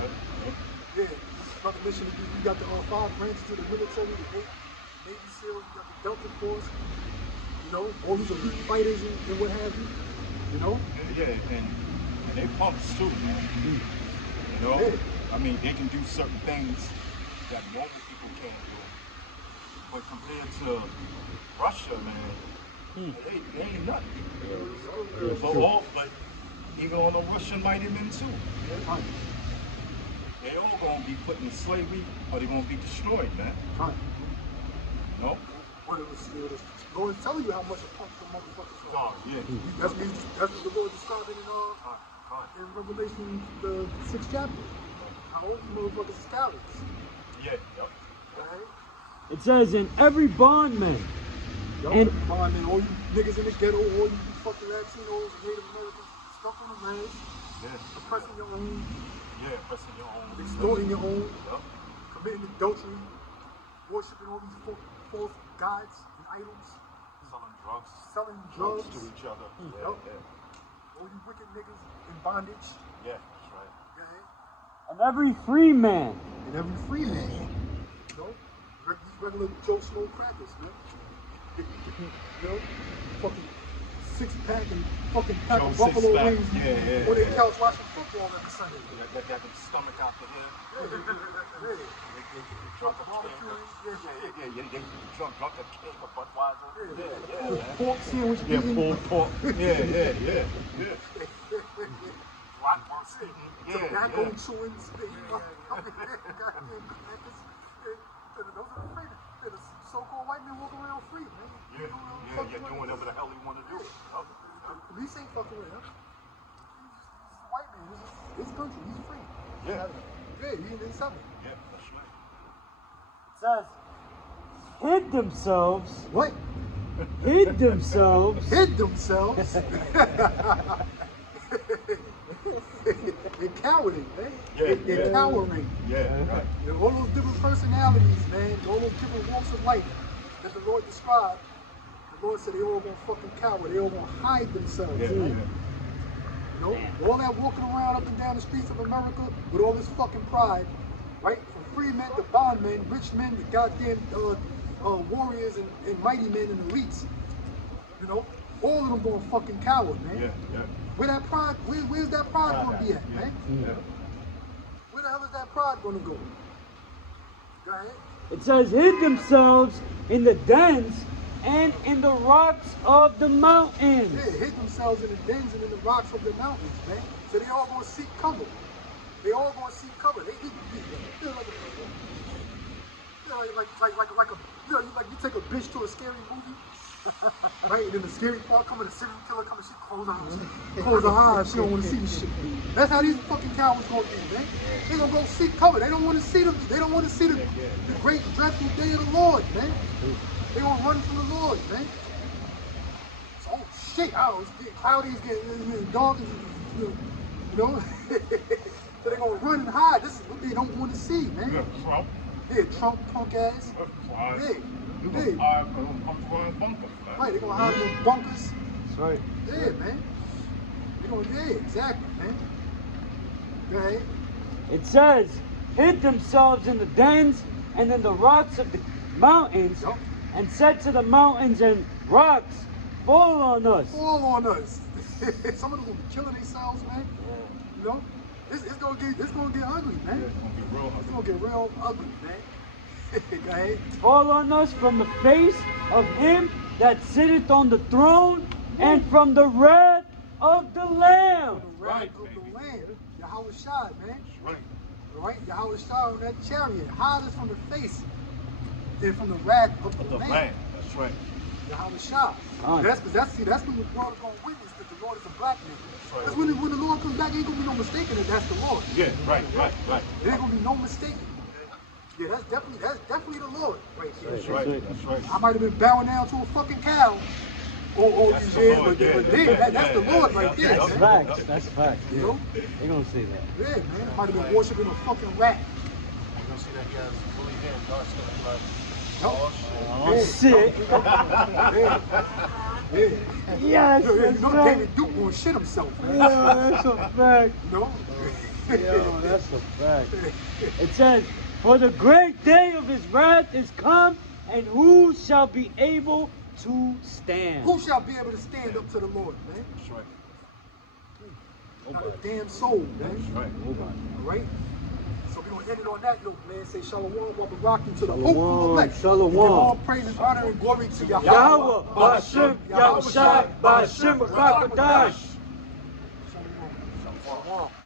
Yeah. Not to mention, you got the 5 branches of the military, the Navy SEALs, you got the Delta Force, you know, all these elite fighters and what have you, you know? Yeah, and they pumps too, man. You know? Yeah. I mean, they can do certain things that normal people can't do. But compared to Russia, man, they ain't nothing. But even on the Russian mighty men too. Right. They all gonna be put in slavery or they gonna be destroyed, man. Right. No? But it was Lord telling you how much a punk the motherfuckers are. Oh, yeah. That's what the Lord described in Revelation, the 6th chapter. How all these motherfuckers are cowards. Yeah, yep. Right? It says, in every bondman. Y'all And- and all you niggas in the ghetto, all you fucking Latinos, Native Americans, stuck on the lands, Yeah. oppressing your own, Yeah, pressing your own. extorting your own, Yep. committing adultery, worshiping all these false gods and idols, Selling drugs. selling Drugs drugs. to each other. Yeah, Yup. yeah. All you wicked niggas in bondage. Yeah, that's right. Okay? And every free man. And every free man. You know? These regular Joe Schmo crackers, man. You know? Fucking 6-pack and fucking pack of Joe buffalo six-pack. wings. Yeah, Or they yeah. couch watching football every Sunday. Got the stomach out the head. Yeah. Drunk a Barbecue, keg. They drunk a keg of Budweiser. Yeah. man. Pork sandwich Yeah, eating. pulled pork. Yeah. Bratwurst eating. Tobacco Yeah. chewing, spitting. Goddamn crackers. Those are the free. The so-called white men walking around free, man. Yeah, doing whatever the hell he want to do. Police ain't fucking with him. He's a white man. This is his country. He's free. Yeah. Yeah, he in something. Yeah, that's It right. says, hid themselves. What? Hid themselves. Hid themselves. They're cowarding, man. Yeah, They're yeah. cowering. Yeah, right. And all those different personalities, man, all those different walks of life that the Lord described, the Lord said they all gonna fucking cower. They all gonna hide themselves, Yeah, man. You know, all that walking around up and down the streets of America with all this fucking pride, right? From free men to bondmen, rich men to goddamn warriors and mighty men and elites. You know, all of them gonna fucking cower, man. Yeah. Where that pride? Where's that pride gonna be at, man? Yeah. Where the hell is is that pride gonna go? Go ahead. It says, hid themselves in the dens and in the rocks of the mountains. Yeah, hid themselves in the dens and in the rocks of the mountains, man. So they all gonna seek cover. They all gonna seek cover. They feel like a, you know, like you take a bitch to a scary movie, right? And then the scary part come and the serial killer come and she close her eyes. She don't want to see the shit. That's how these fucking cowards gonna be, man. They gonna go seek cover. They don't want to see them. They don't want to see the great dreadful day of the Lord, man. They gonna run from the Lord, man. So, oh shit! Oh, it's getting cloudy. It's getting dark. You know. So they gonna run and hide. This is what they don't want to see, man. Yeah, Trump. Yeah, Trump punk ass. Right. Yeah, You yeah. gonna hide come to our bunkers, man. Right, they gonna hide in those bunkers. That's right. Yeah, man. They gonna, yeah, exactly, man. Go ahead. It says, hid themselves in the dens and in the rocks of the mountains, Yup. and said to the mountains and rocks, fall on us. Fall on us. Some of them gonna be killing themselves, man. You know, it's gonna get ugly, man. It's gonna be real It's hungry. gonna get real ugly, man. Go ahead. Fall on us from the face of him that sitteth on the throne and from the wrath of the Lamb. The wrath of the land. Yahweh Shai, man. Right. Right? Yahweh Shai on that chariot. Hide us from the face and from the wrath of the The land. land. That's right. Yahweh Shai. Alright. That's when the world is gonna witness that the Lord is a black man. Right. That's when the Lord comes back, ain't gonna be no mistaking that that's the Lord. Yeah, right. There ain't gonna be no mistaking. Yeah, that's definitely the Lord right there. That's right. That's right. I might have been bowing down to a fucking cow. Or That's these the years, Lord, but yeah, then yeah, that's the yeah, Lord yeah, right yeah, there, yeah. That's man. facts. That's facts. You know? They gonna say that. Yeah, man. I might have been worshiping a fucking rat. You gonna see that he has fully hands, God's gonna be like, Nope. Oh, shit. Yeah. Yes, You that's know right. David Duke gonna shit himself, man. Yeah, that's a fact. You know? Yo, that's a fact. It says, for the great day of his wrath is come, and who shall be able to stand? Who shall be able to stand up to the Lord, man? That's right. Not a damn soul, man. That's right. All right? So we're going to end it on that note, man. Say Shalom, wa barakatuh to the Shalom, hopeful elect. shalom. And give all praises, honor, and glory to Yahweh. Yahweh, Ba'ashem, Yahushai, Ba'ashem, Rakadash.